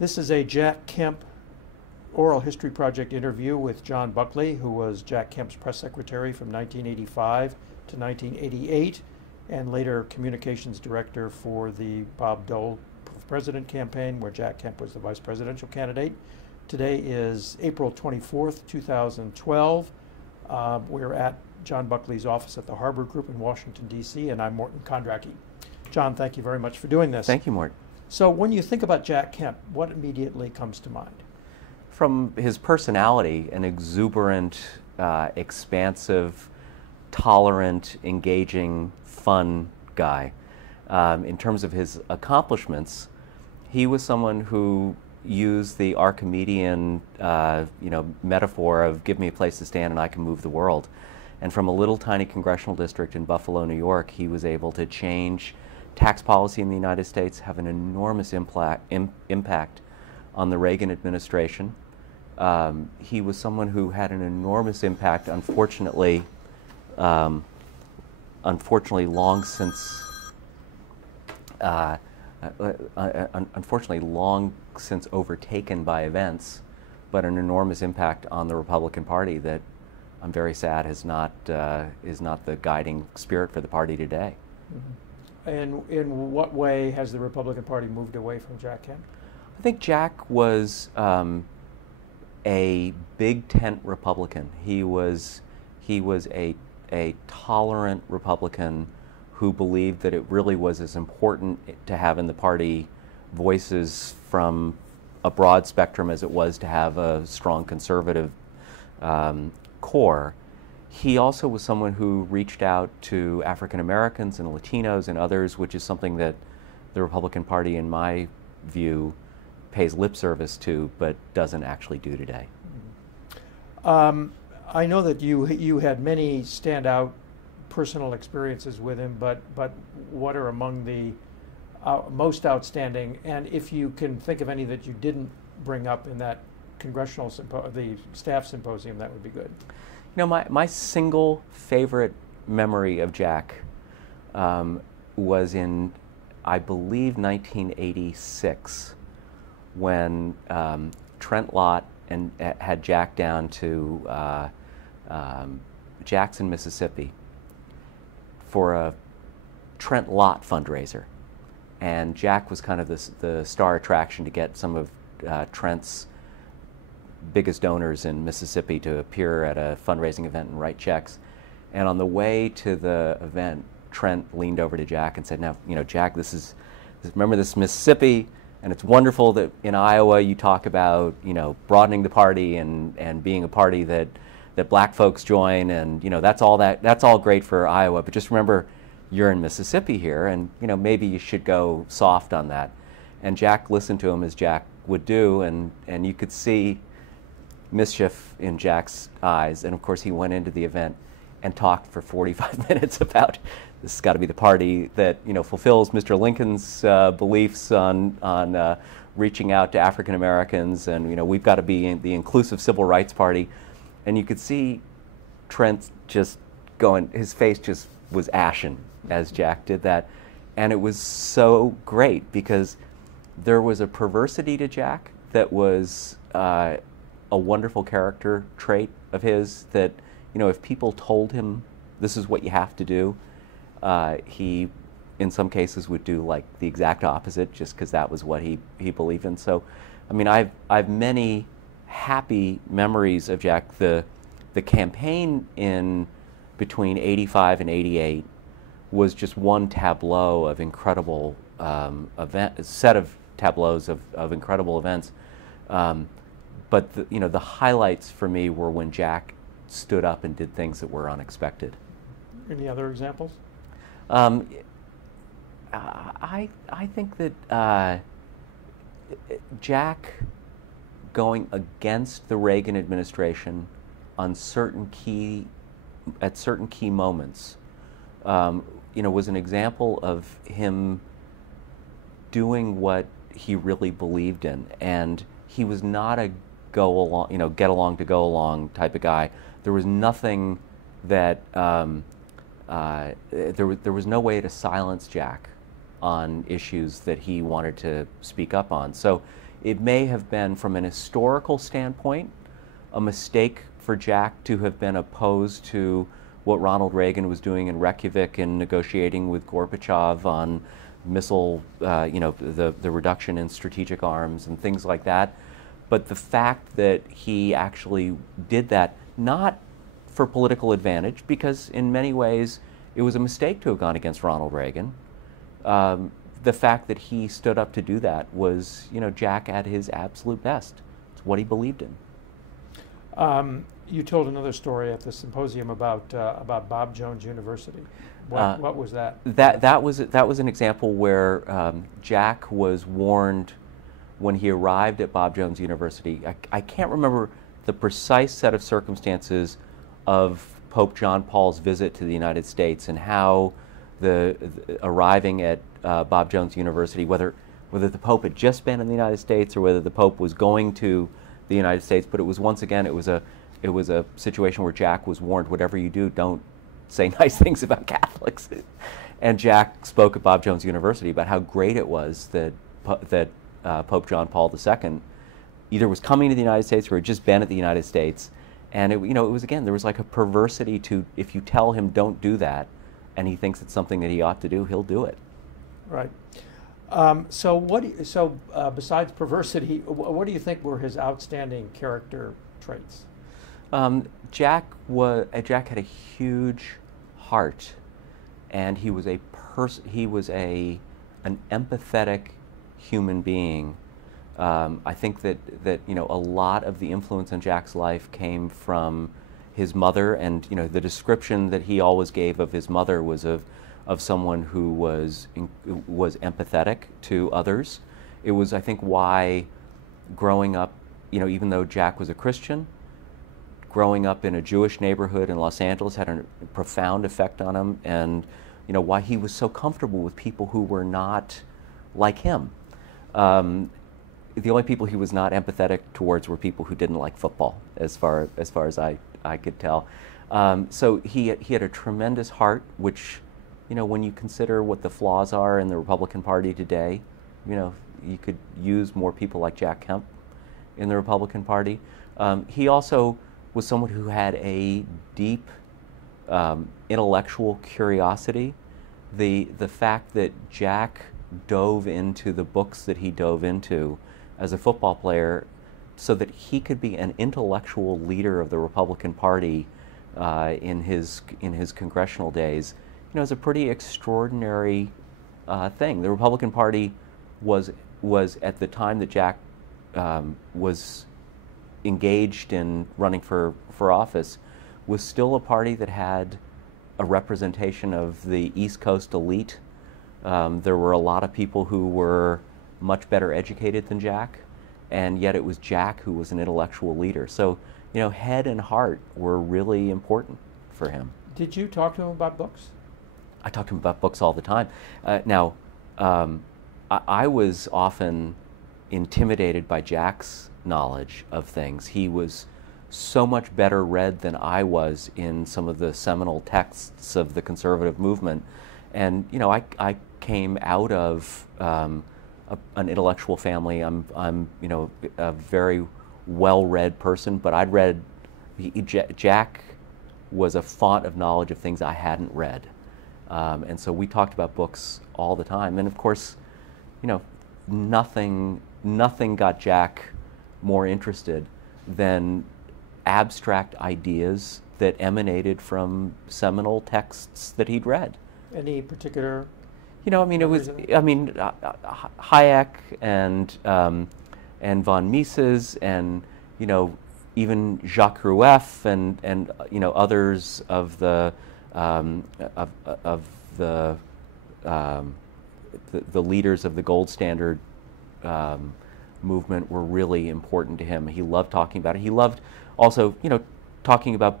This is a Jack Kemp Oral History Project interview with John Buckley, who was Jack Kemp's press secretary from 1985 to 1988, and later communications director for the Bob Dole president campaign, where Jack Kemp was the vice presidential candidate. Today is April 24th, 2012. We're at John Buckley's office at the Harbor Group in Washington, D.C., and I'm Morton Kondracki. John, thank you very much for doing this. Thank you, Mort. So when you think about Jack Kemp, what immediately comes to mind? From his personality, an exuberant, expansive, tolerant, engaging, fun guy. In terms of his accomplishments, he was someone who used the Archimedean metaphor of give me a place to stand and I can move the world. And from a little tiny congressional district in Buffalo, New York, he was able to change tax policy in the United States, have an enormous impact on the Reagan administration. He was someone who had an enormous impact, unfortunately long since overtaken by events, but an enormous impact on the Republican Party that I'm very sad is not the guiding spirit for the party today. Mm-hmm. And in what way has the Republican Party moved away from Jack Kemp? I think Jack was a big tent Republican. He was a tolerant Republican who believed that it really was as important to have in the party voices from a broad spectrum as it was to have a strong conservative core. He also was someone who reached out to African Americans and Latinos and others, which is something that the Republican Party, in my view, pays lip service to, but doesn't actually do today. I know that you had many standout personal experiences with him, but what are among the most outstanding? And if you can think of any that you didn't bring up in that the staff symposium, that would be good. You know, my single favorite memory of Jack was in, I believe, 1986, when Trent Lott had Jack down to Jackson, Mississippi, for a Trent Lott fundraiser. And Jack was kind of the star attraction to get some of Trent's biggest donors in Mississippi to appear at a fundraising event and write checks. And on the way to the event, Trent leaned over to Jack and said, "Now, Jack, remember this Mississippi, and it's wonderful that in Iowa you talk about, broadening the party and being a party that black folks join, and that's all great for Iowa, but just remember you're in Mississippi here, and maybe you should go soft on that." And Jack listened to him, as Jack would do, and you could see mischief in Jack's eyes. And of course he went into the event and talked for 45 minutes about this has got to be the party that fulfills Mr. Lincoln's beliefs on reaching out to African Americans, and we've got to be the inclusive civil rights party. And you could see Trent just going, his face just was ashen as Jack did that. And it was so great because there was a perversity to Jack that was a wonderful character trait of his, that if people told him this is what you have to do, he in some cases would do like the exact opposite just because that was what he believed in. So I mean, I've many happy memories of Jack. The campaign in between 85 and 88 was just one tableau of incredible set of tableaus of incredible events. But the highlights for me were when Jack stood up and did things that were unexpected. Any other examples? I think that Jack going against the Reagan administration on certain key moments, was an example of him doing what he really believed in. And he was not a get along to go along type of guy. There was nothing that there was no way to silence Jack on issues that he wanted to speak up on. So it may have been, from an historical standpoint, a mistake for Jack to have been opposed to what Ronald Reagan was doing in Reykjavik and negotiating with Gorbachev on missile, the reduction in strategic arms and things like that. But the fact that he actually did that, not for political advantage, because in many ways it was a mistake to have gone against Ronald Reagan. The fact that he stood up to do that was, Jack at his absolute best. It's what he believed in. You told another story at the symposium about Bob Jones University. What was that? That was an example where Jack was warned when he arrived at Bob Jones University. I can't remember the precise set of circumstances of Pope John Paul's visit to the United States and how the arriving at Bob Jones University, whether the Pope had just been in the United States or whether the Pope was going to the United States. But it was, once again, it was a situation where Jack was warned, whatever you do, don't say nice things about Catholics. And Jack spoke at Bob Jones University about how great it was that Pope John Paul II either was coming to the United States or had just been at the United States. And it was, again, there was like a perversity to, if you tell him don't do that and he thinks it's something that he ought to do, he'll do it. Right. So besides perversity, what do you think were his outstanding character traits? Jack had a huge heart, and he was an empathetic human being. I think that a lot of the influence in Jack's life came from his mother, and the description that he always gave of his mother was of someone who was empathetic to others. It was, I think, why growing up, even though Jack was a Christian, growing up in a Jewish neighborhood in Los Angeles had a profound effect on him, and why he was so comfortable with people who were not like him. The only people he was not empathetic towards were people who didn't like football, as far as I could tell. So he had a tremendous heart, which, when you consider what the flaws are in the Republican Party today, you could use more people like Jack Kemp in the Republican Party. He also was someone who had a deep intellectual curiosity. The fact that Jack dove into the books that he dove into as a football player so that he could be an intellectual leader of the Republican Party in his congressional days, is a pretty extraordinary thing. The Republican Party was at the time that Jack was engaged in running for office, was still a party that had a representation of the East Coast elite. There were a lot of people who were much better educated than Jack, and yet it was Jack who was an intellectual leader. So, head and heart were really important for him. Did you talk to him about books? I talked to him about books all the time. I was often intimidated by Jack's knowledge of things. He was so much better read than I was in some of the seminal texts of the conservative movement. And, I came out of an intellectual family. I'm a very well-read person, but Jack was a font of knowledge of things I hadn't read. And so we talked about books all the time. And of course, nothing got Jack more interested than abstract ideas that emanated from seminal texts that he'd read. Any particular? Hayek and von Mises and even Jacques Rueff and others of the leaders of the gold standard movement were really important to him. He loved talking about it. He loved also, talking about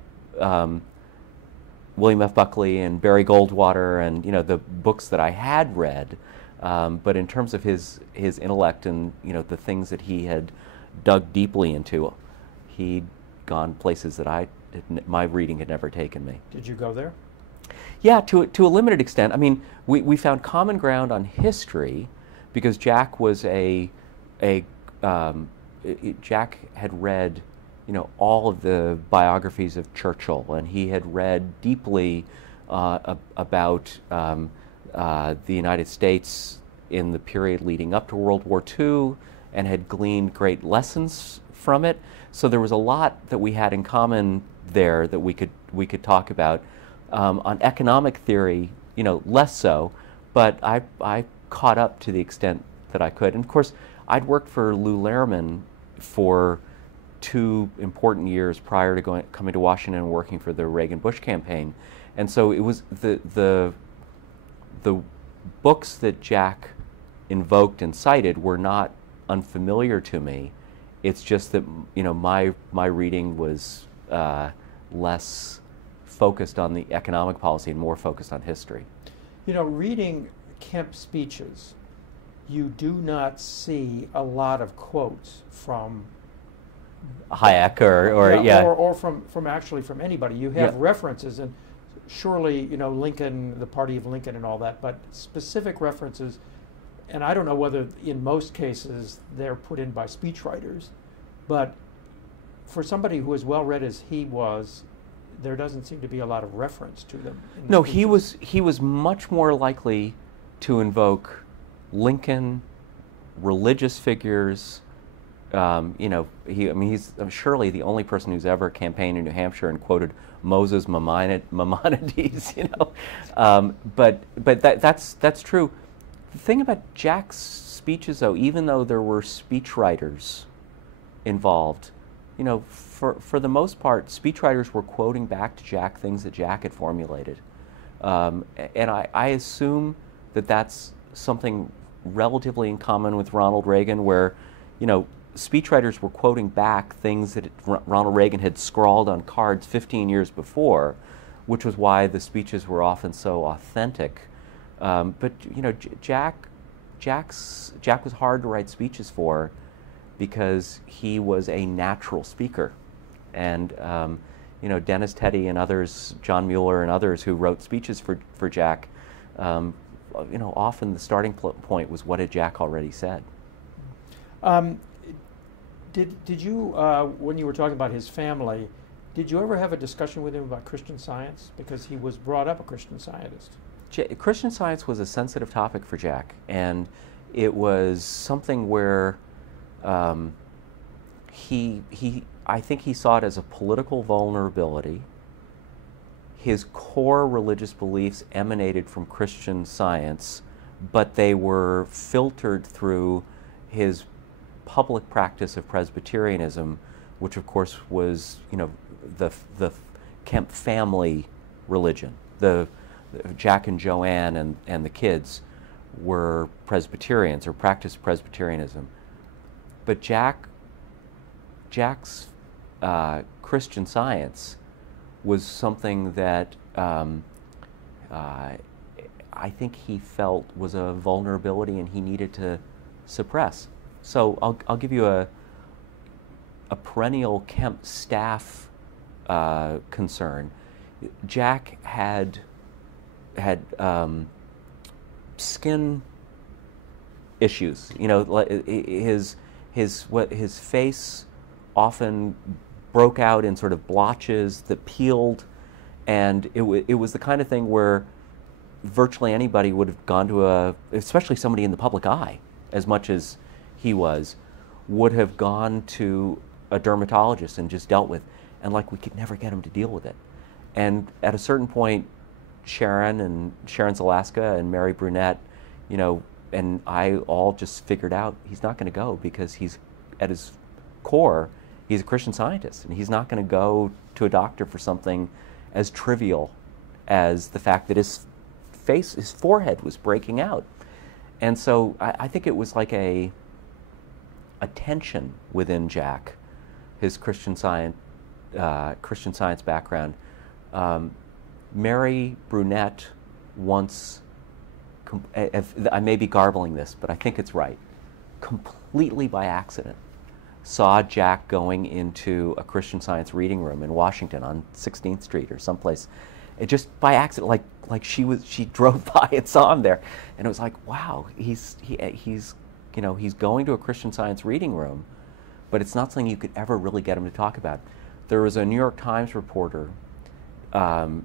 William F. Buckley and Barry Goldwater and the books that I had read. But in terms of his intellect and the things that he had dug deeply into, he'd gone places that my reading had never taken me. Did you go there? Yeah, to a limited extent. I mean, we found common ground on history because Jack was a Jack had read, all of the biographies of Churchill, and he had read deeply about the United States in the period leading up to World War II, and had gleaned great lessons from it. So there was a lot that we had in common there that we could talk about. On economic theory, less so, but I caught up to the extent that I could. And of course, I'd worked for Lou Lehrman for 2 important years prior to coming to Washington and working for the Reagan-Bush campaign. And so it was the books that Jack invoked and cited were not unfamiliar to me. It's just that my reading was less focused on the economic policy and more focused on history. Reading Kemp speeches, you do not see a lot of quotes from Hayek or from anybody. You have references, and surely Lincoln, the party of Lincoln, and all that, but specific references. And I don't know whether in most cases they're put in by speechwriters, but for somebody who as well read as he was, there doesn't seem to be a lot of reference to them. No, he was much more likely to invoke Lincoln, religious figures. He's surely the only person who's ever campaigned in New Hampshire and quoted Moses Maimonides. But that's true. The thing about Jack's speeches, though, even though there were speechwriters involved, for the most part, speechwriters were quoting back to Jack things that Jack had formulated. And I assume that that's something relatively in common with Ronald Reagan, where, speechwriters were quoting back things that Ronald Reagan had scrawled on cards 15 years before, which was why the speeches were often so authentic. But Jack was hard to write speeches for because he was a natural speaker, and Dennis Teddy and others, John Mueller and others who wrote speeches for Jack, often the starting point was what had Jack already said. Did you, when you were talking about his family, did you ever have a discussion with him about Christian Science? Because he was brought up a Christian Scientist. Christian Science was a sensitive topic for Jack, and it was something where I think he saw it as a political vulnerability. His core religious beliefs emanated from Christian Science, but they were filtered through his public practice of Presbyterianism, which of course was, the Kemp family religion. Jack and Joanne and the kids were Presbyterians or practiced Presbyterianism. But Jack's Christian Science was something that I think he felt was a vulnerability and he needed to suppress. So I'll give you a perennial Kemp staff concern. Jack had skin issues. His face often broke out in sort of blotches that peeled, and it was the kind of thing where virtually anybody would have gone to especially somebody in the public eye, as much as he would have gone to a dermatologist and just dealt with, and we could never get him to deal with it. And at a certain point, Sharon's Alaska and Mary Brunette, and I all just figured out he's not going to go because he's, at his core, he's a Christian Scientist, and he's not going to go to a doctor for something as trivial as the fact that his forehead was breaking out. And so I think it was like a tension within Jack, his Christian Science background. Mary Brunette once, I may be garbling this, but I think it's right, completely by accident, saw Jack going into a Christian Science reading room in Washington on 16th Street or someplace. It just by accident, like she drove by and saw him there, and it was like, wow, he's he's going to a Christian Science reading room, but it's not something you could ever really get him to talk about. There was a New York Times reporter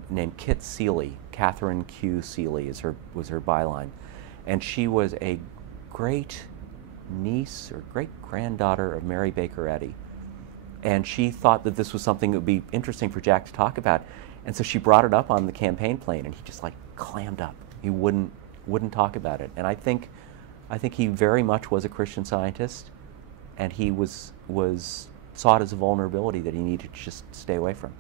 named Kit Seeley, Catherine Q. Seeley was her byline, and she was a great niece or great granddaughter of Mary Baker Eddy, and she thought that this was something that would be interesting for Jack to talk about, and so she brought it up on the campaign plane, and he just like clammed up. He wouldn't talk about it, and I think he very much was a Christian Scientist, and he saw it as a vulnerability that he needed to just stay away from.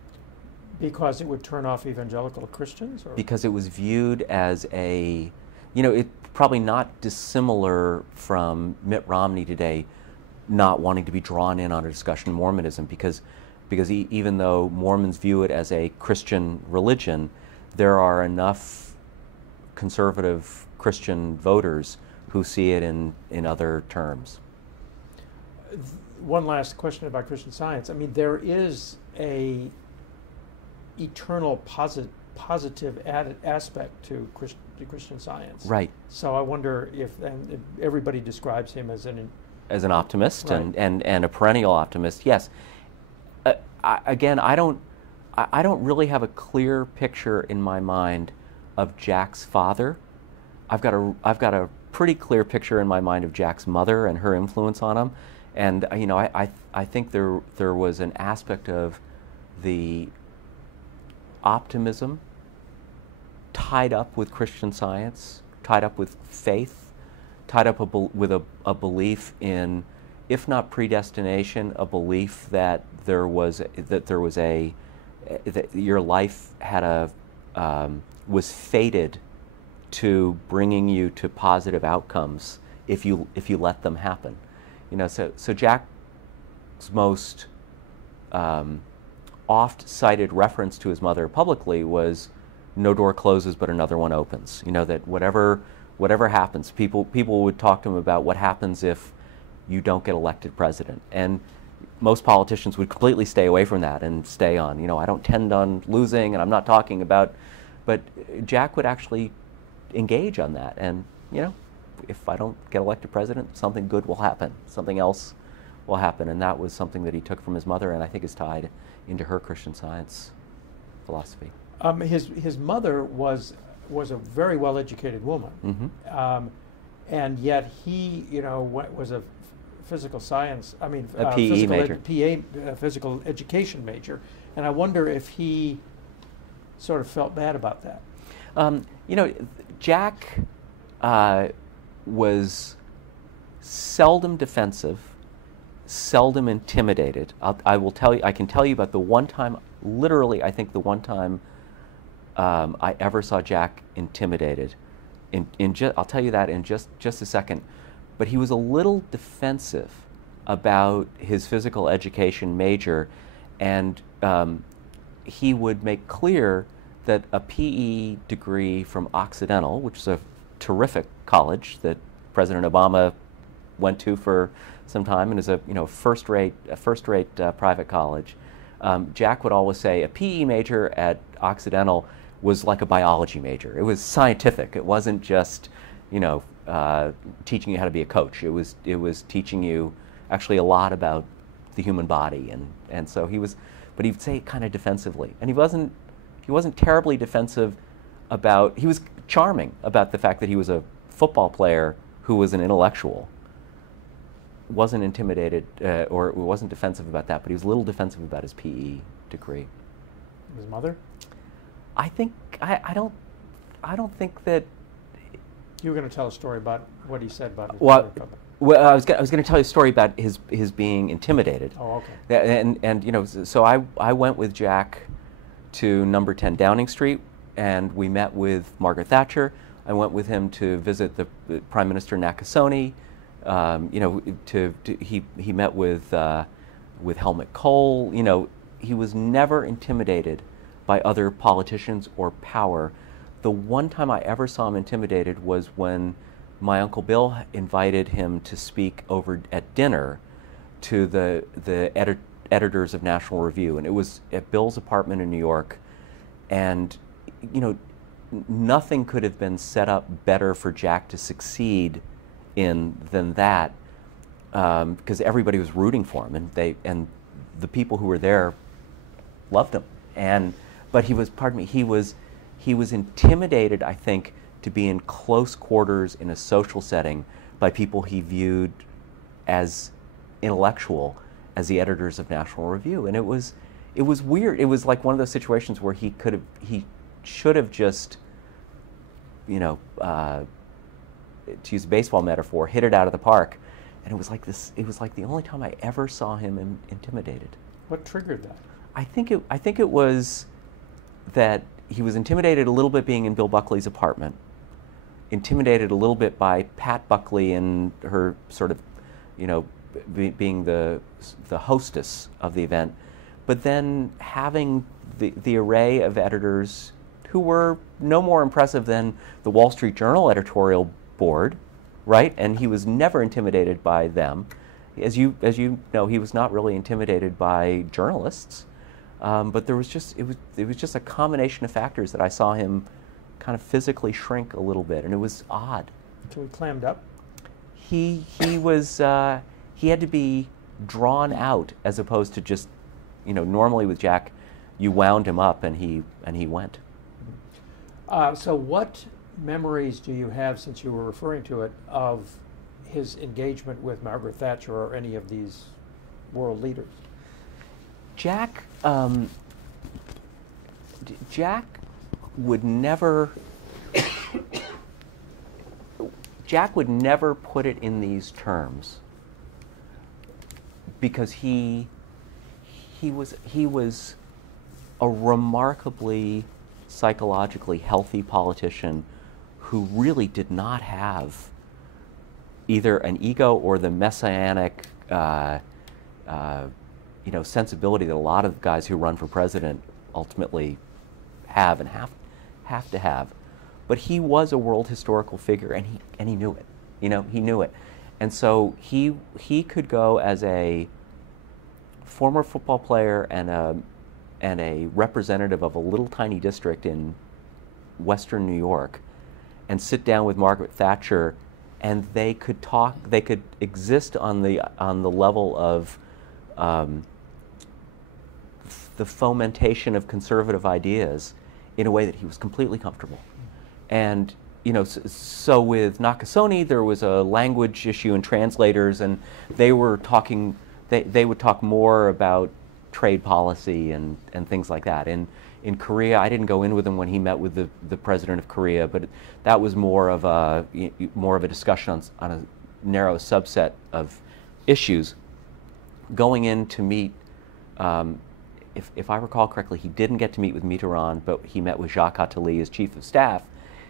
Because it would turn off evangelical Christians? Or? Because it was viewed as it's probably not dissimilar from Mitt Romney today not wanting to be drawn in on a discussion of Mormonism, because even though Mormons view it as a Christian religion, there are enough conservative Christian voters who see it in other terms. One last question about Christian Science. I mean, there is a eternal positive added aspect to Christian Science. Right. So I wonder if everybody describes him as an optimist, right. and a perennial optimist. Yes. I don't really have a clear picture in my mind of Jack's father. I've got a pretty clear picture in my mind of Jack's mother and her influence on him, and I think there was an aspect of the optimism tied up with Christian Science, tied up with faith, tied up with a belief in, if not predestination, a belief that your life had was fated to bringing you to positive outcomes if you let them happen. So Jack's most oft-cited reference to his mother publicly was, "No door closes, but another one opens." That whatever happens, people would talk to him about what happens if you don't get elected president, and most politicians would completely stay away from that and stay on, I don't tend on losing, and I'm not talking about, but Jack would actually engage on that, and if I don't get elected president, something good will happen, something else will happen, and that was something that he took from his mother, and I think is tied into her Christian Science philosophy. His mother was a very well-educated woman, Mm-hmm. And yet he, was a physical science. I mean, a PE major, physical education major, and I wonder if he sort of felt bad about that. Jack was seldom defensive, seldom intimidated. I can tell you about the one time, literally, I think the one time I ever saw Jack intimidated. I'll tell you that in just a second. But he was a little defensive about his physical education major, and he would make clear that a PE degree from Occidental, which is a terrific college that President Obama went to for some time and is a first-rate private college. Jack would always say a PE major at Occidental was like a biology major. It was scientific. It wasn't just teaching you how to be a coach. It was teaching you actually a lot about the human body, and so he was, but he'd say it kind of defensively, and he wasn't terribly defensive about. He was charming about the fact that he was a football player who was an intellectual. Wasn't intimidated or wasn't defensive about that, but he was a little defensive about his PE degree. His mother? I think I don't think that. You were going to tell a story about what he said about his Well, mother. I was going to tell you a story about his being intimidated. Oh, okay. And so I went with Jack to number 10 Downing Street, and we met with Margaret Thatcher. I went with him to visit the Prime Minister Nakasone. He met with Helmut Kohl. He was never intimidated by other politicians or power. The one time I ever saw him intimidated was when my Uncle Bill invited him to speak over at dinner to the editors of National Review, and it was at Bill's apartment in New York, and nothing could have been set up better for Jack to succeed in than that, because everybody was rooting for him, and the people who were there loved him. But he was, pardon me, he was intimidated, I think, to be in close quarters in a social setting by people he viewed as intellectual, as the editors of National Review. And it was weird. It was like one of those situations where he should have just, to use a baseball metaphor, hit it out of the park. And it was like this. It was like the only time I ever saw him intimidated. What triggered that? I think it was that he was intimidated a little bit being in Bill Buckley's apartment, intimidated a little bit by Pat Buckley and her sort of, being the hostess of the event, but then having the array of editors who were no more impressive than the Wall Street Journal editorial board, right? And he was never intimidated by them. As you know, he was not really intimidated by journalists. But it was just a combination of factors that I saw him kind of physically shrink a little bit, and it was odd. So he clammed up? He had to be drawn out as opposed to just, normally with Jack, you wound him up and he went. So what memories do you have, since you were referring to it, of his engagement with Margaret Thatcher or any of these world leaders? Jack would never put it in these terms, because he was a remarkably psychologically healthy politician who really did not have either an ego or the messianic sensibility that a lot of guys who run for president ultimately have and have to have. But he was a world historical figure, and he knew it. He knew it. And so he could go as a former football player and a representative of a little tiny district in Western New York and sit down with Margaret Thatcher, and they could talk. They could exist on the level of the fomentation of conservative ideas in a way that he was completely comfortable. And so with Nakasone, there was a language issue and translators, and they were talking. They would talk more about trade policy and things like that. In Korea, I didn't go in with him when he met with the president of Korea, but that was more of a discussion on a narrow subset of issues. Going in to meet, if I recall correctly, he didn't get to meet with Mitterrand, but he met with Jacques Attali as chief of staff.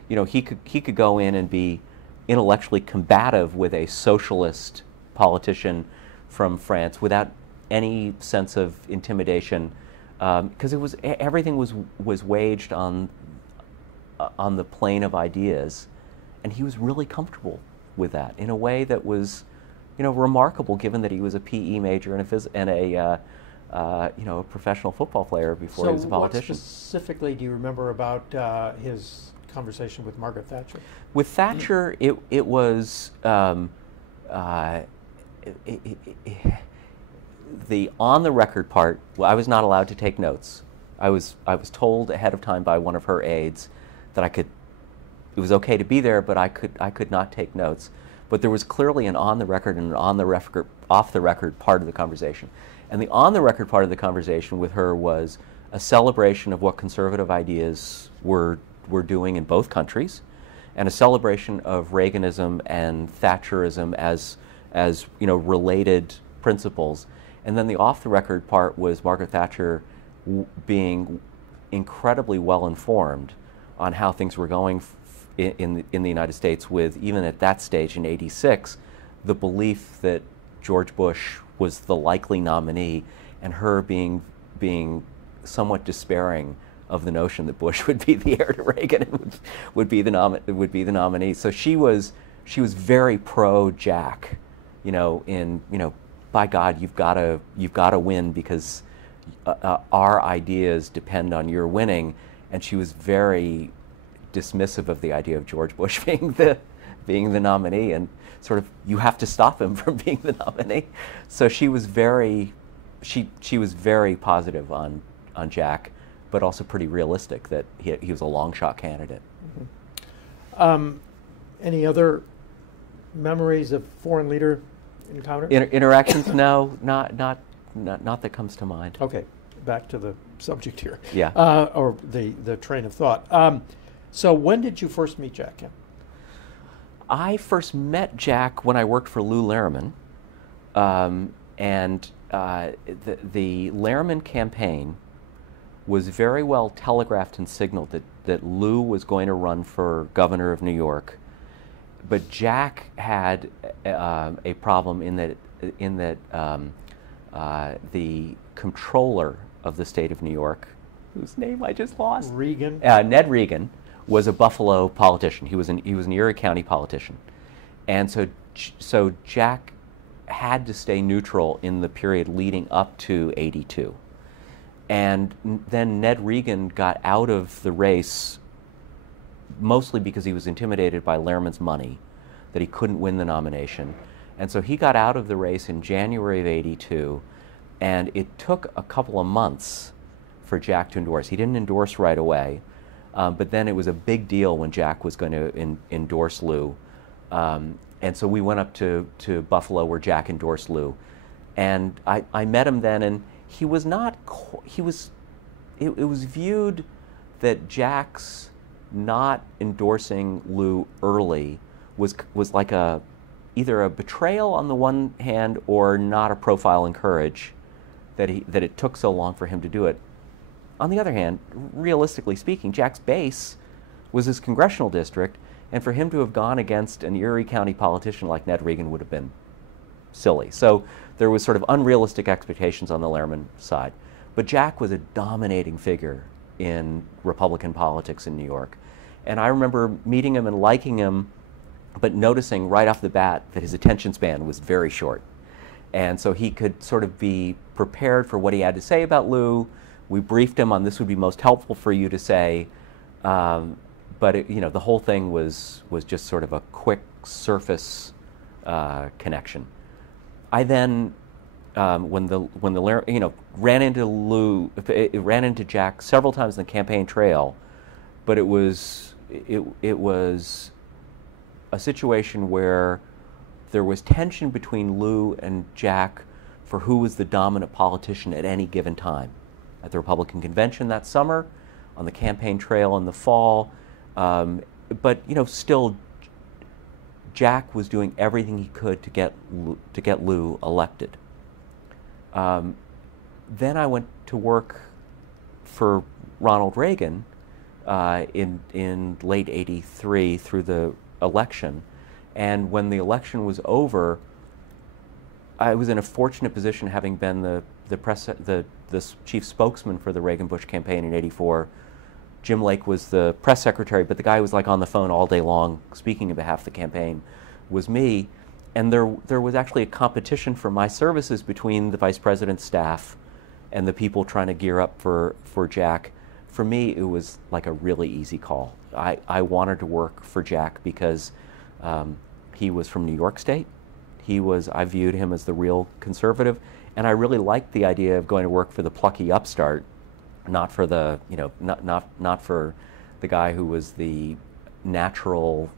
He could go in and be intellectually combative with a socialist politician from France without any sense of intimidation, because everything was waged on the plane of ideas, and he was really comfortable with that in a way that was, remarkable, given that he was a PE major and a professional football player before he was a politician. So what specifically do you remember about his conversation with Margaret Thatcher? With Thatcher, it was the on-the-record part. Well, I was not allowed to take notes. I was told ahead of time by one of her aides that it was okay to be there, but I could not take notes. But there was clearly an on-the-record and an off-the-record part of the conversation. And the on-the-record part of the conversation with her was a celebration of what conservative ideas were doing in both countries, and a celebration of Reaganism and Thatcherism as related principles. And then the off-the-record part was Margaret Thatcher being incredibly well-informed on how things were going in the United States, with, even at that stage in '86, the belief that George Bush was the likely nominee, and her being somewhat despairing of the notion that Bush would be the heir to Reagan and would be the nominee. So she was very pro Jack, by God, you've got to win, because our ideas depend on your winning. And she was very dismissive of the idea of George Bush being the nominee. And sort of, you have to stop him from being the nominee. So she was very positive on Jack, but also pretty realistic that he was a long shot candidate. Any other memories of foreign leader encounter? Interactions? No, not that comes to mind. Okay, back to the subject here. Yeah. Or the train of thought. So when did you first meet Jack Kemp? I first met Jack when I worked for Lou Lehrman, and the Lehrman campaign was very well telegraphed and signaled that Lou was going to run for governor of New York, but Jack had a problem in that the comptroller of the state of New York, whose name I just lost, Ned Regan, was a Buffalo politician. He was an Erie County politician, and so Jack had to stay neutral in the period leading up to '82. And then Ned Regan got out of the race mostly because he was intimidated by Lehrman's money, that he couldn't win the nomination. And so he got out of the race in January of '82, and it took a couple of months for Jack to endorse. He didn't endorse right away, but then it was a big deal when Jack was going to endorse Lou. And so we went up to Buffalo where Jack endorsed Lou. And I met him then, and he was not, it was viewed that Jack's not endorsing Lou early was like either a betrayal on the one hand or not a profile in courage, that it took so long for him to do it. On the other hand, realistically speaking, Jack's base was his congressional district, and for him to have gone against an Erie County politician like Ned Regan would have been silly. So there was sort of unrealistic expectations on the Lehrman side. But Jack was a dominating figure in Republican politics in New York. And I remember meeting him and liking him, but noticing right off the bat that his attention span was very short. And so he could sort of be prepared for what he had to say about Lou. We briefed him on this would be most helpful for you to say. But the whole thing was just sort of a quick surface connection. I then, when the ran into Jack several times in the campaign trail, but it was a situation where there was tension between Lou and Jack for who was the dominant politician at any given time. At the Republican convention that summer, on the campaign trail in the fall, but still, Jack was doing everything he could to get Lou elected. Then I went to work for Ronald Reagan in late '83 through the election, and when the election was over, I was in a fortunate position, having been the chief spokesman for the Reagan-Bush campaign in '84. Jim Lake was the press secretary, but the guy who was on the phone all day long speaking on behalf of the campaign was me. And there was actually a competition for my services between the vice president's staff and the people trying to gear up for Jack. For me, it was like a really easy call. I wanted to work for Jack because he was from New York State. I viewed him as the real conservative, and I really liked the idea of going to work for the plucky upstart, not for the not for the guy who was the natural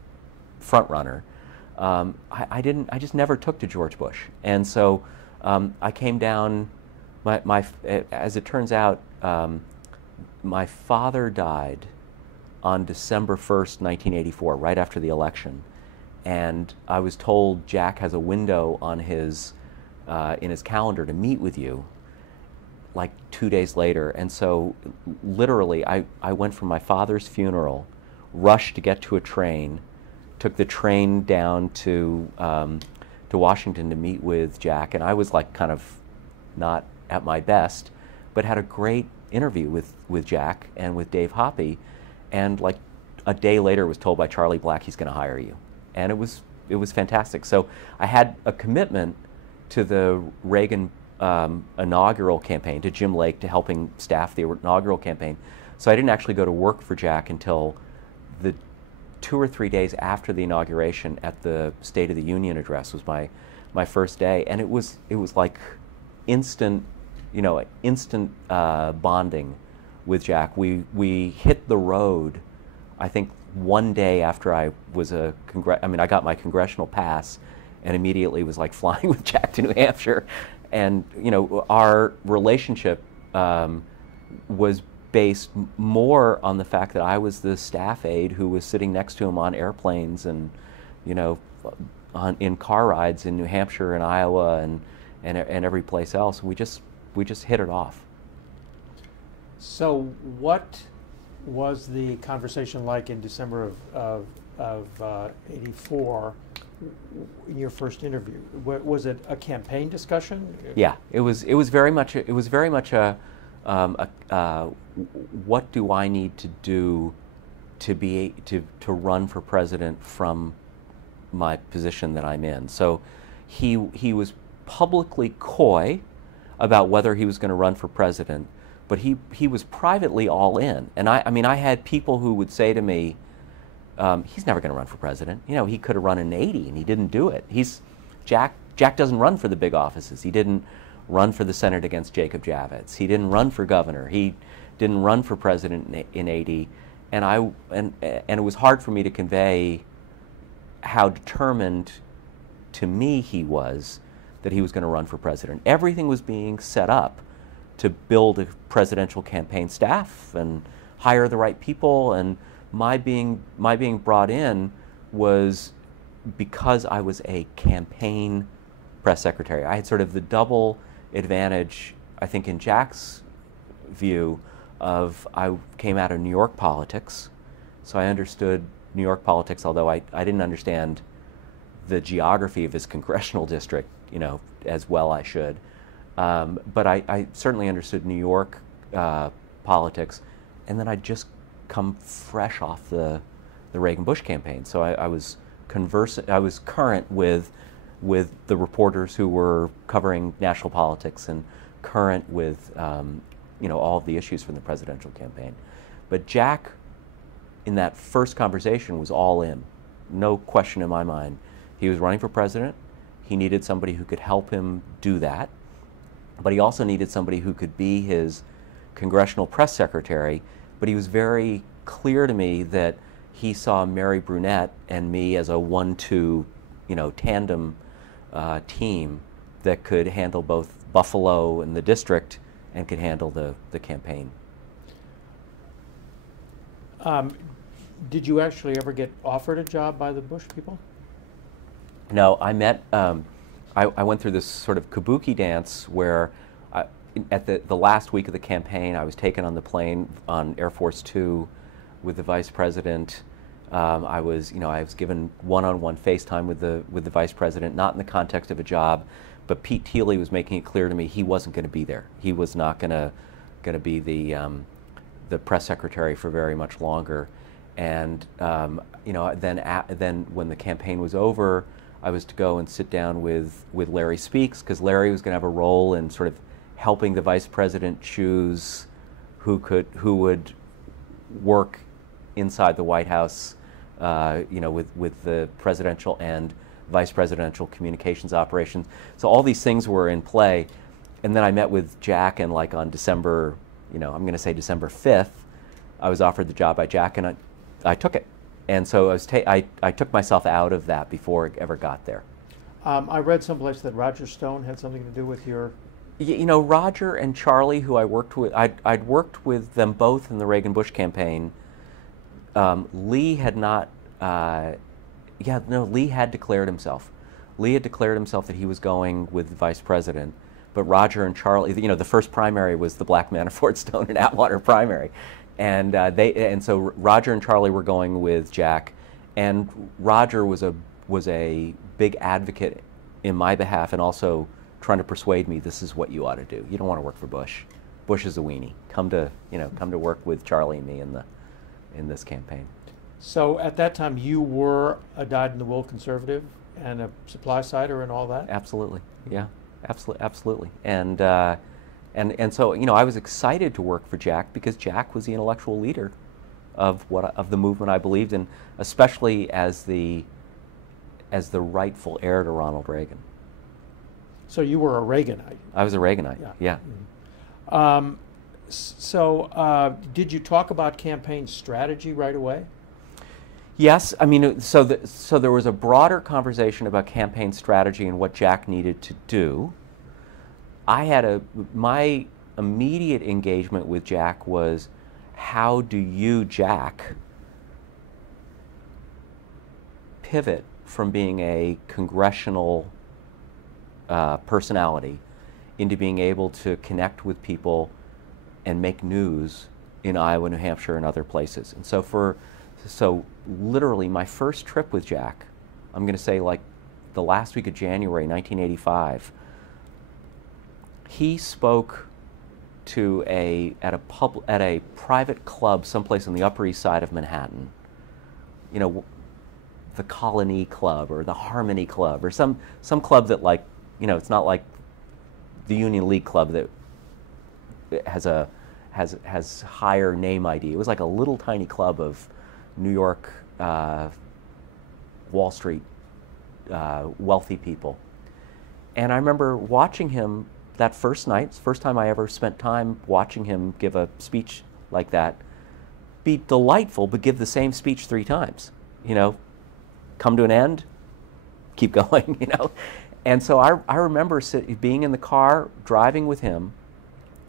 front runner. I just never took to George Bush, and so I came down. As it turns out, my father died on December 1st, 1984, right after the election, and I was told Jack has a window on his in his calendar to meet with you, like 2 days later. And so literally I went from my father's funeral, rushed to get to a train, took the train down to Washington to meet with Jack, and I was kind of not at my best, but had a great interview with Jack and with Dave Hoppe, and a day later was told by Charlie Black he's going to hire you. And it was fantastic. So I had a commitment to the Reagan inaugural campaign, to Jim Lake, to helping staff the inaugural campaign. So I didn't actually go to work for Jack until the 2 or 3 days after the inauguration at the State of the Union address was my first day, and it was like instant, bonding with Jack. We hit the road, I think, one day after I was I got my congressional pass, and immediately was like flying with Jack to New Hampshire, and our relationship was based more on the fact that I was the staff aide who was sitting next to him on airplanes and in car rides in New Hampshire and Iowa and every place else. We just hit it off. So what was the conversation like in December of '84? Your first interview, was it a campaign discussion? Yeah, it was very much a what do I need to do to run for president from my position that I'm in. So he was publicly coy about whether he was going to run for president, but he was privately all in. And I had people who would say to me, he's never going to run for president. He could have run in '80 and he didn't do it. Jack doesn't run for the big offices. He didn't run for the Senate against Jacob Javits. He didn't run for governor. He didn't run for president in '80. And it was hard for me to convey how determined to me he was that he was going to run for president. Everything was being set up to build a presidential campaign staff and hire the right people, and my being brought in was because I was a campaign press secretary. I had sort of the double advantage, I think, in Jack's view, of I came out of New York politics, so I understood New York politics, although I didn't understand the geography of his congressional district, as well I should. But I certainly understood New York politics, and then I'd just come fresh off the Reagan-Bush campaign, so I was current with the reporters who were covering national politics and current with all of the issues from the presidential campaign. But Jack, in that first conversation, was all in. No question in my mind. He was running for president. He needed somebody who could help him do that. But he also needed somebody who could be his congressional press secretary. But he was very clear to me that he saw Mary Brunette and me as a 1-2, tandem team that could handle both Buffalo and the district and could handle the campaign. Did you actually ever get offered a job by the Bush people? No, I met, I went through this sort of kabuki dance where at the last week of the campaign, I was taken on the plane on Air Force Two with the vice president. I was given one-on-one FaceTime with the vice president, not in the context of a job, but Pete Teeley was making it clear to me he wasn't going to be there. He was not going to be the press secretary for very much longer. And then when the campaign was over, I was to go and sit down with Larry Speakes, because Larry was going to have a role in sort of helping the vice president choose who would work inside the White House, with the presidential and vice presidential communications operations. So all these things were in play. And then I met with Jack, and like on December, I'm going to say December 5th, I was offered the job by Jack, and I took it. And so I took myself out of that before it ever got there. I read someplace that Roger Stone had something to do with your... Roger and Charlie, who I worked with, I'd worked with them both in the Reagan-Bush campaign. Lee had not... Lee had declared himself. Lee had declared himself that he was going with the vice president. But Roger and Charlie, the first primary was the Black Manafort, Stone, and Atwater primary. And so Roger and Charlie were going with Jack, and Roger was a big advocate in my behalf, and also trying to persuade me this is what you ought to do. You don't want to work for Bush. Bush is a weenie. Come to work with Charlie and me in this campaign. So at that time, you were a dyed-in-the-wool conservative and a supply-sider and all that? Absolutely, yeah, absolutely. And so I was excited to work for Jack because Jack was the intellectual leader of the movement I believed in, especially as the rightful heir to Ronald Reagan. So you were a Reaganite. I was a Reaganite. Yeah. Did you talk about campaign strategy right away? Yes, I mean, so there was a broader conversation about campaign strategy and what Jack needed to do. My immediate engagement with Jack was, how do you, Jack, pivot from being a congressional personality into being able to connect with people and make news in Iowa, New Hampshire, and other places. And so literally my first trip with Jack, I'm going to say like the last week of January 1985, he spoke to at a private club someplace on the Upper East Side of Manhattan, you know, the Colony Club or the Harmony Club or some club that, like, you know, it's not like the Union League Club that has higher name ID. It was like a little tiny club of New York, Wall Street, wealthy people. And I remember watching him that first night. It's the first time I ever spent time watching him give a speech like that. Be delightful, but give the same speech 3 times. You know, come to an end, keep going, you know. And so I remember being in the car, driving with him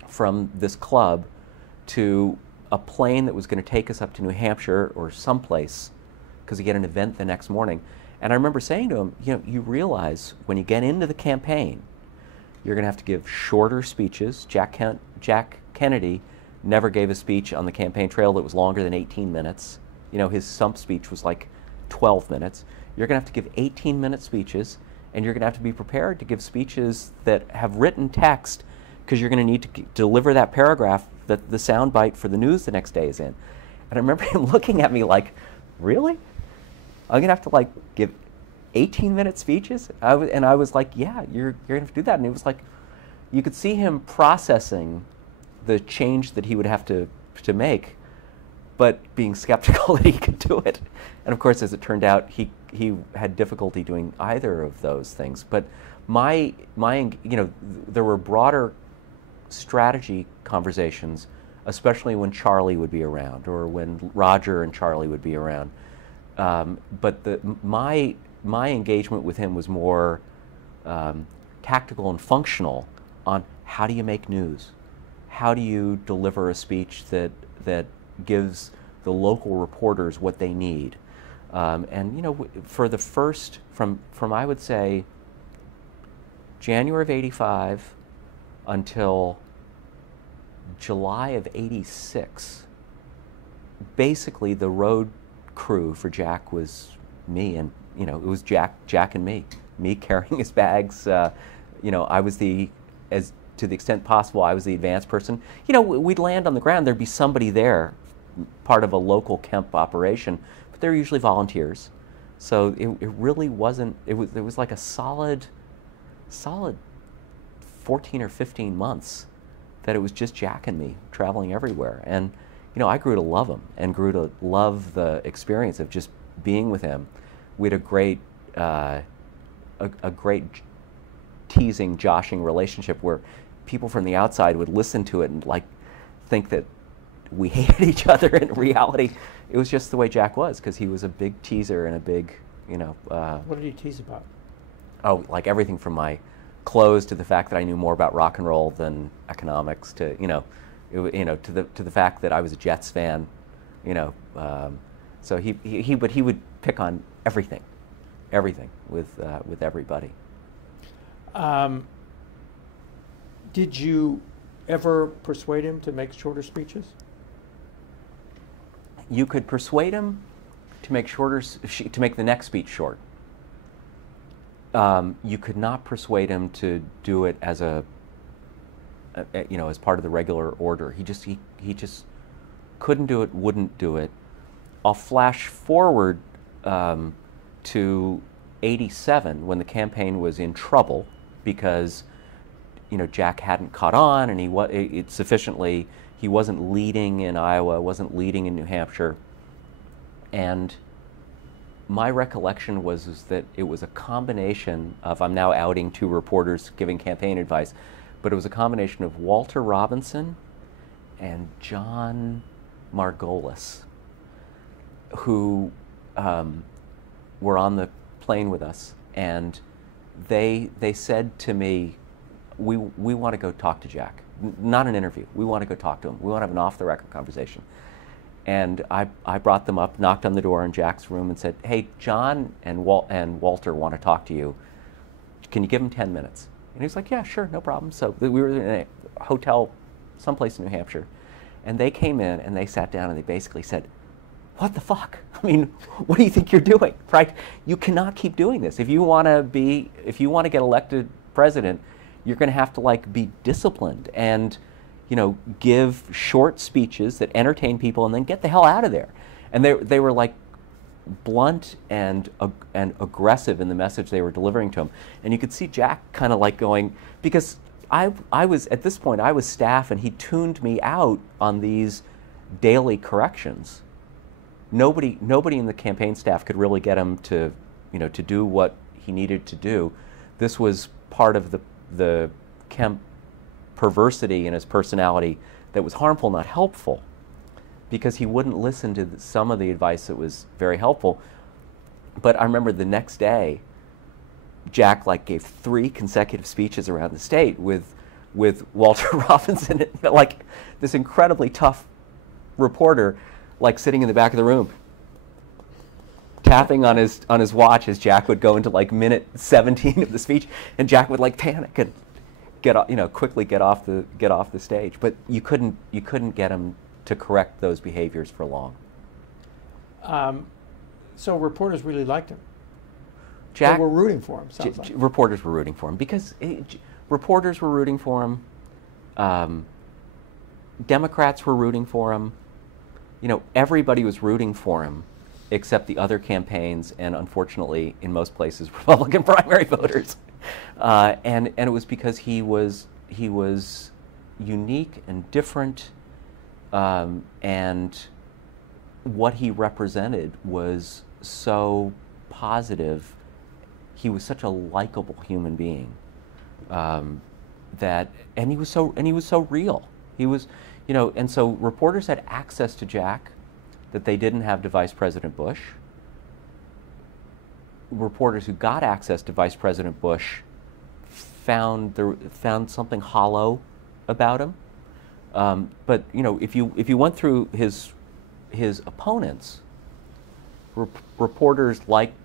from this club to a plane that was going to take us up to New Hampshire or someplace, because he had an event the next morning. And I remember saying to him, you know, you realize when you get into the campaign, you're going to have to give shorter speeches. Jack Kennedy never gave a speech on the campaign trail that was longer than 18 minutes. You know, his stump speech was like 12 minutes. You're going to have to give 18-minute speeches, and you're going to have to be prepared to give speeches that have written text, because you're going to need to deliver that paragraph that the soundbite for the news the next day is in. And I remember him looking at me like, really? I'm going to have to, like, give 18-minute speeches? I was like, yeah, you're going to have to do that. And it was like, you could see him processing the change that he would have to make, but being skeptical that he could do it. And of course, as it turned out, he had difficulty doing either of those things. But my you know, there were broader strategy conversations, especially when Charlie would be around, or when Roger and Charlie would be around. But my engagement with him was more tactical and functional on how do you make news? How do you deliver a speech that gives the local reporters what they need? And, you know, for the first, from I would say January of '85 until July of '86, basically the road crew for Jack was me, and, you know, it was Jack and me carrying his bags. You know, I was to the extent possible, I was the advance person. You know, we'd land on the ground, there'd be somebody there, part of a local Kemp operation, but they're usually volunteers. So it really wasn't, it was like a solid 14 or 15 months that it was just Jack and me traveling everywhere. And, you know, I grew to love him and grew to love the experience of just being with him. We had a great teasing, joshing relationship where people from the outside would listen to it and, like, think that we hated each other. In reality, it was just the way Jack was, because he was a big teaser and a big, you know. What did he tease about? Oh, like everything from my clothes to the fact that I knew more about rock and roll than economics, to, you know, to the fact that I was a Jets fan, you know. So he would pick on everything with everybody. Did you ever persuade him to make shorter speeches? You could persuade him to make to make the next speech short. You could not persuade him to do it as as part of the regular order. He just couldn't do it, wouldn't do it. I'll flash forward to '87, when the campaign was in trouble because, you know, Jack hadn't caught on, and he He wasn't leading in Iowa, wasn't leading in New Hampshire. And my recollection was that it was a combination of, I'm now outing two reporters giving campaign advice, but it was a combination of Walter Robinson and John Margolis, who were on the plane with us, and they said to me, we want to go talk to Jack. Not an interview. We want to go talk to him. We want to have an off-the-record conversation. And I brought them up, knocked on the door in Jack's room, and said, hey, John and Walter want to talk to you. Can you give them 10 minutes? And he was like, yeah, sure, no problem. So we were in a hotel someplace in New Hampshire, and they came in and they sat down and they basically said, what the fuck? I mean, what do you think you're doing, right? You cannot keep doing this. If you want to get elected president, you're going to have to be disciplined and, give short speeches that entertain people and then get the hell out of there. And they were blunt and aggressive in the message they were delivering to him. And you could see Jack kind of going, because I was, at this point, I was staff and he tuned me out on these daily corrections. Nobody in the campaign staff could really get him to do what he needed to do. This was part of the Kemp perversity in his personality that was harmful, not helpful, because he wouldn't listen to some of the advice that was very helpful. But I remember the next day, Jack gave 3 consecutive speeches around the state with Walter Robinson, this incredibly tough reporter, sitting in the back of the room, tapping on his watch as Jack would go into minute 17 of the speech, and Jack would panic and quickly get off the stage. But you couldn't get him to correct those behaviors for long. So reporters really liked him. Jack, they were rooting for him. Sounds like. Reporters were rooting for him because reporters were rooting for him. Democrats were rooting for him. Everybody was rooting for him, except the other campaigns, and unfortunately, in most places, Republican primary voters. And it was because he was unique and different, and what he represented was so positive. He was such a likable human being, and he was so real. He was, and so reporters had access to Jack that they didn't have to Vice President Bush. Reporters who got access to Vice President Bush found something hollow about him. But if you went through his opponents, reporters liked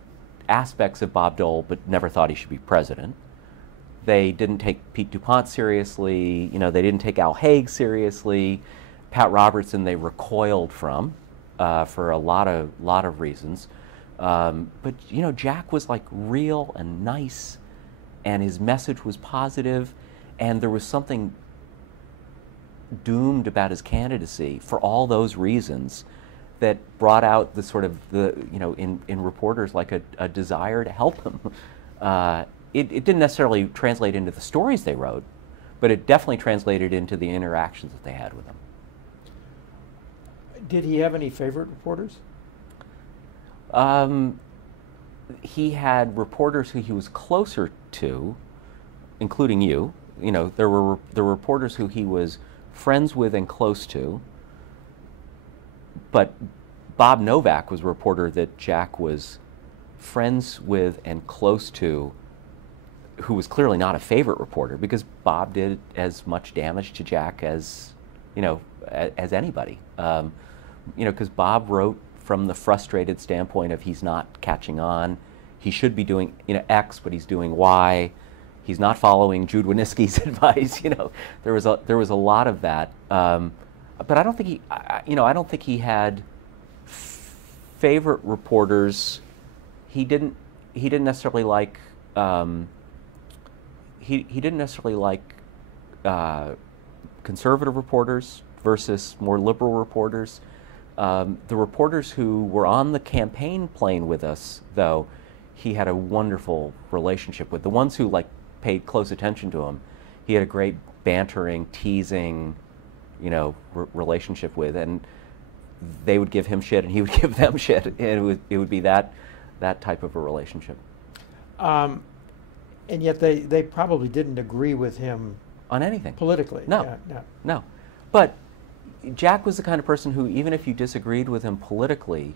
aspects of Bob Dole, but never thought he should be president. They didn't take Pete DuPont seriously. They didn't take Al Haig seriously. Pat Robertson they recoiled from for a lot of reasons. But Jack was real and nice, and his message was positive, and there was something doomed about his candidacy for all those reasons that brought out in reporters a desire to help him. It didn't necessarily translate into the stories they wrote, but it definitely translated into the interactions that they had with him. Did he have any favorite reporters? He had reporters who he was closer to, including you. There were reporters who he was friends with and close to. But Bob Novak was a reporter that Jack was friends with and close to, who was clearly not a favorite reporter, because Bob did as much damage to Jack as anybody. Because Bob wrote from the frustrated standpoint of he's not catching on. He should be doing X, but he's doing Y. He's not following Jude Winniski's advice. There was a lot of that. But I don't think he had favorite reporters. He didn't necessarily like. He didn't necessarily like conservative reporters versus more liberal reporters. The reporters who were on the campaign plane with us, though, he had a wonderful relationship with. The ones who paid close attention to him, he had a great bantering, teasing, relationship with, and they would give him shit and he would give them shit, and it would be that type of a relationship. And yet they probably didn't agree with him on anything politically. No, no. But Jack was the kind of person who, even if you disagreed with him politically,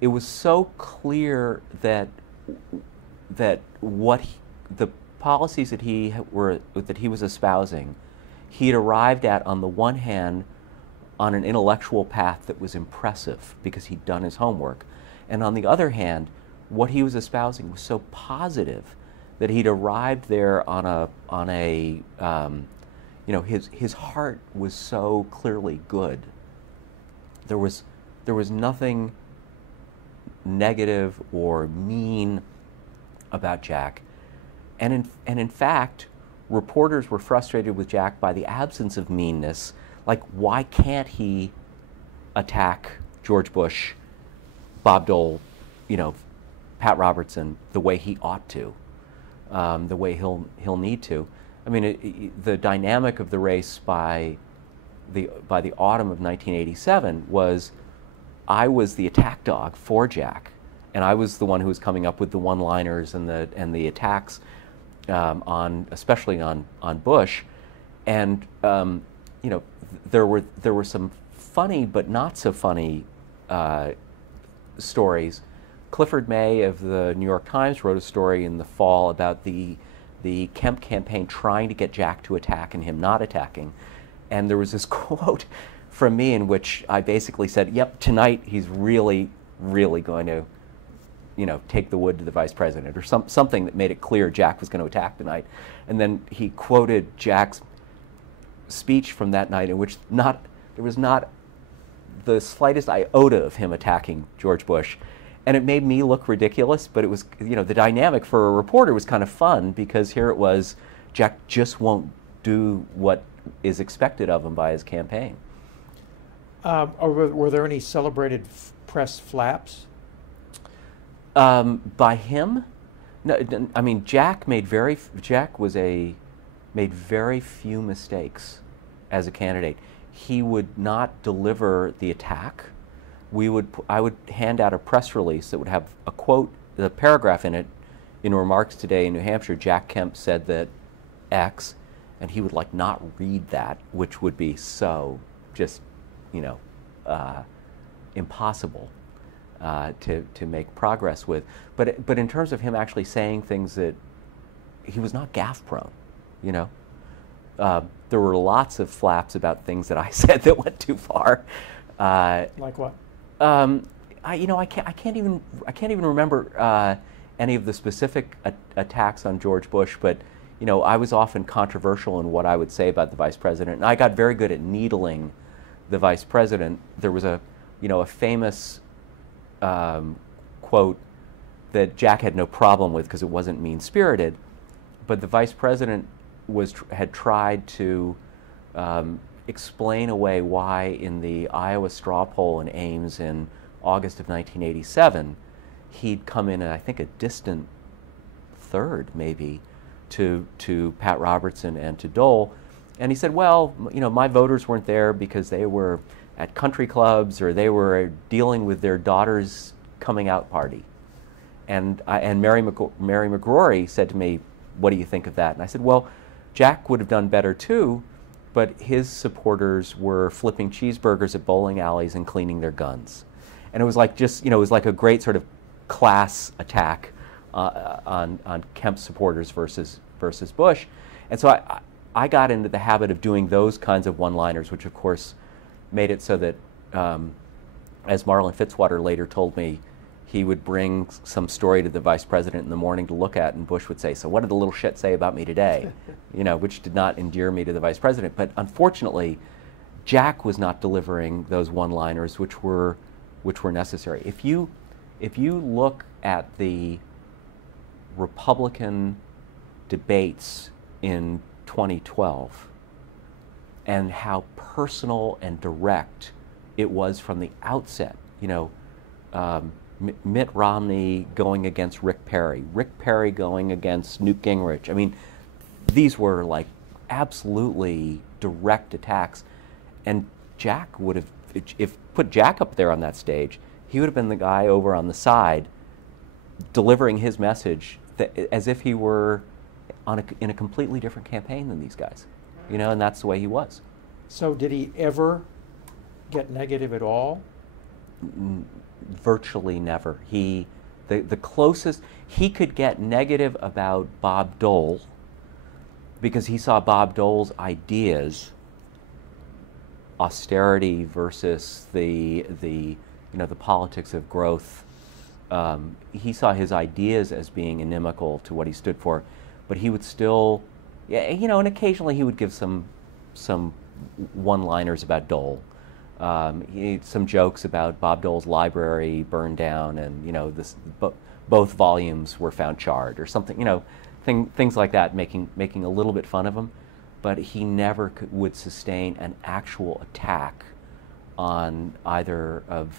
it was so clear that the policies that he was espousing, he had arrived at, on the one hand, on an intellectual path that was impressive because he'd done his homework, and on the other hand, what he was espousing was so positive that he'd arrived there on a his heart was so clearly good. There was nothing negative or mean about Jack, and in fact, reporters were frustrated with Jack by the absence of meanness. Like, why can't he attack George Bush, Bob Dole, Pat Robertson the way he ought to, the way he'll need to? I mean, the dynamic of the race by the autumn of 1987 was, I was the attack dog for Jack, and I was the one who was coming up with the one-liners and the attacks especially on Bush, and there were some funny but not so funny stories. Clifford May of the New York Times wrote a story in the fall about the Kemp campaign trying to get Jack to attack and him not attacking. And there was this quote from me in which I basically said, yep, tonight he's really, really going to, take the wood to the vice president, or something that made it clear Jack was going to attack tonight. And then he quoted Jack's speech from that night, in which there was not the slightest iota of him attacking George Bush. And it made me look ridiculous, but it was, the dynamic for a reporter was kind of fun, because here it was, Jack just won't do what is expected of him by his campaign. Were there any celebrated press flaps? By him? No, I mean, Jack made very few mistakes as a candidate. He would not deliver the attack. I would hand out a press release that would have a quote, the paragraph in it, in Remarks Today in New Hampshire, Jack Kemp said that X, and he would not read that, which would be so just, impossible to make progress with. But in terms of him actually saying things that he was not gaffe prone, there were lots of flaps about things that I said that went too far. Like what? I can't even remember any of the specific attacks on George Bush, but I was often controversial in what I would say about the vice president, and I got very good at needling the vice president. There was a famous quote that Jack had no problem with because it wasn't mean-spirited, but the vice president had tried to explain away why in the Iowa straw poll in Ames in August of 1987, he'd come in at, I think, a distant third, maybe, to Pat Robertson and to Dole. And he said, well, my voters weren't there because they were at country clubs or they were dealing with their daughter's coming out party. And Mary McGrory said to me, what do you think of that? And I said, well, Jack would have done better too, but his supporters were flipping cheeseburgers at bowling alleys and cleaning their guns. And it was it was like a great sort of class attack on Kemp's supporters versus Bush. And so I got into the habit of doing those kinds of one-liners, which of course made it so that, as Marlon Fitzwater later told me, he would bring some story to the vice president in the morning to look at, and Bush would say, so what did the little shit say about me today? Which did not endear me to the vice president. But unfortunately, Jack was not delivering those one-liners which were necessary. If you look at the Republican debates in 2012 and how personal and direct it was from the outset, Mitt Romney going against Rick Perry going against Newt Gingrich. I mean, these were absolutely direct attacks. And Jack would have, if put Jack up there on that stage, he would have been the guy over on the side delivering his message as if he were in a completely different campaign than these guys. And that's the way he was. So did he ever get negative at all? Virtually never. The closest he could get negative about Bob Dole, because he saw Bob Dole's ideas, austerity versus the politics of growth. He saw his ideas as being inimical to what he stood for, but he would still, and occasionally he would give some one-liners about Dole. Some jokes about Bob Dole's library burned down, and both volumes were found charred, or something. Things like that, making a little bit fun of him. But he never would sustain an actual attack on either of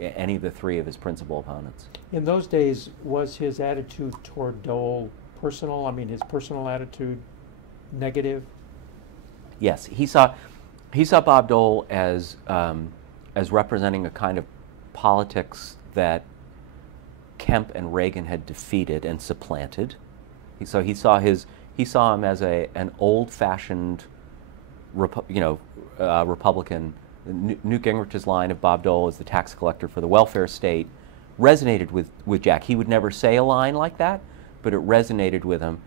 any of the three of his principal opponents. In those days, was his attitude toward Dole personal? I mean, his personal attitude negative? Yes, he saw Bob Dole as representing a kind of politics that Kemp and Reagan had defeated and supplanted. He saw him as an old-fashioned, Republican. Newt Gingrich's line of Bob Dole as the tax collector for the welfare state resonated with Jack. He would never say a line like that, but it resonated with him.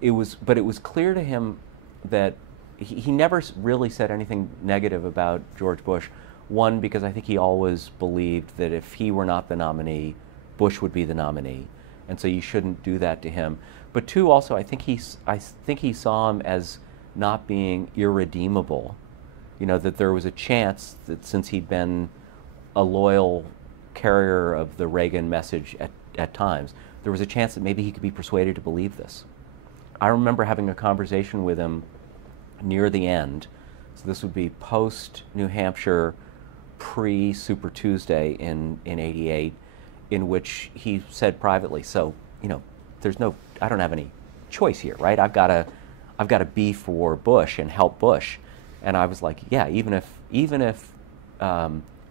It was clear to him that he never really said anything negative about George Bush. One, because I think he always believed that if he were not the nominee, Bush would be the nominee, and so you shouldn't do that to him. But two, also, I think he saw him as not being irredeemable. That there was a chance that since he'd been a loyal carrier of the Reagan message at times, there was a chance that maybe he could be persuaded to believe this. I remember having a conversation with him near the end, so this would be post-New Hampshire, pre-Super Tuesday in '88, in which he said privately, so, I don't have any choice here, right? I've got to be for Bush and help Bush. And I was like, yeah, even if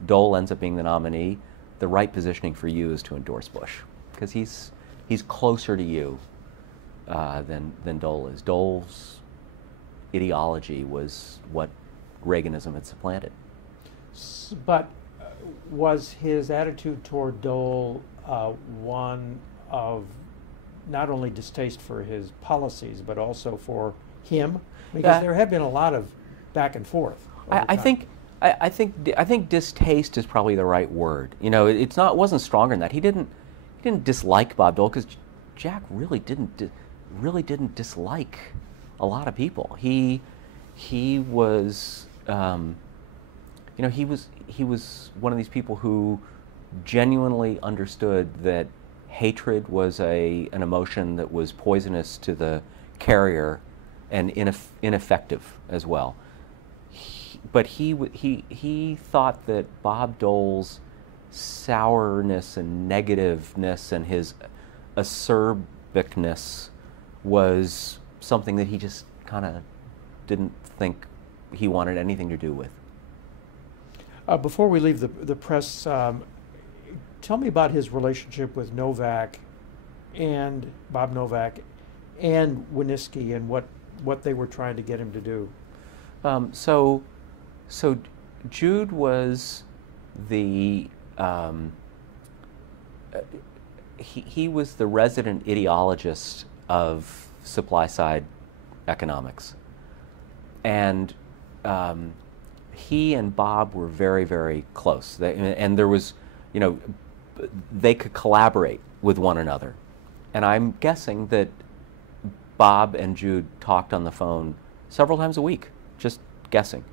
Dole ends up being the nominee, the right positioning for you is to endorse Bush, because he's closer to you than Dole is. Dole's ideology was what Reaganism had supplanted. But was his attitude toward Dole one of not only distaste for his policies, but also for him? Because there had been a lot of back and forth. I think distaste is probably the right word. It wasn't stronger than that. He didn't dislike Bob Dole, because Jack really didn't dislike a lot of people. He was he was one of these people who genuinely understood that hatred was an emotion that was poisonous to the carrier and ineffective as well. But he thought that Bob Dole's sourness and negativeness and his acerbicness was something that he just kind of didn't think he wanted anything to do with. Before we leave the press, tell me about his relationship with Novak and Bob Novak and Winnisky and what they were trying to get him to do. So Jude was he was the resident ideologist of supply side economics, and he and Bob were very, very close. And there was, they could collaborate with one another. And I'm guessing that Bob and Jude talked on the phone several times a week, just guessing.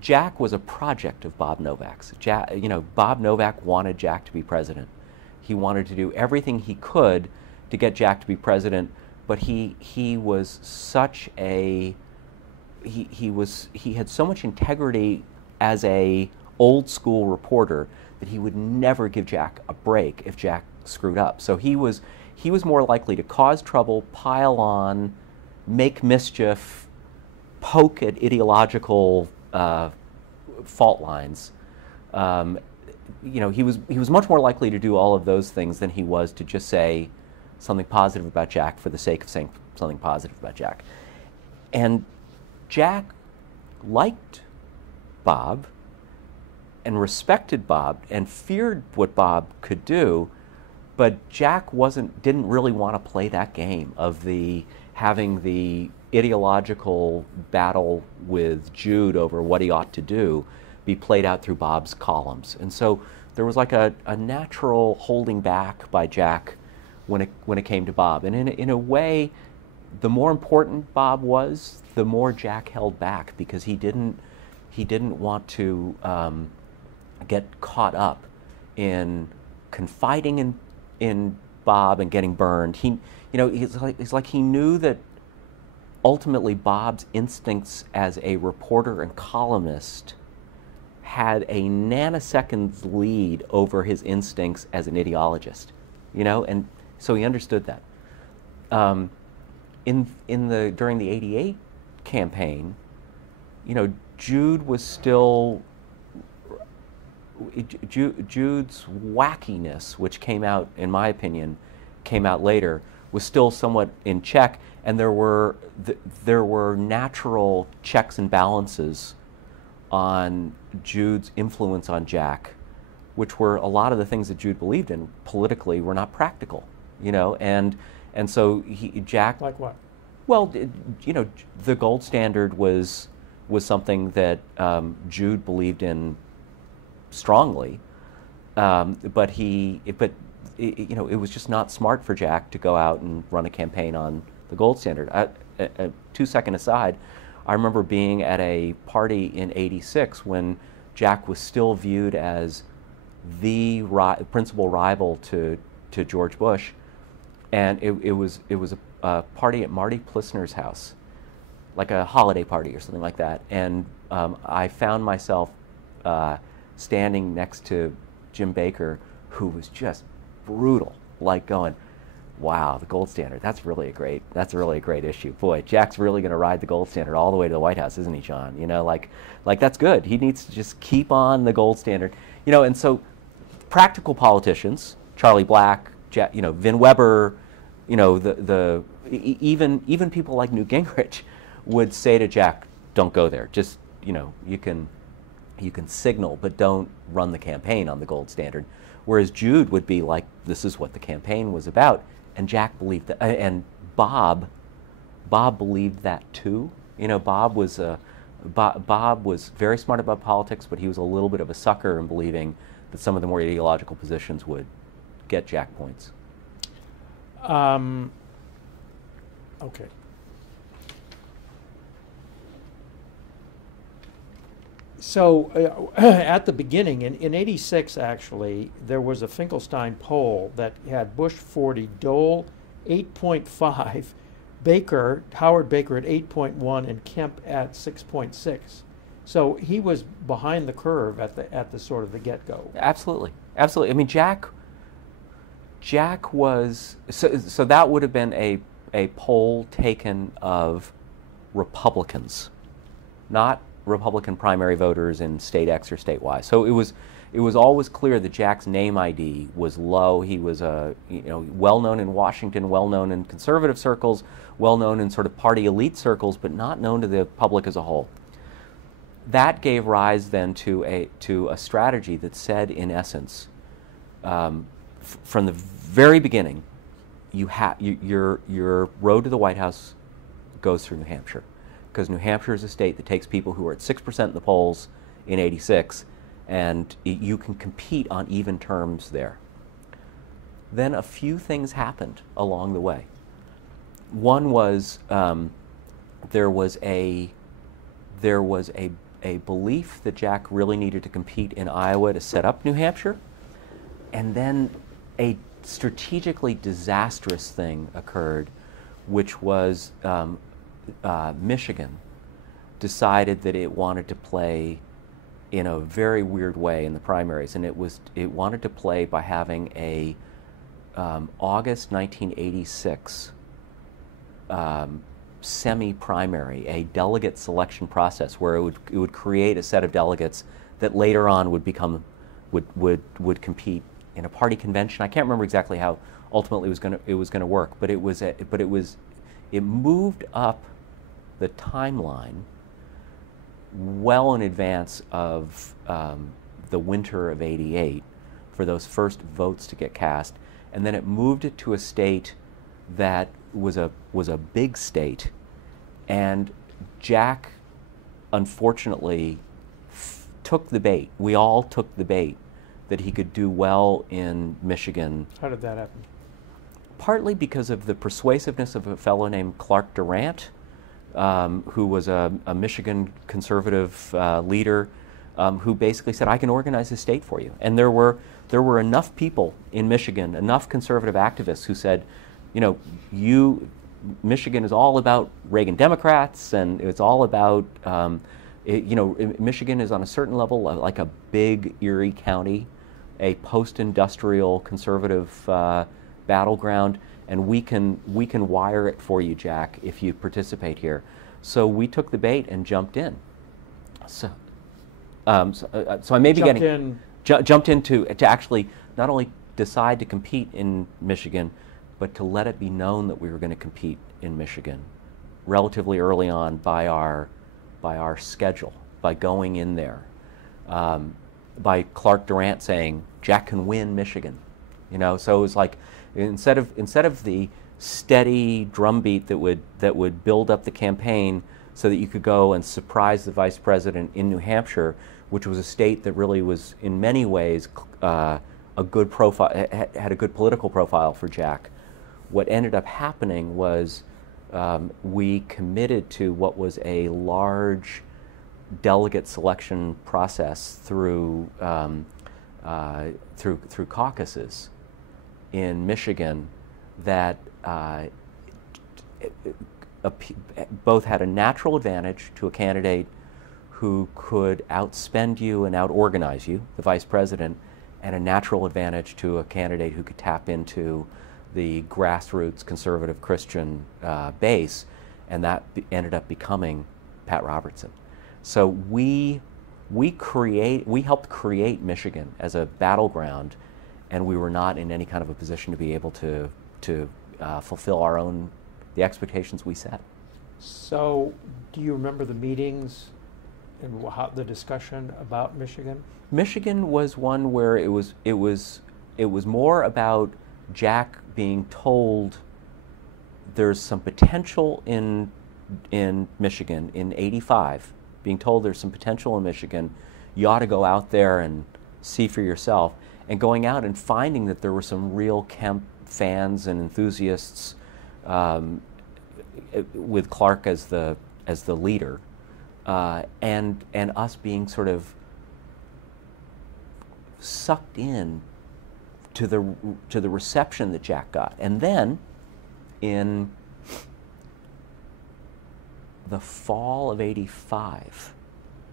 Jack was a project of Bob Novak's. Bob Novak wanted Jack to be president. He wanted to do everything he could to get Jack to be president, but he was such a he had so much integrity as a old school reporter that he would never give Jack a break if Jack screwed up. So he was more likely to cause trouble, pile on, make mischief, poke at ideological fault lines. He was much more likely to do all of those things than he was to just say something positive about Jack for the sake of saying something positive about Jack. And Jack liked Bob and respected Bob and feared what Bob could do, but Jack didn't really want to play that game of having the ideological battle with Jude over what he ought to do be played out through Bob's columns. And so there was like a natural holding back by Jack when it came to Bob. And in a way, the more important Bob was, the more Jack held back, because he didn't want to get caught up in confiding in Bob and getting burned. It's like he knew that ultimately Bob's instincts as a reporter and columnist had a nanosecond's lead over his instincts as an ideologist, and so he understood that. During the '88 campaign, Jude was still Jude's wackiness, which came out, in my opinion, later, was still somewhat in check, and there were natural checks and balances on Jude's influence on Jack, which were a lot of the things that Jude believed in politically were not practical, and so Jack. Like what? Well, the gold standard was something that Jude believed in strongly, but it was just not smart for Jack to go out and run a campaign on the gold standard. 2-second aside, I remember being at a party in '86 when Jack was still viewed as the principal rival to George Bush, and it was a party at Marty Plisner's house, like a holiday party or something like that, and I found myself standing next to Jim Baker, who was just brutal, like going, "Wow, the gold standard. That's really a great issue. Boy, Jack's really going to ride the gold standard all the way to the White House, isn't he, John? Like that's good. He needs to just keep on the gold standard, And so, practical politicians, Charlie Black, Vin Weber, even people like Newt Gingrich would say to Jack, "Don't go there. Just you can signal, but don't run the campaign on the gold standard." Whereas Jude would be like, "This is what the campaign was about," and Jack believed that, and Bob believed that too. Bob was very smart about politics, but he was a little bit of a sucker in believing that some of the more ideological positions would get Jack points. Okay. So at the beginning, in '86 actually, there was a Finkelstein poll that had Bush 40, Dole 8.5, Howard Baker at 8.1, and Kemp at 6.6. So he was behind the curve at the sort of the get-go. Absolutely. I mean, Jack was, so that would have been a poll taken of Republicans, not Republican primary voters in state X or state Y. So it was always clear that Jack's name ID was low. He was well known in Washington, well known in conservative circles, well known in sort of party elite circles, but not known to the public as a whole. That gave rise then to a strategy that said, in essence, from the very beginning, your road to the White House goes through New Hampshire, because New Hampshire is a state that takes people who are at 6% in the polls in '86, and you can compete on even terms there. Then a few things happened along the way. One was there was a belief that Jack really needed to compete in Iowa to set up New Hampshire, and then a strategically disastrous thing occurred, which was Michigan decided that it wanted to play in a very weird way in the primaries, and it wanted to play by having a August 1986 semi-primary, a delegate selection process where it would create a set of delegates that later on would become would compete in a party convention. I can't remember exactly how ultimately it was going to work, but it moved up the timeline well in advance of the winter of '88 for those first votes to get cast, and then it moved it to a state that was a big state, and Jack unfortunately took the bait. We all took the bait that he could do well in Michigan. How did that happen? Partly because of the persuasiveness of a fellow named Clark Durant, who was a Michigan conservative leader, who basically said, "I can organize a state for you." And there were enough people in Michigan, enough conservative activists who said, Michigan is all about Reagan Democrats, and it's all about, Michigan is on a certain level like a big Erie County, a post-industrial conservative battleground, and we can wire it for you, Jack, if you participate here. So we took the bait and jumped in. So I may be jumped in to actually not only decide to compete in Michigan, but to let it be known that we were going to compete in Michigan relatively early on by our schedule, by going in there, by Clark Durant saying Jack can win Michigan, So it was like instead of the steady drumbeat that would build up the campaign so that you could go and surprise the vice president in New Hampshire, which was a state that really was in many ways a good profile, had a good political profile for Jack. What ended up happening was we committed to what was a large delegate selection process through caucuses in Michigan that both had a natural advantage to a candidate who could outspend you and outorganize you, the vice president, and a natural advantage to a candidate who could tap into the grassroots conservative Christian base, and that ended up becoming Pat Robertson. So we helped create Michigan as a battleground, and we were not in any kind of a position to be able to fulfill the expectations we set. So, do you remember the meetings and the discussion about Michigan? Michigan was one where it was more about Jack being told there's some potential in Michigan in '85, being told there's some potential in Michigan, you ought to go out there and see for yourself, and going out and finding that there were some real Kemp fans and enthusiasts, with Clark as the leader, and us being sort of sucked in to the reception that Jack got. And then in the fall of '85,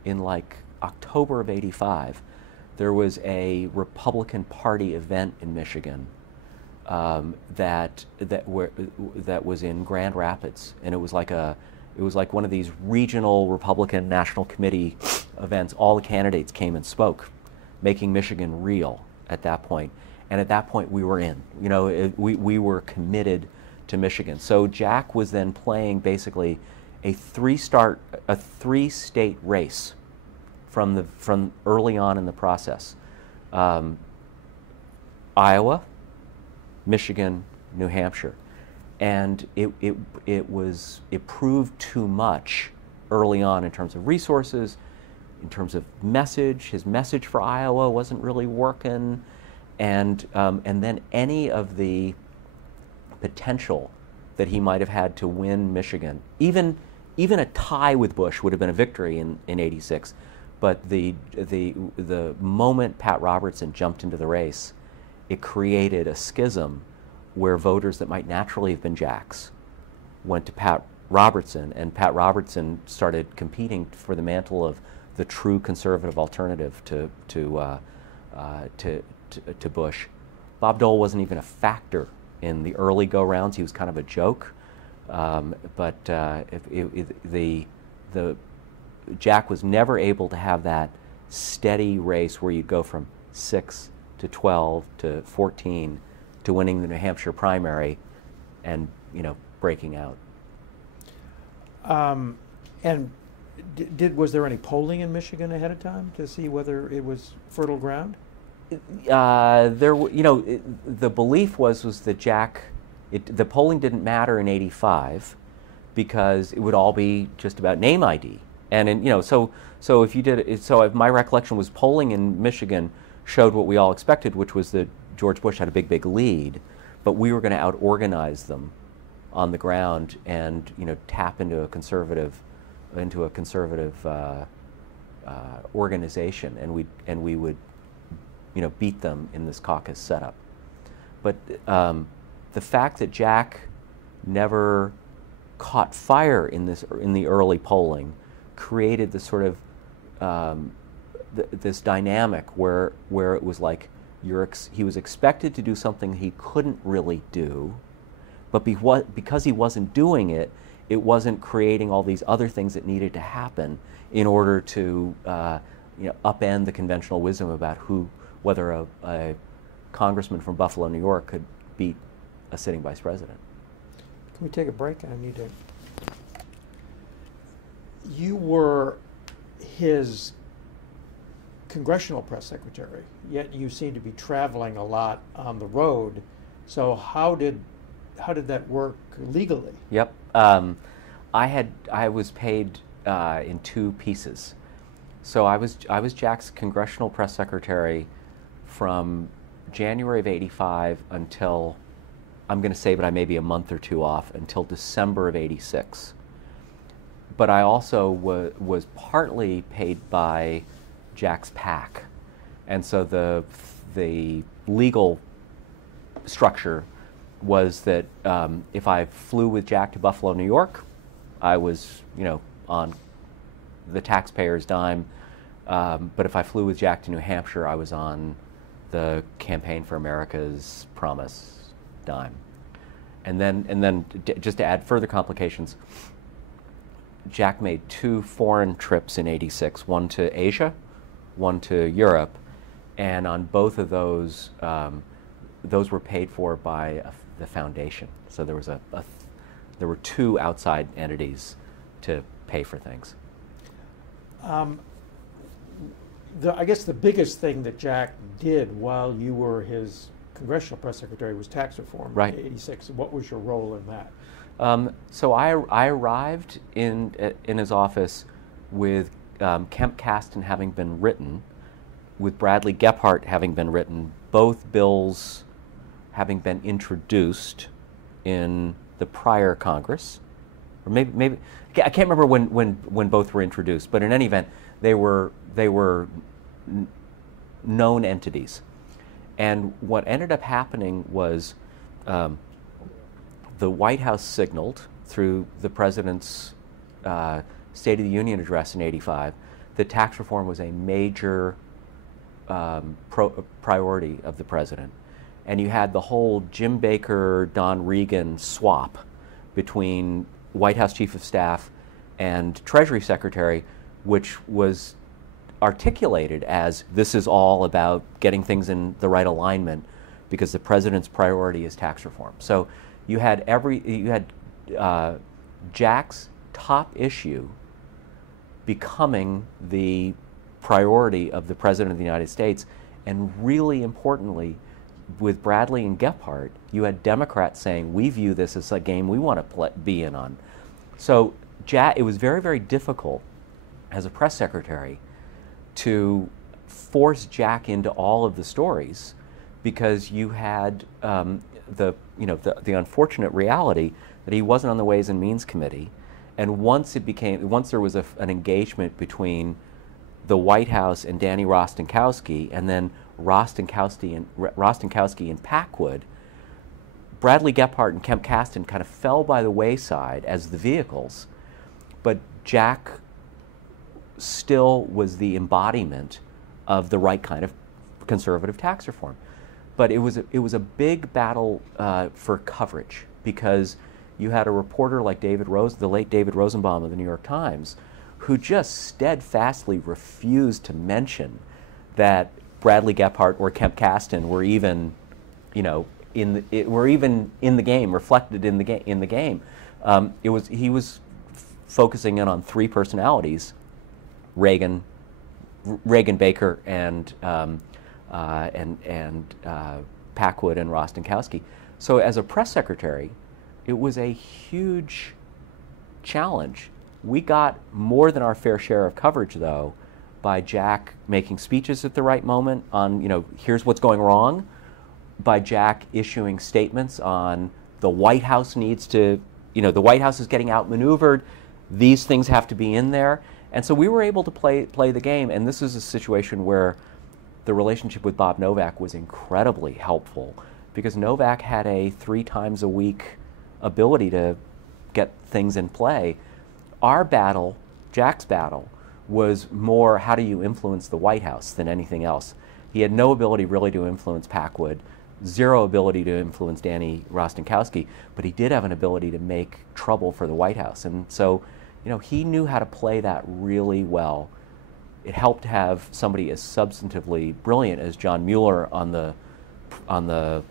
in like October of '85, there was a Republican Party event in Michigan that was in Grand Rapids, and it was like one of these regional Republican National Committee events. All the candidates came and spoke, making Michigan real at that point. And at that point, we were in. We were committed to Michigan. So Jack was then playing basically a three-state race from early on in the process: Iowa, Michigan, New Hampshire, and it proved too much early on in terms of resources, in terms of message. His message for Iowa wasn't really working. And then any of the potential that he might have had to win Michigan, even a tie with Bush would have been a victory in '86. But the moment Pat Robertson jumped into the race, it created a schism where voters that might naturally have been Jack's went to Pat Robertson, and Pat Robertson started competing for the mantle of the true conservative alternative to Bush. Bob Dole wasn't even a factor in the early go-rounds. He was kind of a joke. The Jack was never able to have that steady race where you'd go from 6 to 12 to 14 to winning the New Hampshire primary and, breaking out. And was there any polling in Michigan ahead of time to see whether it was fertile ground? The belief was that Jack, the polling didn't matter in '85 because it would all be just about name ID. And so if you did it, so if my recollection was polling in Michigan showed what we all expected, which was that George Bush had a big lead, but we were going to out-organize them on the ground and tap into a conservative organization, and we would beat them in this caucus setup. But the fact that Jack never caught fire in the early polling created this sort of this dynamic where it was like he was expected to do something he couldn't really do, but because he wasn't doing it, it wasn't creating all these other things that needed to happen in order to upend the conventional wisdom about whether a congressman from Buffalo, New York, could beat a sitting vice president. Can we take a break? I need to. You were his congressional press secretary, yet you seem to be traveling a lot on the road. So how did that work legally? Yep. I was paid in two pieces. So I was Jack's congressional press secretary from January of '85 until, I'm going to say, but I may be a month or two off, until December of '86. But I also was partly paid by Jack's PAC, and so the legal structure was that if I flew with Jack to Buffalo, New York, I was on the taxpayer's dime. But if I flew with Jack to New Hampshire, I was on the Campaign for America's Promise dime. And then just to add further complications, Jack made two foreign trips in '86, one to Asia, one to Europe, and on both of those were paid for by the foundation. So there was there were two outside entities to pay for things. I guess the biggest thing that Jack did while you were his congressional press secretary was tax reform Right. in '86. What was your role in that? So I arrived in his office with Kemp Caston having been written, with Bradley Gephardt having been written, both bills having been introduced in the prior Congress, or maybe I can't remember when both were introduced, but in any event, they were known entities. And what ended up happening was the White House signaled through the president's State of the Union address in '85 that tax reform was a major priority of the president. And you had the whole Jim Baker, Don Regan swap between White House Chief of Staff and Treasury Secretary, which was articulated as this is all about getting things in the right alignment because the president's priority is tax reform. So you had Jack's top issue becoming the priority of the President of the United States, and really importantly, with Bradley and Gephardt, you had Democrats saying, we view this as a game we want to be in on. So it was very, very difficult as a press secretary to force Jack into all of the stories, because you had the unfortunate reality that he wasn't on the Ways and Means Committee, and once there was an engagement between the White House and Danny Rostenkowski, and then Rostenkowski and Packwood, Bradley Gephardt and Kemp Caston kind of fell by the wayside as the vehicles, but Jack still was the embodiment of the right kind of conservative tax reform. But it was a big battle for coverage, because you had a reporter like the late David Rosenbaum of the New York Times, who just steadfastly refused to mention that Bradley Gephardt or Kemp Kasten were even, were even in the game, reflected in the game. He was focusing in on three personalities: Reagan, Baker, and Packwood and Rostenkowski. So as a press secretary, it was a huge challenge. We got more than our fair share of coverage, though, by Jack making speeches at the right moment on, here's what's going wrong, by Jack issuing statements on the White House needs to, the White House is getting outmaneuvered, these things have to be in there. And so we were able to play the game, and this is a situation where the relationship with Bob Novak was incredibly helpful, because Novak had a 3 times a week ability to get things in play. Our battle, Jack's battle, was more how do you influence the White House than anything else. He had no ability really to influence Packwood, zero ability to influence Danny Rostenkowski, but he did have an ability to make trouble for the White House. And so, he knew how to play that really well. It helped to have somebody as substantively brilliant as John Mueller on the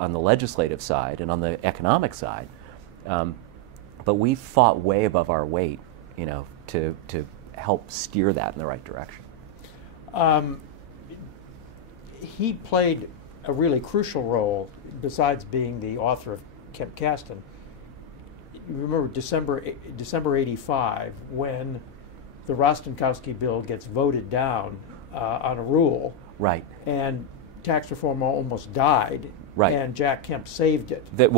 legislative side and on the economic side. But we fought way above our weight, to help steer that in the right direction. He played a really crucial role, besides being the author of Kemp Kasten. You remember December '85, when the Rostenkowski bill gets voted down on a rule. Right. And tax reform almost died. Right. And Jack Kemp saved it. The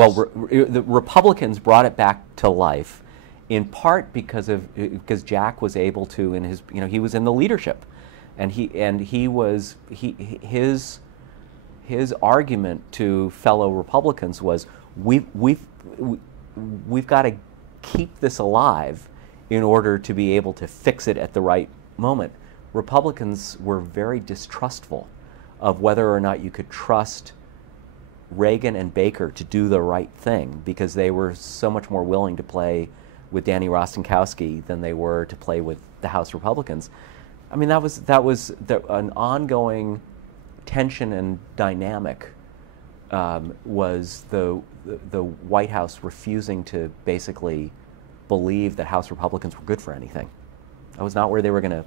Republicans brought it back to life, in part because Jack was able to, in his, he was in the leadership, and his argument to fellow Republicans was we've got to keep this alive in order to be able to fix it at the right moment. Republicans were very distrustful of whether or not you could trust Reagan and Baker to do the right thing, because they were so much more willing to play with Danny Rostenkowski than they were to play with the House Republicans. I mean, that was an ongoing tension and dynamic. Was the White House refusing to basically believe that House Republicans were good for anything. That was not where they were going to,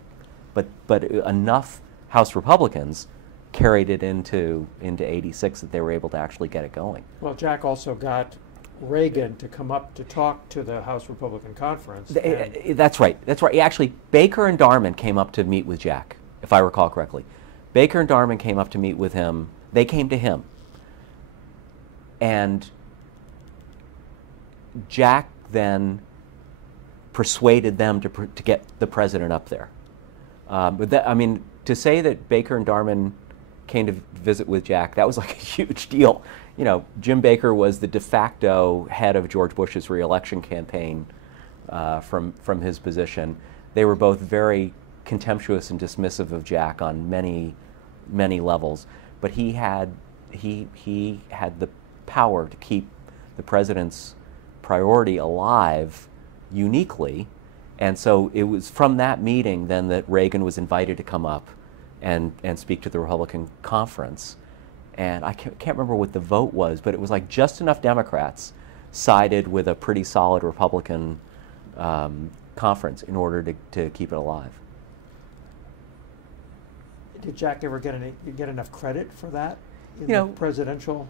but enough House Republicans carried it into '86 that they were able to actually get it going. Well, Jack also got Reagan to come up to talk to the House Republican Conference. That's right. Actually, Baker and Darman came up to meet with Jack, if I recall correctly. Baker and Darman came up to meet with him. They came to him. And Jack then persuaded them to get the president up there. To say that Baker and Darman came to visit with Jack, that was like a huge deal. Jim Baker was the de facto head of George Bush's re-election campaign from his position. They were both very contemptuous and dismissive of Jack on many, many levels, but he had the power to keep the president's priority alive uniquely. And so it was from that meeting then that Reagan was invited to come up and speak to the Republican conference. And I can't remember what the vote was, but it was like just enough Democrats sided with a pretty solid Republican conference in order to keep it alive. Did Jack ever get enough credit for that in the presidential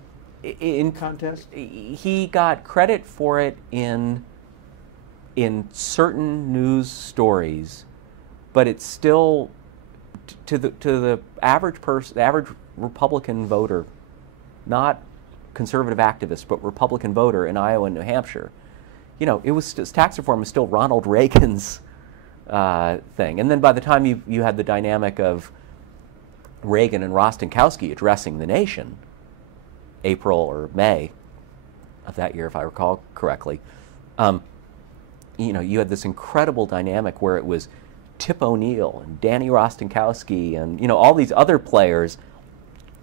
contest? He got credit for it in certain news stories, but it's still to the average person, the average Republican voter, not conservative activist, but Republican voter in Iowa and New Hampshire. Tax reform was still Ronald Reagan's thing. And then by the time you had the dynamic of Reagan and Rostenkowski addressing the nation, April or May of that year, if I recall correctly, you had this incredible dynamic where it was Tip O'Neill and Danny Rostenkowski and all these other players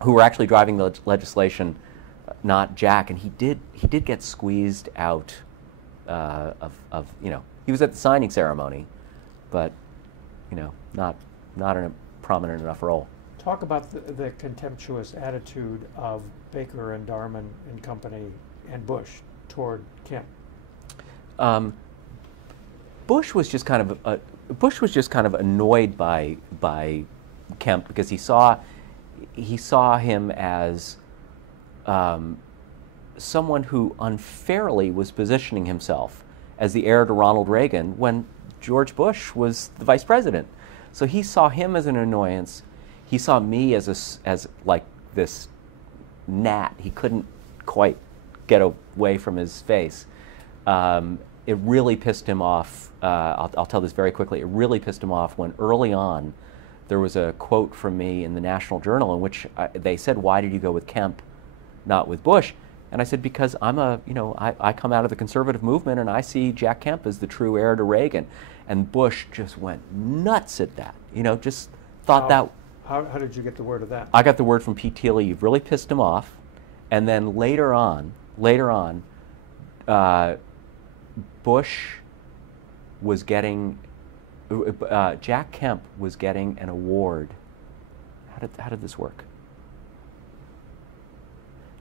who were actually driving the legislation not Jack. And he did get squeezed out of he was at the signing ceremony, but not in a prominent enough role. Talk about the contemptuous attitude of Baker and Darman and company and Bush toward Kemp. Bush was just kind of annoyed by Kemp because he saw him as someone who unfairly was positioning himself as the heir to Ronald Reagan when George Bush was the vice president. So he saw him as an annoyance. He saw me as like this gnat. He couldn't quite get away from his face. It really pissed him off. I'll tell this very quickly. It really pissed him off when early on there was a quote from me in the National Journal in which they said, "Why did you go with Kemp, not with Bush?" And I said, because I come out of the conservative movement and I see Jack Kemp as the true heir to Reagan. And Bush just went nuts at that. Just thought that. How did you get the word of that? I got the word from Pete Thiele. You've really pissed him off. And then later on, Bush was getting, Jack Kemp was getting an award. How did this work?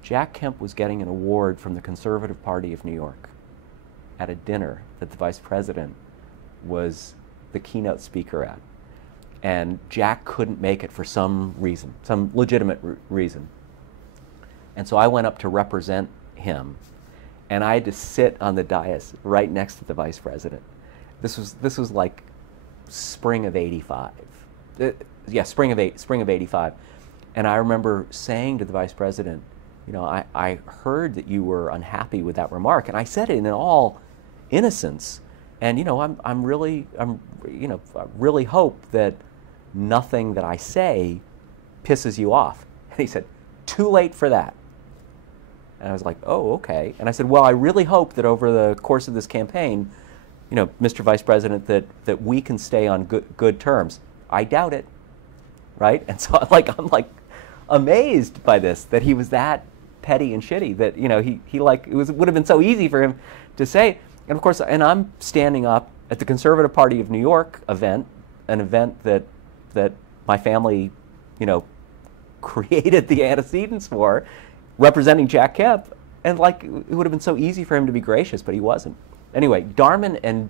Jack Kemp was getting an award from the Conservative Party of New York at a dinner that the vice president was the keynote speaker at. And Jack couldn't make it for some reason, some legitimate reason. And so I went up to represent him, and I had to sit on the dais right next to the vice president. This was like spring of '85. Spring of '85. And I remember saying to the vice president, I heard that you were unhappy with that remark, and I said it in all innocence. And I really hope that nothing that I say pisses you off. And he said, "Too late for that." And I was like, "Oh, okay." And I said, "Well, I really hope that over the course of this campaign, Mr. Vice President, that we can stay on good terms." I doubt it, right? And so I'm amazed by this, that he was that petty and shitty, that it would have been so easy for him to say. And of course, I'm standing up at the Conservative Party of New York event, an event that my family, created the antecedents for, representing Jack Kemp, and it would have been so easy for him to be gracious, but he wasn't. Anyway, Darman and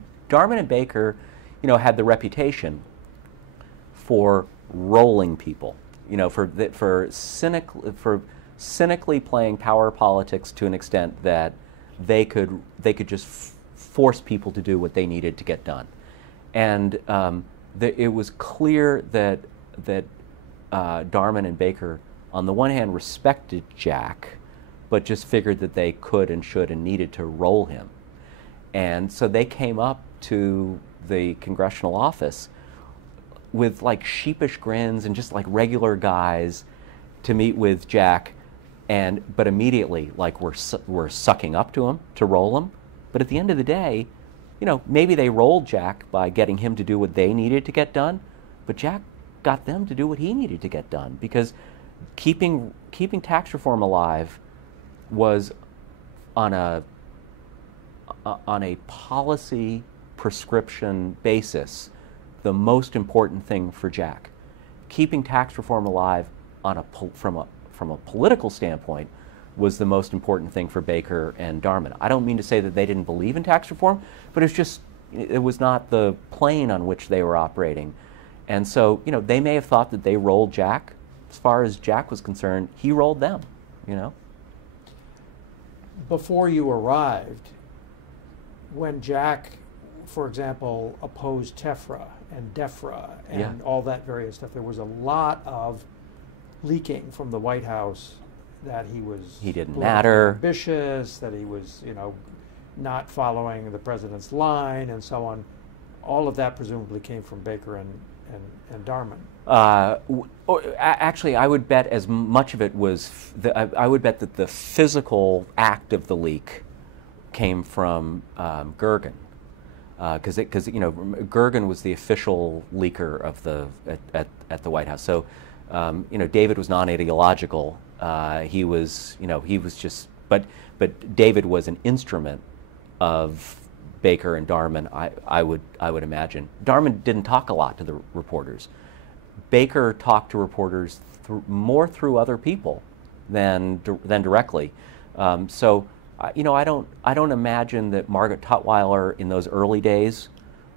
Baker, had the reputation for rolling people, for cynically playing power politics to an extent that they could just force people to do what they needed to get done. And it was clear that Darman and Baker, on the one hand, respected Jack, but just figured that they could and should and needed to roll him. And so they came up to the congressional office with sheepish grins and just regular guys to meet with Jack, but immediately we're sucking up to him to roll him. But at the end of the day, maybe they rolled Jack by getting him to do what they needed to get done, but Jack got them to do what he needed to get done, because keeping tax reform alive was on a policy prescription basis the most important thing for Jack. Keeping tax reform alive from a political standpoint was the most important thing for Baker and Darman. I don't mean to say that they didn't believe in tax reform, but it was not the plane on which they were operating. And so, they may have thought that they rolled Jack. As far as Jack was concerned, he rolled them, Before you arrived, when Jack, for example, opposed TEFRA and DEFRA and all that various stuff, there was a lot of leaking from the White House that he didn't matter, ambitious, that he was, not following the president's line, and so on. All of that presumably came from Baker and Darman. Actually, I would bet as much of it was. I would bet that the physical act of the leak came from Gergen, because Gergen was the official leaker of at the White House. So David was non-ideological, He was, he was just, but David was an instrument of Baker and Darman. I would imagine Darman didn't talk a lot to the reporters. Baker talked to reporters more through other people than directly. So, I don't imagine that Margaret Tutwiler in those early days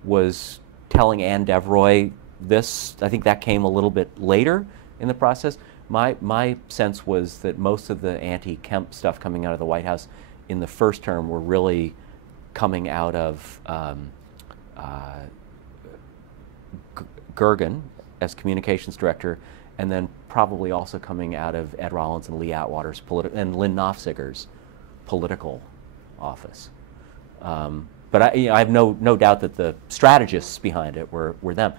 was telling Ann Devroy this. I think that came a little bit later in the process. My sense was that most of the anti-Kemp stuff coming out of the White House in the first term were really coming out of Gergen as communications director, and then probably also coming out of Ed Rollins and Lee Atwater's and Lynn Nofziger's political office. But I have no doubt that the strategists behind it were them.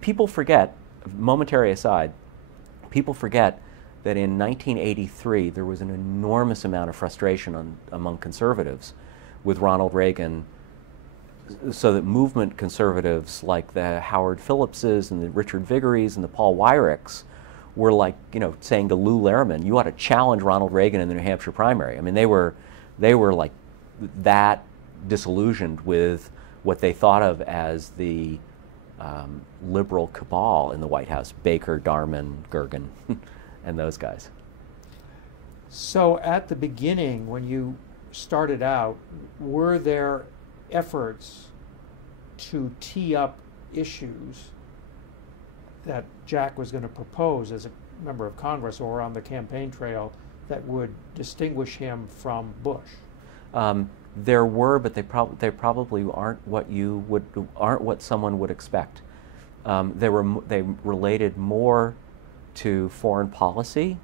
People forget, momentary aside, people forget that in 1983 there was an enormous amount of frustration among conservatives with Ronald Reagan, so that movement conservatives like the Howard Phillipses and the Richard Vigories and the Paul Weyrichs were like, saying to Lou Lehrman, you ought to challenge Ronald Reagan in the New Hampshire primary. I mean, they were like that disillusioned with what they thought of as the liberal cabal in the White House, Baker, Darman, Gergen, and those guys. So at the beginning, when you started out, were there efforts to tee up issues that Jack was going to propose as a member of Congress or on the campaign trail that would distinguish him from Bush? There were, but they probably aren't what someone would expect. They related more to foreign policy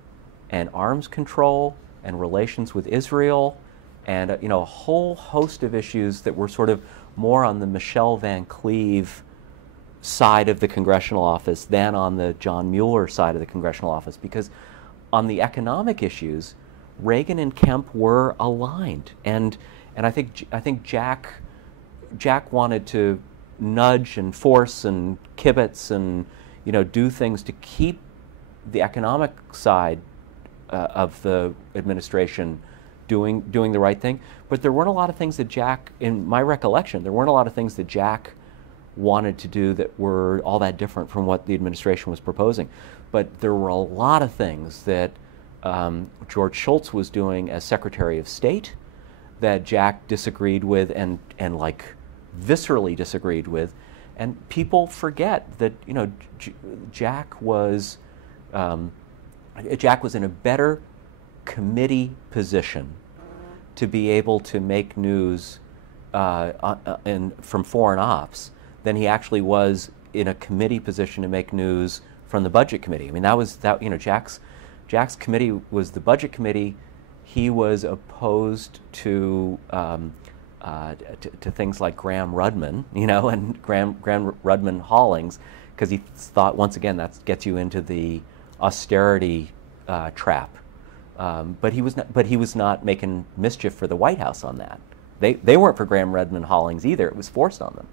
and arms control and relations with Israel, and a whole host of issues that were sort of more on the Michelle Van Cleve side of the congressional office than on the John Mueller side of the congressional office, because on the economic issues, Reagan and Kemp were aligned, and I think Jack wanted to nudge and force and kibitz and do things to keep the economic side of the administration doing the right thing. But there weren't a lot of things that Jack, in my recollection, there weren't a lot of things that Jack wanted to do that were all that different from what the administration was proposing. But there were a lot of things that George Shultz was doing as Secretary of State that Jack disagreed with and like viscerally disagreed with. And people forget that Jack was in a better committee position to be able to make news from foreign ops than he actually was in a committee position to make news from the Budget Committee. I mean, Jack's committee was the Budget Committee. He was opposed to things like Graham-Rudman, and Graham-Rudman haulings, because he thought, once again, that gets you into the austerity trap. But he was not making mischief for the White House on that. They weren't for Graham-Rudman haulings either. It was forced on them.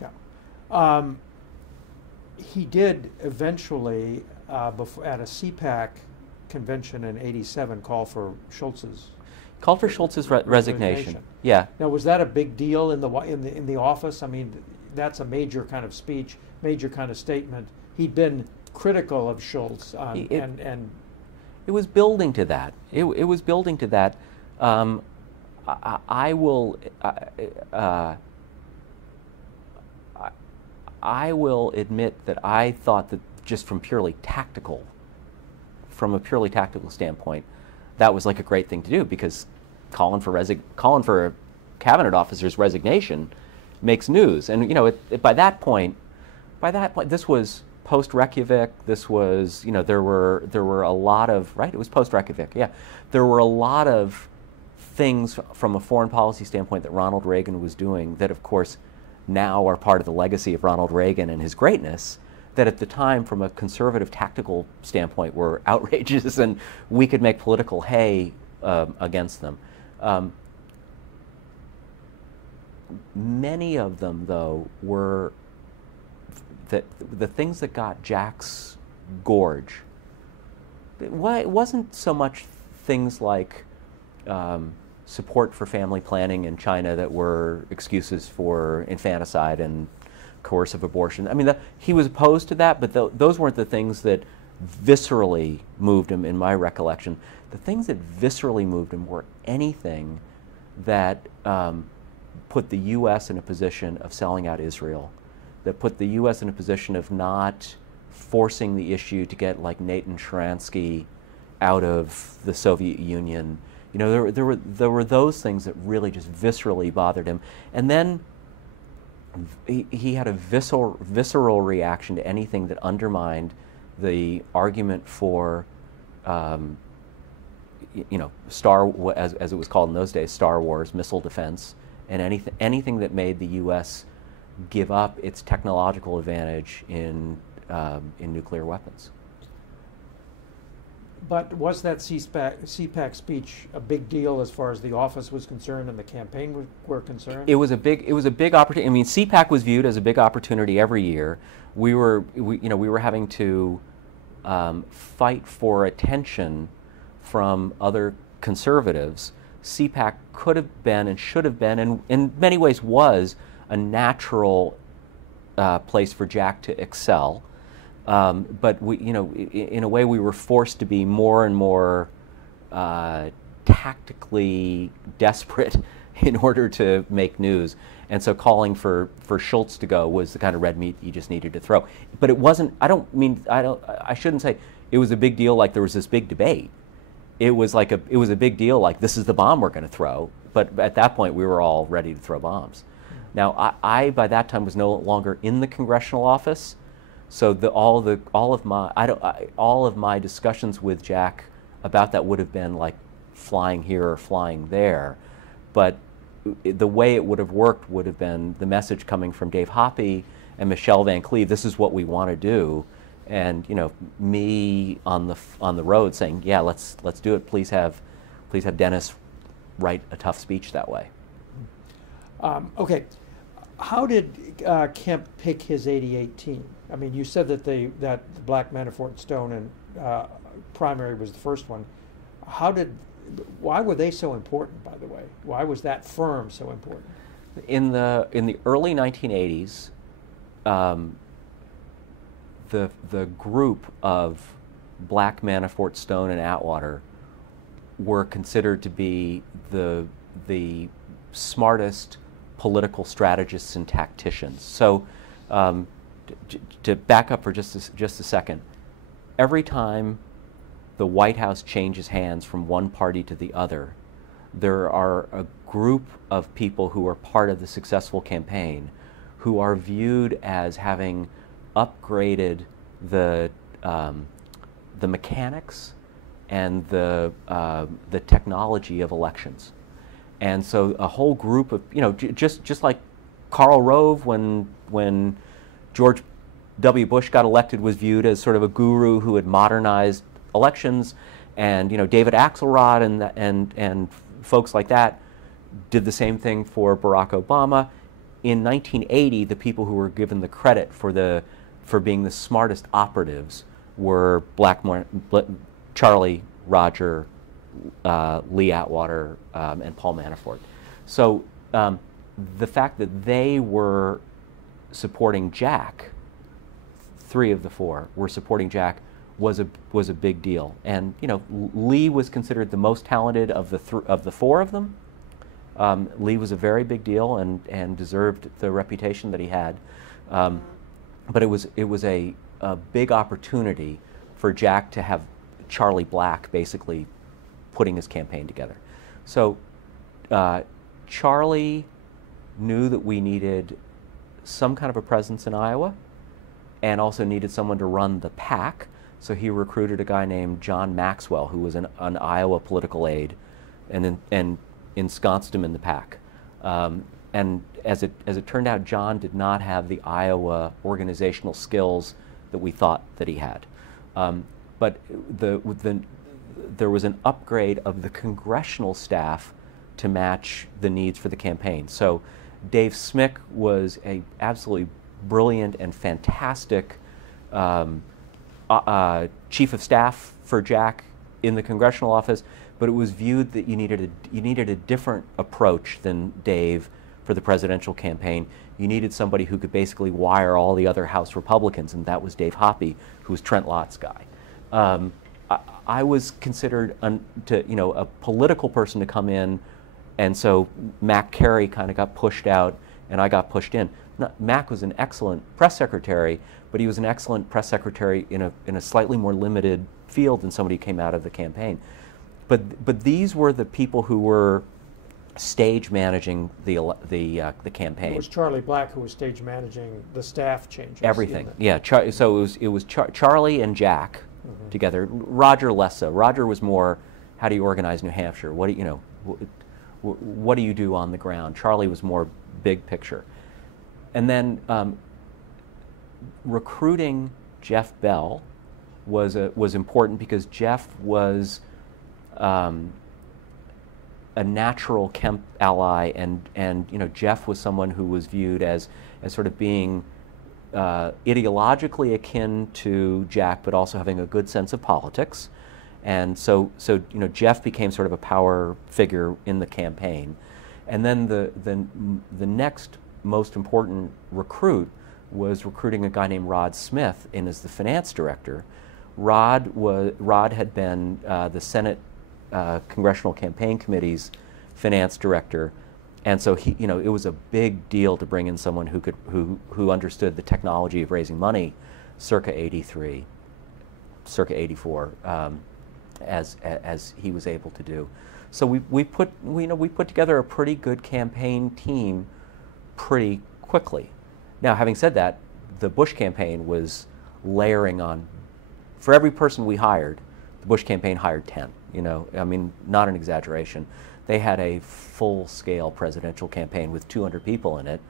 Yeah. He did eventually, at a CPAC convention in '87, called for Schultz's resignation. Yeah. Now, was that a big deal in the office? I mean, that's a major kind of speech, major kind of statement. He'd been critical of Schultz, and it was building to that. It was building to that. I will admit that I thought that just from a purely tactical standpoint, that was like a great thing to do, because calling for a cabinet officer's resignation makes news. And by that point, this was post Reykjavik. This was there were a lot of It was post Reykjavik. Yeah, there were a lot of things from a foreign policy standpoint that Ronald Reagan was doing that, of course, now are part of the legacy of Ronald Reagan and his greatness, that at the time, from a conservative tactical standpoint, were outrageous, and we could make political hay against them. Many of them, though, were the things that got Jack's gorge it wasn't so much things like support for family planning in China that were excuses for infanticide and coercive abortion. I mean, he was opposed to that, but those weren't the things that viscerally moved him, in my recollection. The things that viscerally moved him were anything that put the U.S. in a position of selling out Israel, that put the U.S. in a position of not forcing the issue to get like Nathan Sharansky out of the Soviet Union. You know, there were those things that really just viscerally bothered him. And then he had a visceral reaction to anything that undermined the argument for, you know, as it was called in those days, Star Wars, missile defense, and anything that made the U.S. give up its technological advantage in nuclear weapons. But was that CPAC speech a big deal as far as the office was concerned and the campaign were concerned? It was a big opportunity. I mean, CPAC was viewed as a big opportunity every year. We were having to fight for attention from other conservatives. CPAC could have been and should have been, and in many ways was, a natural place for Jack to excel. But we, you know, in a way, we were forced to be more and more tactically desperate in order to make news. And so calling for Schultz to go was the kind of red meat you just needed to throw. But it wasn't. I shouldn't say it was a big deal. Like there was this big debate. It was a big deal. Like this is the bomb we're going to throw. But at that point, we were all ready to throw bombs. Now, I by that time was no longer in the congressional office. So all of my discussions with Jack about that would have been like flying here or flying there, but the way it would have worked would have been the message coming from Dave Hoppe and Michelle Van Cleve. This is what we want to do, and you know, me on the road saying, yeah, let's do it. Please have Dennis write a tough speech that way. Okay. How did Kemp pick his '88 team? I mean, you said that the Black, Manafort, Stone, and primary was the first one. Why were they so important, by the way? Why was that firm so important? In the early 1980s, the group of Black, Manafort, Stone, and Atwater were considered to be the smartest political strategists and tacticians. So, to back up for just a second, every time the White House changes hands from one party to the other, there are a group of people who are part of the successful campaign who are viewed as having upgraded the mechanics and the technology of elections. And so a whole group of, you know, just like Karl Rove when George W. Bush got elected was viewed as sort of a guru who had modernized elections, and you know, David Axelrod and folks like that did the same thing for Barack Obama. In 1980, the people who were given the credit for being the smartest operatives were Charlie, Roger, Lee Atwater, and Paul Manafort. So the fact that they were supporting Jack, 3 of the 4 were supporting Jack, was a big deal. And you know, Lee was considered the most talented of the 4 of them. Lee was a very big deal and deserved the reputation that he had. But it was a big opportunity for Jack to have Charlie Black basically putting his campaign together. So Charlie knew that we needed some kind of a presence in Iowa and also needed someone to run the PAC. So he recruited a guy named John Maxwell, who was an Iowa political aide, and ensconced him in the PAC. And as it turned out, John did not have the Iowa organizational skills that we thought that he had. But there was an upgrade of the congressional staff to match the needs for the campaign. So Dave Smick was a absolutely brilliant and fantastic chief of staff for Jack in the congressional office, but it was viewed that you needed a different approach than Dave for the presidential campaign. You needed somebody who could basically wire all the other House Republicans, and that was Dave Hoppe, who was Trent Lott's guy. I was considered a political person to come in, and so Mac Carey kind of got pushed out, and I got pushed in. Mac was an excellent press secretary, but he was an excellent press secretary in a slightly more limited field than somebody who came out of the campaign. But these were the people who were stage managing the campaign. It was Charlie Black who was stage managing the staff changes. Everything, yeah. So it was Charlie and Jack together. Roger less so. Roger was more, how do you organize New Hampshire? What do you do on the ground? Charlie was more big picture. And then recruiting Jeff Bell was important because Jeff was a natural Kemp ally, and Jeff was someone who was viewed as sort of being ideologically akin to Jack, but also having a good sense of politics. And so Jeff became sort of a power figure in the campaign. And then the next most important recruit was recruiting a guy named Rod Smith in as the finance director. Rod had been the Senate Congressional Campaign Committee's finance director, and so it was a big deal to bring in someone who understood the technology of raising money, circa '83, circa '84, as he was able to do. So we put together a pretty good campaign team pretty quickly. Now, having said that, the Bush campaign was layering on. For every person we hired, the Bush campaign hired 10. I mean, not an exaggeration. They had a full-scale presidential campaign with 200 people in it,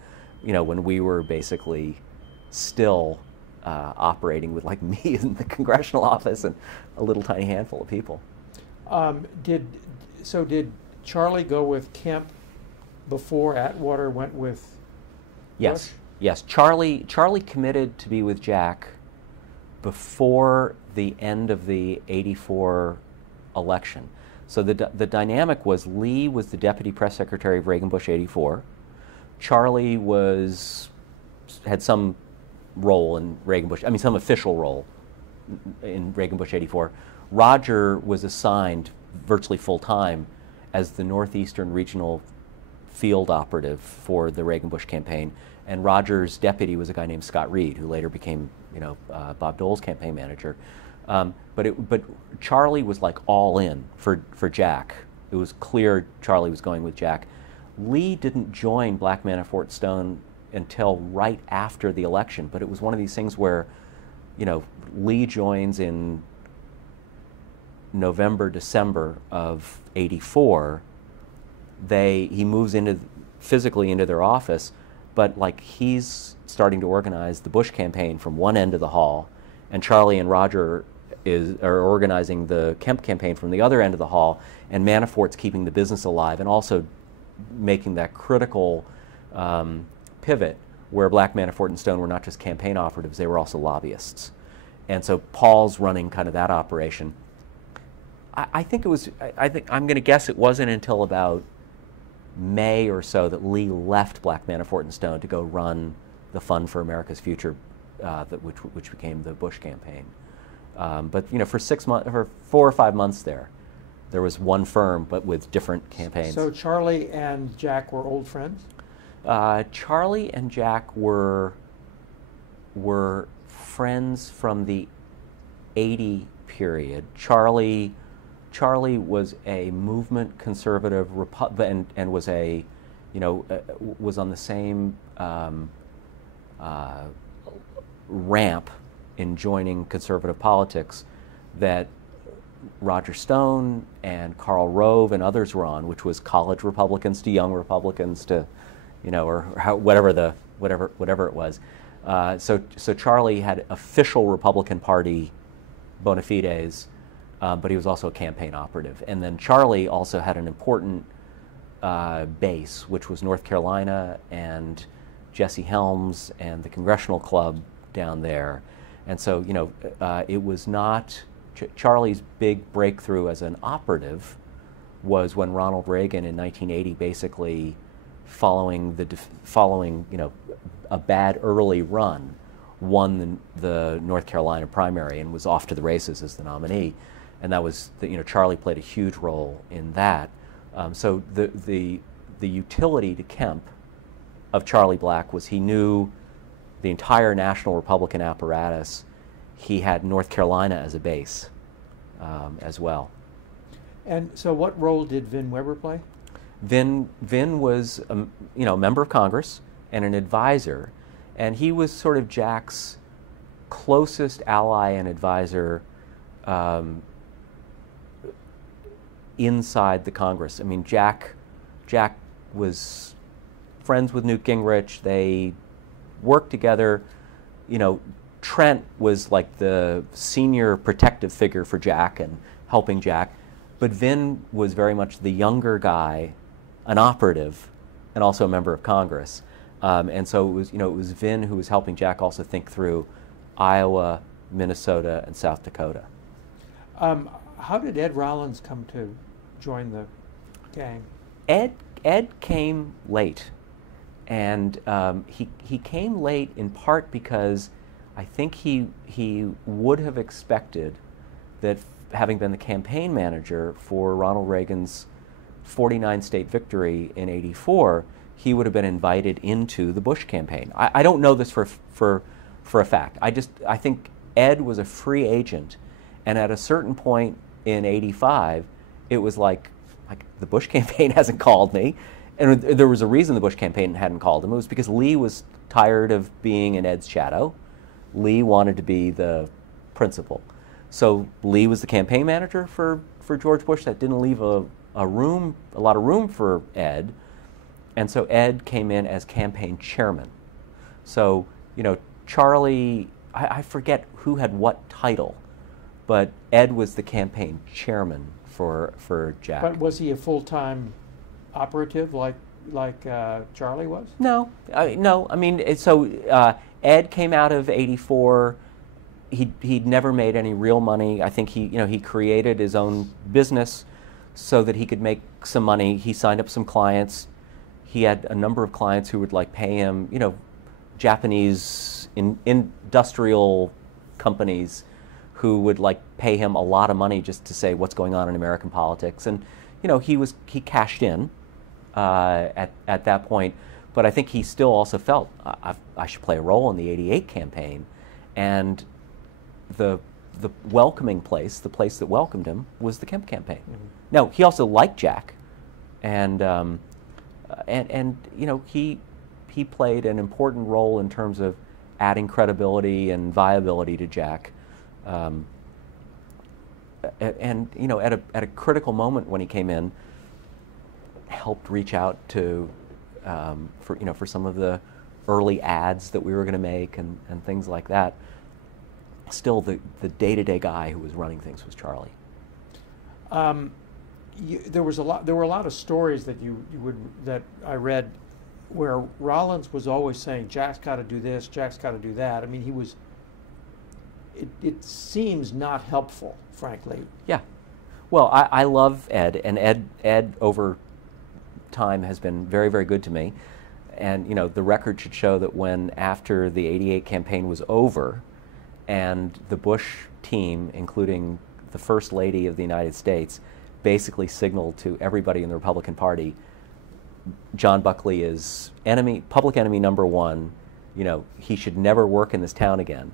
when we were basically still operating with like me in the congressional office and a little tiny handful of people. Did Charlie go with Kemp before Atwater went with Yes. Bush? Yes. Charlie committed to be with Jack before the end of the '84 election. So the dynamic was Lee was the deputy press secretary of Reagan Bush '84. Charlie had some role in Reagan Bush, some official role in Reagan Bush '84. Roger was assigned virtually full-time as the Northeastern Regional Field Operative for the Reagan Bush campaign, and Roger's deputy was a guy named Scott Reed, who later became Bob Dole's campaign manager. But Charlie was like all in for Jack. It was clear Charlie was going with Jack. Lee didn't join Black Manafort Stone until right after the election, but it was one of these things where, Lee joins in November, December of '84. He moves physically into their office, but like he's starting to organize the Bush campaign from one end of the hall, and Charlie and Roger are organizing the Kemp campaign from the other end of the hall, and Manafort's keeping the business alive and also making that critical pivot where Black Manafort and Stone were not just campaign operatives, they were also lobbyists. And so Paul's running kind of that operation. I think I'm going to guess it wasn't until about May or so that Lee left Black Manafort and Stone to go run the Fund for America's Future, which became the Bush campaign. But for 6 months, for 4 or 5 months there was one firm, but with different campaigns. So Charlie and Jack were old friends? Charlie and Jack were friends from the '80 period. Charlie was a movement conservative and was was on the same ramp in joining conservative politics that Roger Stone and Karl Rove and others were on, which was college Republicans to young Republicans to, whatever it was. So Charlie had official Republican Party bona fides, but he was also a campaign operative. And then Charlie also had an important base, which was North Carolina and Jesse Helms and the Congressional Club down there. And so, it was not Charlie's big breakthrough as an operative was when Ronald Reagan in 1980, basically following a bad early run, won the North Carolina primary and was off to the races as the nominee, and that was Charlie played a huge role in that. So the utility to Kemp of Charlie Black was he knew the entire national Republican apparatus. He had North Carolina as a base as well. And so what role did Vin Weber play? Vin was a member of Congress and an advisor, and he was sort of Jack's closest ally and advisor inside the Congress. I mean, Jack was friends with Newt Gingrich. They worked together. Trent was like the senior protective figure for Jack and helping Jack, but Vin was very much the younger guy, an operative, and also a member of Congress. And so it was Vin who was helping Jack also think through Iowa, Minnesota, and South Dakota. How did Ed Rollins come to join the gang? Ed came late, and he came late in part because I think he would have expected that, having been the campaign manager for Ronald Reagan's 49 state victory in '84, he would have been invited into the Bush campaign. I don't know this for a fact. I think Ed was a free agent, and at a certain point in '85, it was like the Bush campaign hasn't called me, and there was a reason the Bush campaign hadn't called him. It was because Lee was tired of being in Ed's shadow. Lee wanted to be the principal. So Lee was the campaign manager for George Bush. That didn't leave a lot of room for Ed. And so Ed came in as campaign chairman. So, Charlie, I forget who had what title, but Ed was the campaign chairman for Jack. But was he a full-time operative like Charlie was? No. No. I mean, Ed came out of '84. He'd never made any real money. I think he created his own business so that he could make some money. He signed up some clients. He had a number of clients who would pay him, Japanese industrial companies who would pay him a lot of money just to say what's going on in American politics. And he cashed in at that point. But I think he still also felt I should play a role in the '88 campaign, and the welcoming place, the place that welcomed him, was the Kemp campaign. Mm-hmm. Now, he also liked Jack, and he played an important role in terms of adding credibility and viability to Jack. At a critical moment when he came in, helped reach out to for some of the early ads that we were going to make and things like that. Still, the day-to-day guy who was running things was Charlie. There were a lot of stories that I read where Rollins was always saying, Jack's got to do this, Jack's got to do that. I mean, it seems not helpful, frankly. Yeah. Well, I love Ed, and Ed over time has been very, very good to me. And the record should show that when, after the '88 campaign was over, and the Bush team, including the First Lady of the United States, basically signaled to everybody in the Republican Party, John Buckley is public enemy number one. He should never work in this town again.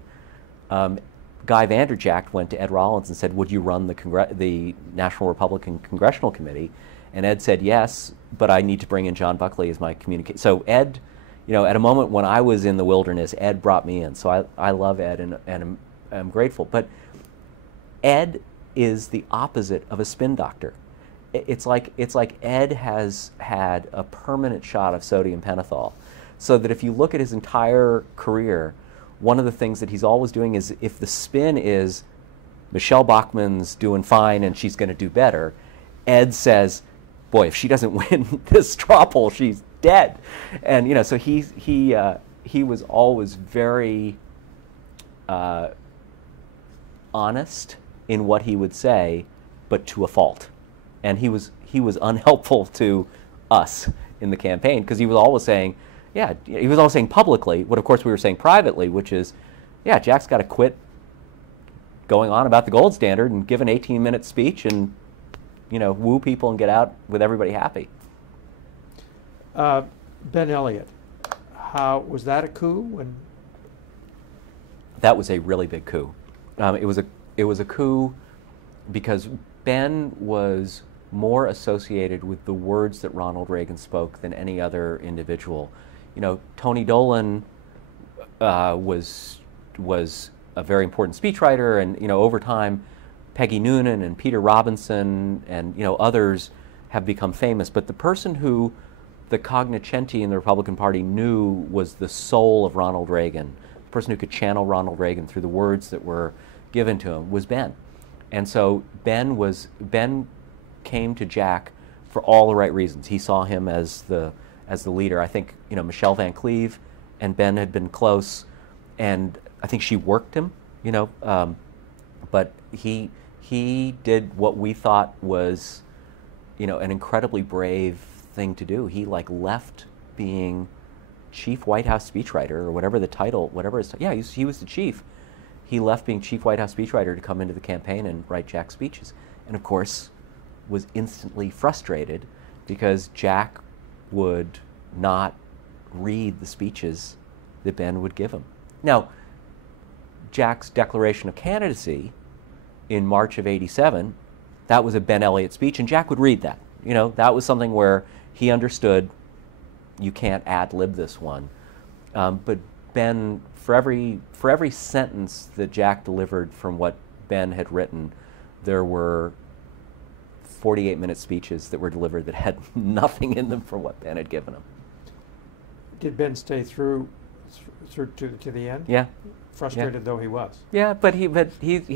Guy Vanderjagt went to Ed Rollins and said, "Would you run the National Republican Congressional Committee?" And Ed said, "Yes, but I need to bring in John Buckley as my communicator." So Ed, at a moment when I was in the wilderness, Ed brought me in. So I love Ed and I'm grateful. But Ed is the opposite of a spin doctor. It's like Ed has had a permanent shot of sodium pentothal, so that if you look at his entire career, one of the things that he's always doing is, if the spin is Michelle Bachmann's doing fine and she's going to do better, Ed says, boy, if she doesn't win this straw poll, she's dead. And so he was always very honest in what he would say, but to a fault. And he was unhelpful to us in the campaign, because he was always saying, yeah, he was always saying publicly what of course we were saying privately, which is, yeah, Jack's got to quit going on about the gold standard and give an 18-minute speech and, you know, woo people and get out with everybody happy. Ben Elliott, how was that a coup? That was a really big coup. It was a coup because Ben was more associated with the words that Ronald Reagan spoke than any other individual. You know, Tony Dolan was a very important speechwriter, and you know, over time, Peggy Noonan and Peter Robinson and you know others have become famous. But the person who the cognoscenti in the Republican Party knew was the soul of Ronald Reagan, the person who could channel Ronald Reagan through the words that were given to him, was Ben. And so Ben came to Jack for all the right reasons. He saw him as the leader. I think, you know, Michelle Van Cleve and Ben had been close, and I think she worked him, you know, but he did what we thought was, you know, an incredibly brave thing to do. He like left being chief White House speechwriter, or whatever the title, whatever his, yeah, he was the chief. He left being chief White House speechwriter to come into the campaign and write Jack's speeches, and of course was instantly frustrated because Jack would not read the speeches that Ben would give him. Now, Jack's declaration of candidacy in March of '87, that was a Ben Elliott speech, and Jack would read that. You know, that was something where he understood you can't ad-lib this one. But Ben, for every sentence that Jack delivered from what Ben had written, there were 48-minute speeches that were delivered that had nothing in them from what Ben had given him. Did Ben stay through to the end? Yeah. Frustrated though he was. Yeah, but he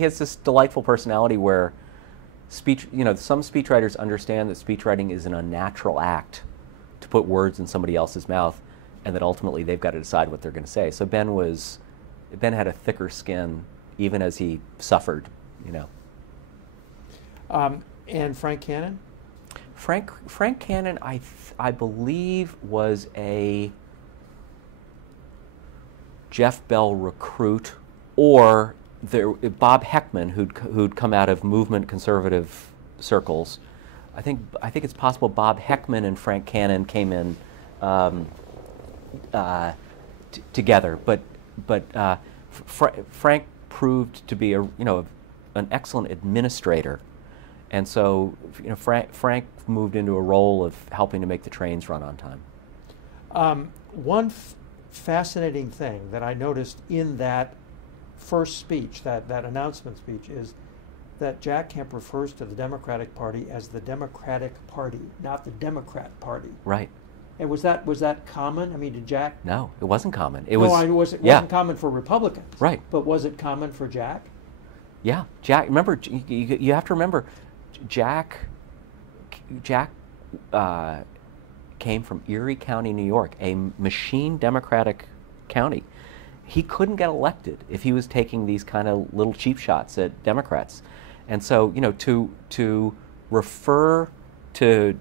has this delightful personality where speech, you know, some speechwriters understand that speechwriting is an unnatural act to put words in somebody else's mouth, and that ultimately they've got to decide what they're going to say. So Ben had a thicker skin even as he suffered, you know. And Frank Cannon? Frank Cannon, I believe, was a Jeff Bell recruit, or Bob Heckman, who'd come out of movement conservative circles. I think it's possible Bob Heckman and Frank Cannon came in together, but Frank proved to be an excellent administrator, and so you know Frank moved into a role of helping to make the trains run on time. One fascinating thing that I noticed in that first speech, that announcement speech, is that Jack Kemp refers to the Democratic Party as the Democratic Party, not the Democrat Party. Right. And was that common? I mean, did Jack? No, it wasn't common. It wasn't common for Republicans. Right. But was it common for Jack? Yeah, Jack. Remember, you have to remember, Jack came from Erie County, New York, a machine Democratic county. He couldn't get elected if he was taking these kind of little cheap shots at Democrats. And so, you know, to refer to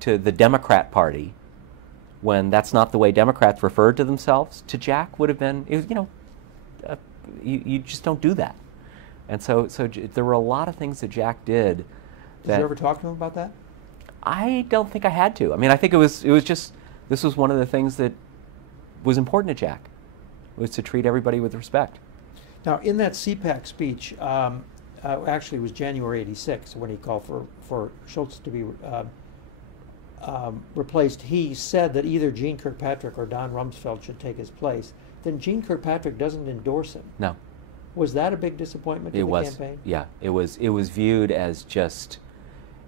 the Democrat Party when that's not the way Democrats referred to themselves, to Jack would have been, you just don't do that. And so there were a lot of things that Jack did. Did you ever talk to him about that? I don't think I had to. I mean, I think it was just, this was one of the things that was important to Jack, was to treat everybody with respect. Now, in that CPAC speech, actually it was January '86 when he called for Schultz to be replaced. He said that either Gene Kirkpatrick or Don Rumsfeld should take his place. Then Gene Kirkpatrick doesn't endorse him. No. Was that a big disappointment to the campaign? Yeah, it was viewed as just,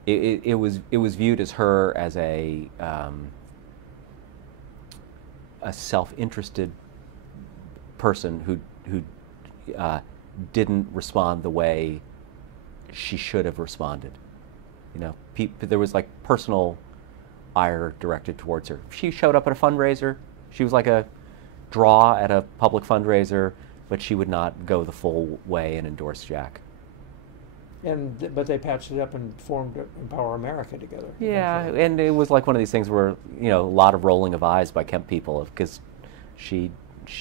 it was viewed as her as a self-interested person who didn't respond the way she should have responded. You know, there was like personal ire directed towards her. She showed up at a fundraiser. She was like a draw at a public fundraiser, but she would not go the full way and endorse Jack. But they patched it up and formed Empower America together. Yeah, eventually. and it was like one of these things where, you know, a lot of rolling of eyes by Kemp people because she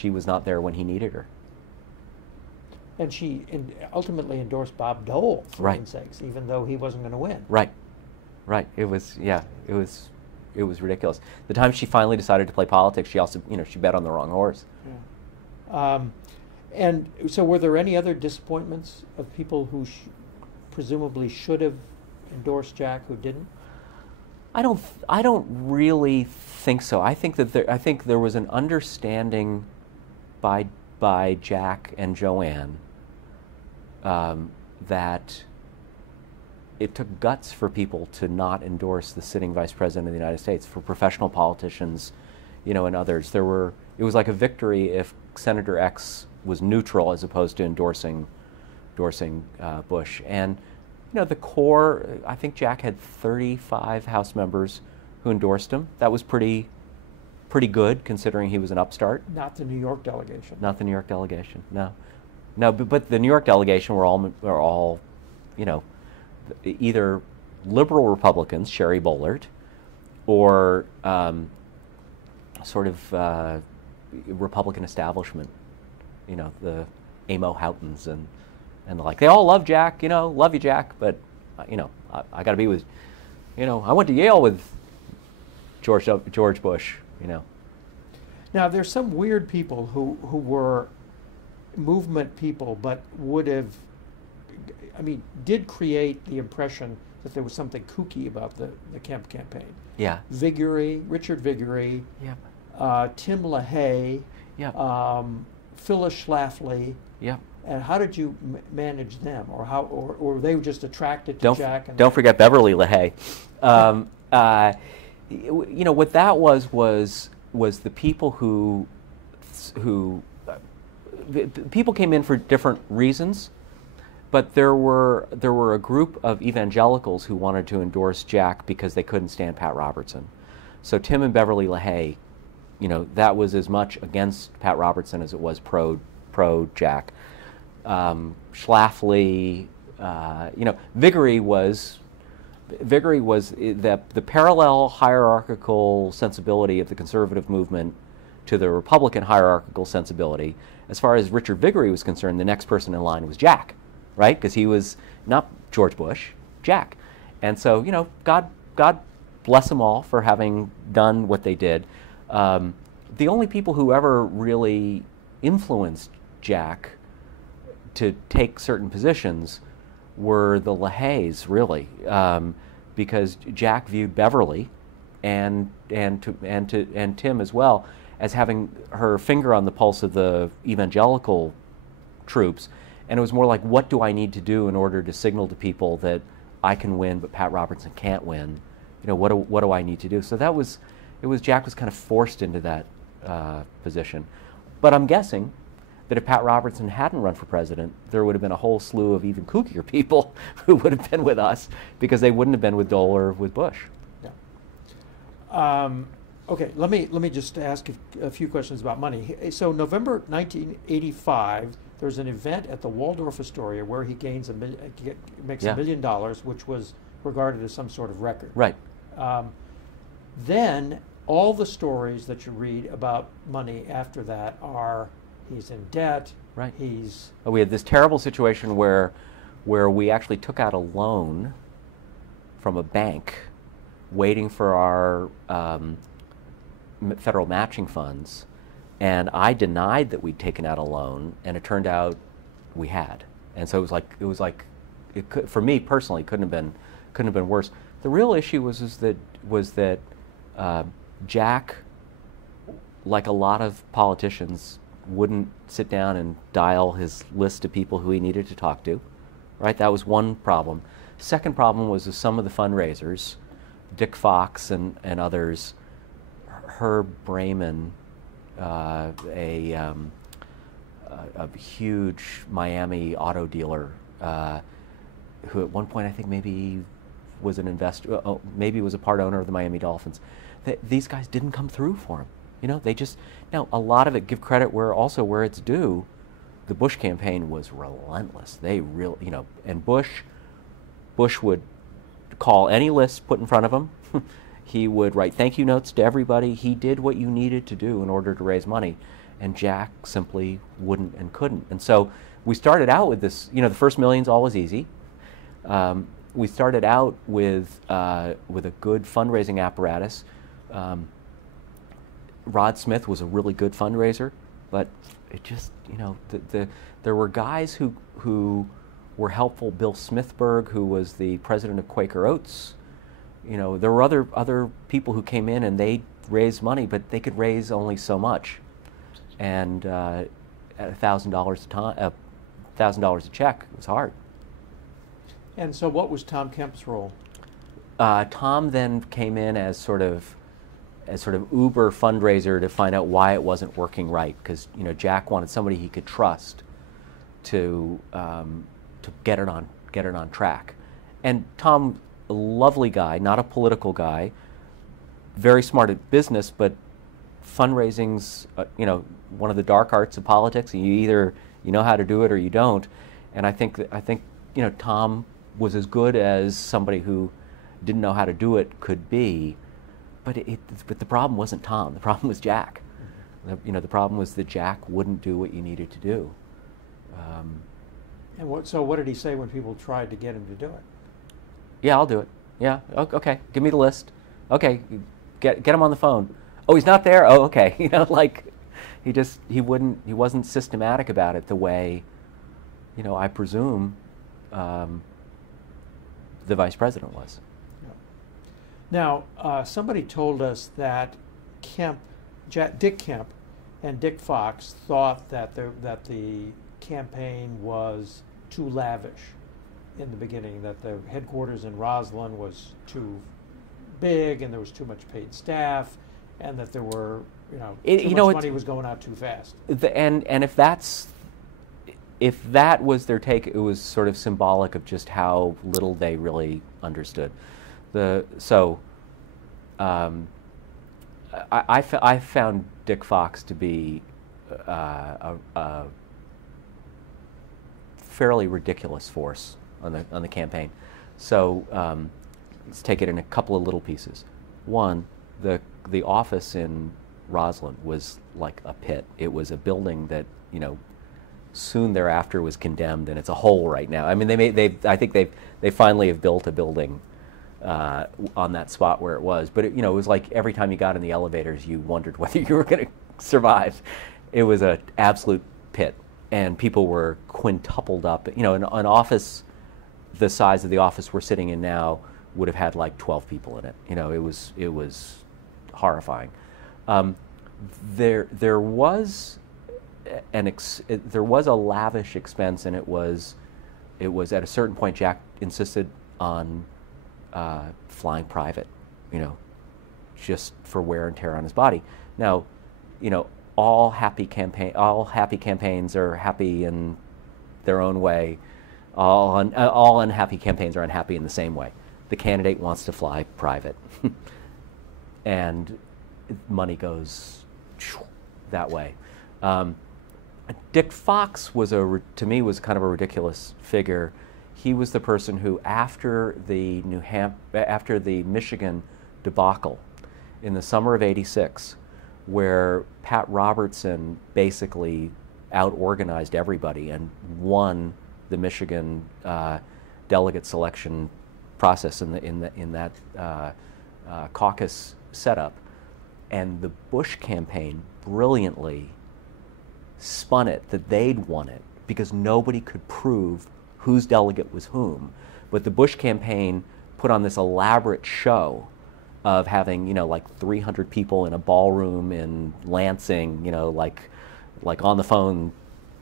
was not there when he needed her. And she ultimately endorsed Bob Dole, for Right. heaven's sakes, even though he wasn't going to win. Right, right. It was ridiculous. The time she finally decided to play politics, she also, you know, she bet on the wrong horse. Yeah. And so, were there any other disappointments of people who presumably should have endorsed Jack who didn't? I don't really think so. I think there was an understanding by Jack and Joanne that it took guts for people to not endorse the sitting vice president of the United States. For professional politicians, you know, and others, it was like a victory if Senator X was neutral as opposed to endorsing Bush. And you know, the core, I think Jack had 35 House members who endorsed him. That was pretty good considering he was an upstart. Not the New York delegation. Not the New York delegation. No, but the New York delegation were all, you know, either liberal Republicans, Sherry Boehlert, or sort of Republican establishment. You know, the Amo Houghtons and the like. They all love Jack. You know, love you, Jack. But you know, I got to be with. You know, I went to Yale with George Bush. You know. Now, there's some weird people who were movement people, but did create the impression that there was something kooky about the Kemp campaign. Yeah. Richard Viguerie, Yep. Tim LaHaye, Yep. Phyllis Schlafly. Yep. And how did you manage them, or were they just attracted to Jack? Don't forget Beverly LaHaye. You know what that was the people who people came in for different reasons, but there were a group of evangelicals who wanted to endorse Jack because they couldn't stand Pat Robertson. So Tim and Beverly LaHaye, you know, that was as much against Pat Robertson as it was pro Jack. Schlafly, you know, Viguerie was the parallel hierarchical sensibility of the conservative movement to the Republican hierarchical sensibility. As far as Richard Viguerie was concerned, the next person in line was Jack, right? Because he was not George Bush, Jack. And so, you know, God bless them all for having done what they did. The only people who ever really influenced Jack to take certain positions were the LaHayes, really, because Jack viewed Beverly and Tim as well as having her finger on the pulse of the evangelical troops, and it was more like, what do I need to do in order to signal to people that I can win, but Pat Robertson can't win? You know, what do I need to do? So Jack was kind of forced into that position, but I'm guessing that if Pat Robertson hadn't run for president, there would have been a whole slew of even kookier people who would have been with us because they wouldn't have been with Dole or with Bush. Yeah. Okay, let me just ask a few questions about money. So November 1985, there's an event at the Waldorf Astoria where he makes $1 million, which was regarded as some sort of record. Right. Then all the stories that you read about money after that are he's in debt. Right. We had this terrible situation where we actually took out a loan from a bank, waiting for our federal matching funds, and I denied that we'd taken out a loan, and it turned out we had. And so it was like for me personally, couldn't have been worse. The real issue was that Jack, like a lot of politicians, wouldn't sit down and dial his list of people who he needed to talk to, right? That was one problem. Second problem was with some of the fundraisers, Dick Fox and others, Herb Brayman, a huge Miami auto dealer, who at one point I think maybe was an investor, maybe was a part owner of the Miami Dolphins. These guys didn't come through for him. You know, now a lot of it, give credit where it's due, the Bush campaign was relentless. They really, you know, and Bush Bush would call any list put in front of him. He would write thank you notes to everybody. He did what you needed to do in order to raise money. And Jack simply wouldn't and couldn't. And so we started out with this, the first million's always easy. We started out with a good fundraising apparatus. Rod Smith was a really good fundraiser, but it just, there were guys who were helpful. Bill Smithberg, who was the president of Quaker Oats. There were other people who came in and they raised money, but they could raise only so much. And at $1,000 a check, it was hard. And so what was Tom Kemp's role? Tom then came in as sort of uber fundraiser to find out why it wasn't working right, because Jack wanted somebody he could trust to get it on track. And Tom, a lovely guy, not a political guy, very smart at business, but fundraising's one of the dark arts of politics. You either know how to do it or you don't. And I think Tom was as good as somebody who didn't know how to do it could be. But the problem wasn't Tom. The problem was Jack. The problem was that Jack wouldn't do what you needed to do. So what did he say when people tried to get him to do it? Yeah, I'll do it. Yeah, okay. Give me the list. Okay, get him on the phone. Oh, he's not there. Oh, okay. He wasn't systematic about it the way, I presume, the vice president was. Now, somebody told us that Dick Kemp and Dick Fox thought that the campaign was too lavish in the beginning, that the headquarters in Roslyn was too big and there was too much paid staff, and that there were, too much money was going out too fast. And if that was their take, it was sort of symbolic of just how little they really understood. I found Dick Fox to be a fairly ridiculous force on the campaign. So let's take it in a couple of little pieces. One, the office in Roslyn was like a pit. It was a building that soon thereafter was condemned, and it's a hole right now. I mean, I think they finally have built a building on that spot where it was, but it was like every time you got in the elevators, you wondered whether you were going to survive. It was an absolute pit, and people were quintupled up. An office the size of the office we're sitting in now would have had like 12 people in it. It was horrifying. There was a lavish expense, and it was at a certain point Jack insisted on flying private, just for wear and tear on his body. Now, all happy campaigns are happy in their own way. All unhappy campaigns are unhappy in the same way. The candidate wants to fly private, and money goes that way. Dick Fox to me was kind of a ridiculous figure. He was the person who, after the Michigan debacle in the summer of '86, where Pat Robertson basically out-organized everybody and won the Michigan delegate selection process in that caucus setup, and the Bush campaign brilliantly spun it that they'd won it because nobody could prove whose delegate was whom. But the Bush campaign put on this elaborate show of having, like 300 people in a ballroom in Lansing, like on the phone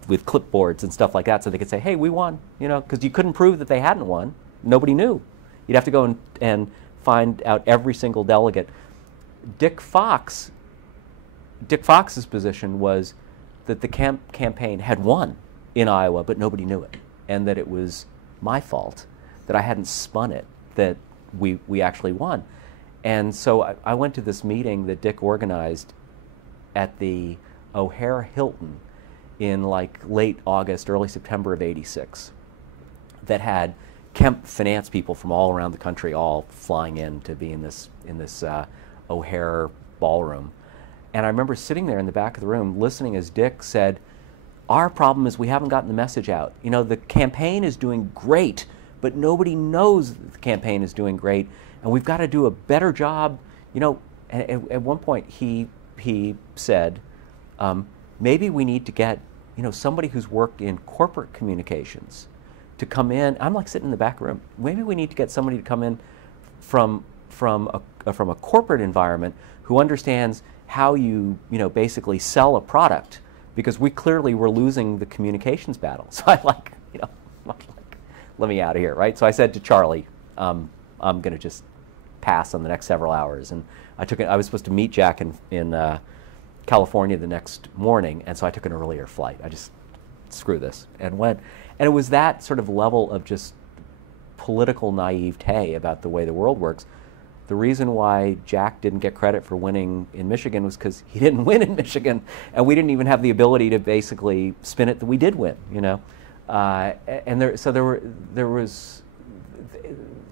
with clipboards and stuff like that, so they could say, hey, we won, because you couldn't prove that they hadn't won. Nobody knew. You'd have to go and find out every single delegate. Dick Fox's position was that the Kemp campaign had won in Iowa, but nobody knew it, and that it was my fault, that I hadn't spun it, that we actually won. And so I went to this meeting that Dick organized at the O'Hare Hilton in like late August, early September of '86, that had Kemp finance people from all around the country, all flying in to be in this O'Hare ballroom. And I remember sitting there in the back of the room listening as Dick said, our problem is we haven't gotten the message out. You know, the campaign is doing great, but nobody knows that the campaign is doing great, and we've got to do a better job. You know, at one point he said, maybe we need to get, you know, somebody who's worked in corporate communications to come in. I'm like sitting in the back room. Maybe we need to get somebody to come in from a corporate environment who understands how you know, basically sell a product, because we clearly were losing the communications battle. So I like, you know, let me out of here, right? So I said to Charlie, I'm going to just pass on the next several hours. And I was supposed to meet Jack in California the next morning, and so I took an earlier flight. I just, screw this, and went. And it was that sort of level of just political naivete about the way the world works. The reason why Jack didn't get credit for winning in Michigan was because he didn't win in Michigan, and we didn't even have the ability to basically spin it that we did win, you know. And there was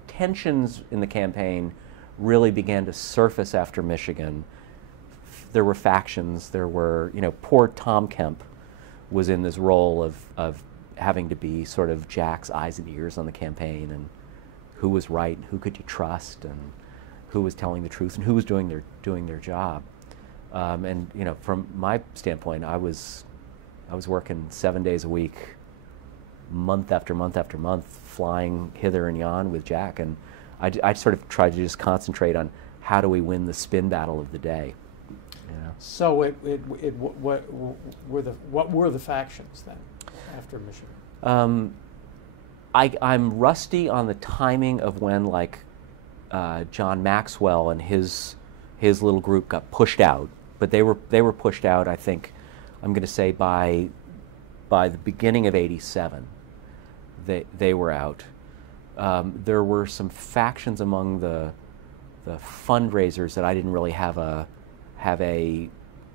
tensions in the campaign really began to surface after Michigan. There were factions. There were, you know, poor Tom Kemp was in this role of having to be sort of Jack's eyes and ears on the campaign, and who was right, and who could you trust, and who was telling the truth, and who was doing their job. And you know, from my standpoint, I was working 7 days a week, month after month after month, flying hither and yon with Jack, and I sort of tried to just concentrate on how do we win the spin battle of the day. Yeah. So what were the factions then after Michigan? I'm rusty on the timing of when, like, John Maxwell and his little group got pushed out, but they were pushed out, I think, I'm going to say by the beginning of '87. They were out. There were some factions among the fundraisers that I didn't really have a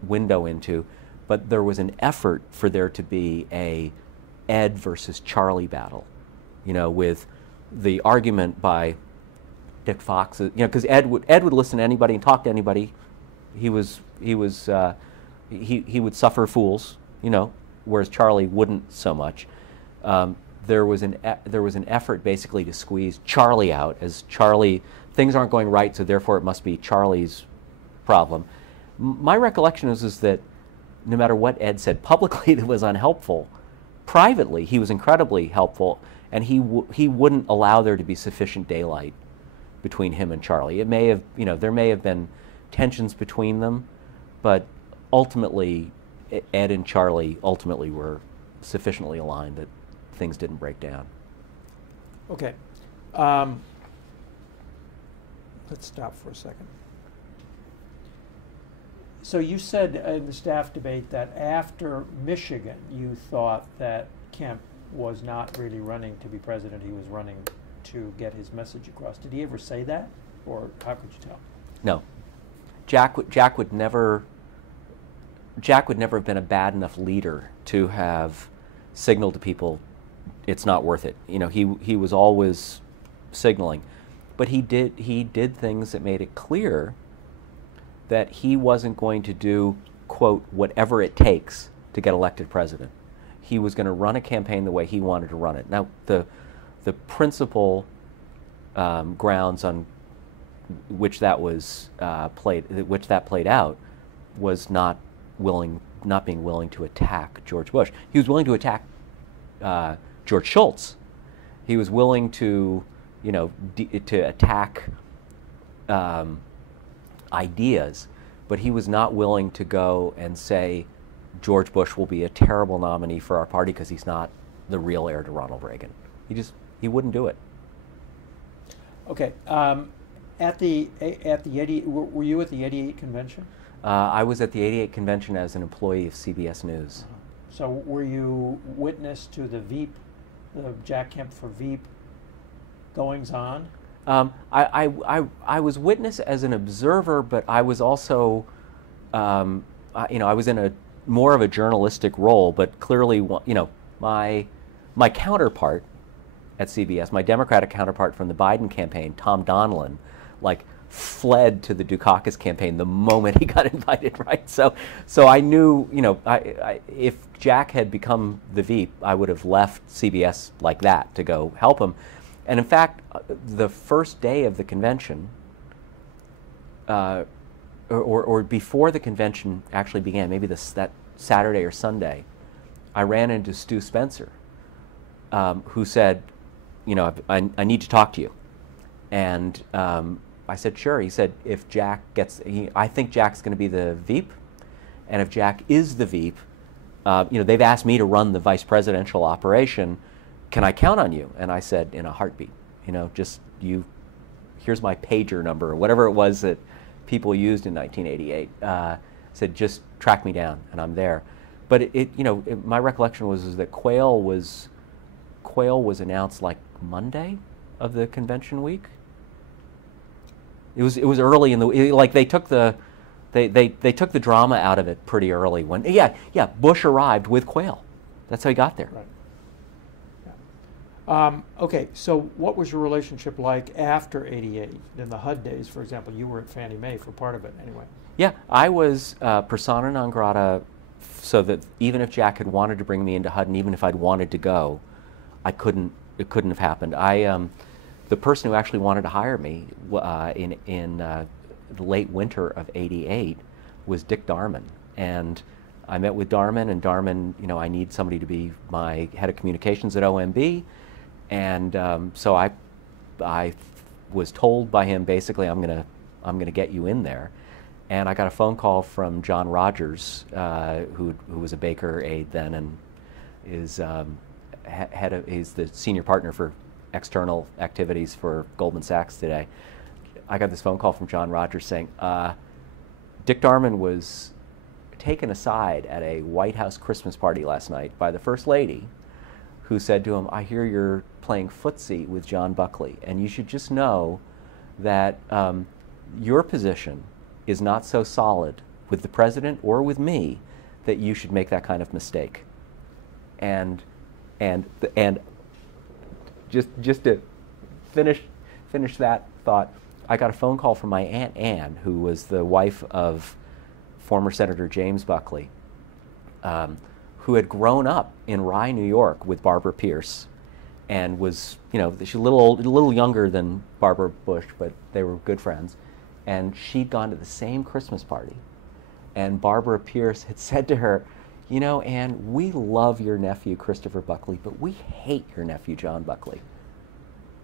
window into, but there was an effort for there to be a Ed versus Charlie battle, you know, with the argument by Dick Fox, you know, because Ed would listen to anybody and talk to anybody. He would suffer fools, you know, whereas Charlie wouldn't so much. There was an effort basically to squeeze Charlie out, as Charlie, things aren't going right, so therefore it must be Charlie's problem. My recollection is that no matter what Ed said publicly that was unhelpful, privately he was incredibly helpful, and he wouldn't allow there to be sufficient daylight between him and Charlie. It may have, you know, there may have been tensions between them, but ultimately Ed and Charlie ultimately were sufficiently aligned that things didn't break down. Okay. Let's stop for a second. So you said in the staff debate that after Michigan, you thought that Kemp was not really running to be president. He was running to get his message across. Did he ever say that, or how could you tell? No. Jack would never have been a bad enough leader to have signaled to people it's not worth it. You know, he was always signaling, but he did things that made it clear that he wasn't going to do, quote, whatever it takes to get elected president. He was going to run a campaign the way he wanted to run it. Now, the principal grounds on which that was played out was not being willing to attack George Bush. He was willing to attack George Shultz. He was willing to, you know, to attack ideas, but he was not willing to go and say George Bush will be a terrible nominee for our party because he's not the real heir to Ronald Reagan. He wouldn't do it. Okay. At the 88, were you at the 88 convention? I was at the 88 convention as an employee of CBS News. So were you witness to the Veep, the Jack Kemp for Veep goings on? I was witness as an observer, but I was also, you know, I was in a more of a journalistic role. But clearly, you know, my counterpart at CBS. My Democratic counterpart from the Biden campaign, Tom Donilon, like fled to the Dukakis campaign the moment he got invited, right? So I knew, you know, if Jack had become the Veep, I would have left CBS like that to go help him. And in fact, the first day of the convention, or before the convention actually began, maybe that Saturday or Sunday, I ran into Stu Spencer, who said, you know, I need to talk to you. And I said, sure. He said, if Jack gets, I think Jack's going to be the Veep, and if Jack is the Veep, you know, they've asked me to run the vice presidential operation. Can I count on you? And I said, in a heartbeat. You know, just here's my pager number, or whatever it was that people used in 1988. Said, just track me down, and I'm there. But my recollection was that Quayle was announced like Monday of the convention week. It was early in the, like they took the drama out of it pretty early when Bush arrived with Quayle. That's how he got there. Right. Yeah. Okay, so what was your relationship like after '88 in the HUD days? For example, you were at Fannie Mae for part of it, anyway. Yeah, I was persona non grata, so that even if Jack had wanted to bring me into HUD, and even if I'd wanted to go, it couldn't have happened. The person who actually wanted to hire me in the late winter of '88 was Dick Darman, and I met with Darman, and Darman, you know, I need somebody to be my head of communications at OMB, and so I was told by him basically, I'm gonna get you in there, and I got a phone call from John Rogers, who was a Baker aide then, and is he's the senior partner for external activities for Goldman Sachs today. I got this phone call from John Rogers saying, Dick Darman was taken aside at a White House Christmas party last night by the First Lady, who said to him, I hear you're playing footsie with John Buckley, and you should just know that your position is not so solid with the president or with me that you should make that kind of mistake. And just to finish that thought, I got a phone call from my Aunt Ann, who was the wife of former Senator James Buckley, who had grown up in Rye, New York with Barbara Pierce, and was, you know, she's a little younger than Barbara Bush, but they were good friends. And she'd gone to the same Christmas party, and Barbara Pierce had said to her, you know, Anne, we love your nephew Christopher Buckley, but we hate your nephew John Buckley.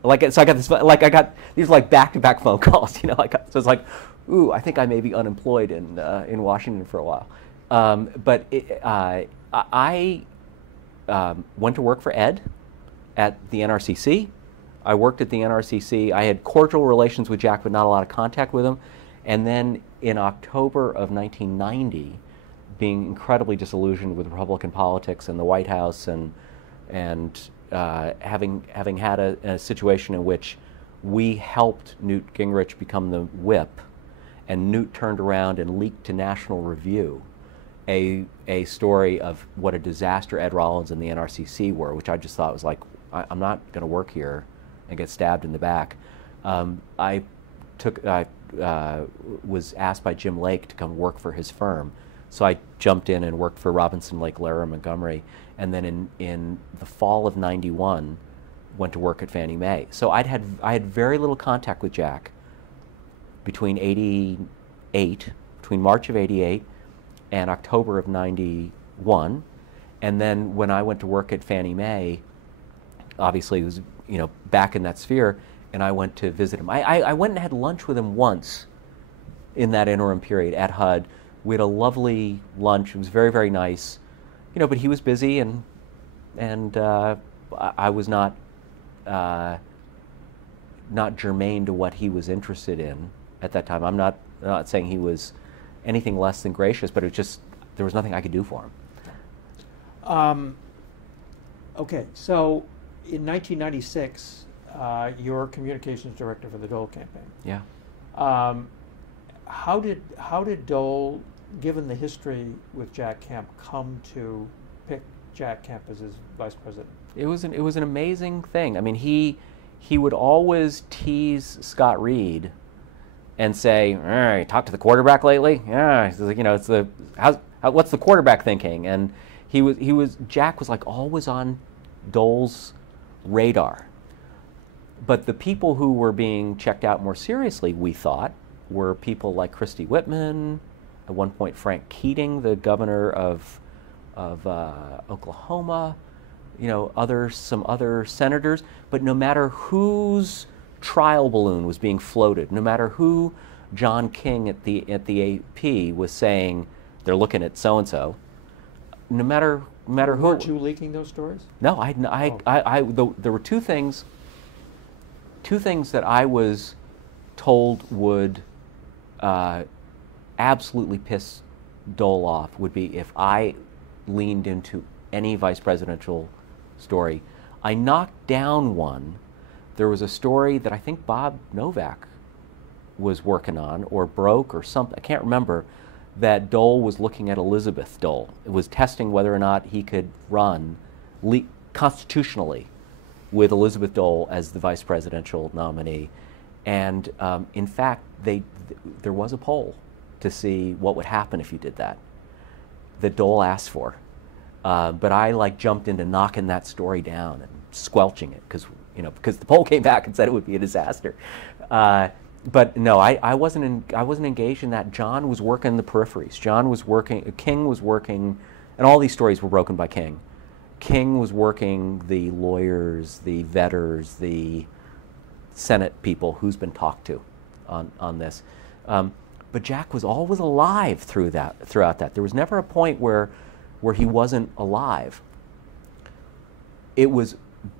So I got these like back-to-back phone calls, you know. So it's like, ooh, I think I may be unemployed in Washington for a while. But I went to work for Ed at the NRCC. I worked at the NRCC. I had cordial relations with Jack, but not a lot of contact with him. And then in October of 1990. Being incredibly disillusioned with Republican politics and the White House, and having had a situation in which we helped Newt Gingrich become the whip, and Newt turned around and leaked to National Review a story of what a disaster Ed Rollins and the NRCC were, which I just thought was like, I'm not going to work here and get stabbed in the back. I was asked by Jim Lake to come work for his firm. So I jumped in and worked for Robinson, Lake, Lehrer, Montgomery, and then in the fall of '91, went to work at Fannie Mae. So I had very little contact with Jack between March of '88 and October of '91, and then when I went to work at Fannie Mae, obviously it was, you know, back in that sphere, and I went to visit him. I went and had lunch with him once in that interim period at HUD. We had a lovely lunch. It was very, very nice, you know. But he was busy, and I was not germane to what he was interested in at that time. I'm not saying he was anything less than gracious, but it was just there was nothing I could do for him. Okay, so in 1996, you're communications director for the Dole campaign. Yeah. How did Dole, given the history with Jack Kemp, come to pick Jack Kemp as his vice president? It was an amazing thing. I mean, he would always tease Scott Reed and say, "Talk to the quarterback lately?" Yeah, it's like, it's the what's the quarterback thinking? And Jack was like always on Dole's radar. But the people who were being checked out more seriously, we thought, were people like Christy Whitman, at one point Frank Keating, the governor of Oklahoma, some other senators. But no matter whose trial balloon was being floated, no matter who John King at the AP was saying they're looking at so and so, no matter who. Weren't you leaking those stories? No, there were two things that I was told would absolutely piss Dole off, would be if I leaned into any vice presidential story. I knocked down one. There was a story that I think Bob Novak was working on, or broke, or something, I can't remember, that Dole was looking at Elizabeth Dole. It was testing whether or not he could run constitutionally with Elizabeth Dole as the vice presidential nominee. And in fact, there was a poll to see what would happen if you did that Dole asked for. But I jumped into knocking that story down and squelching it because the poll came back and said it would be a disaster. But no, I wasn't engaged in that. John was working the peripheries. King was working, and all these stories were broken by King. King was working the lawyers, the vetters, the Senate people who's been talked to on this. But Jack was always alive throughout that. There was never a point where he wasn't alive. It was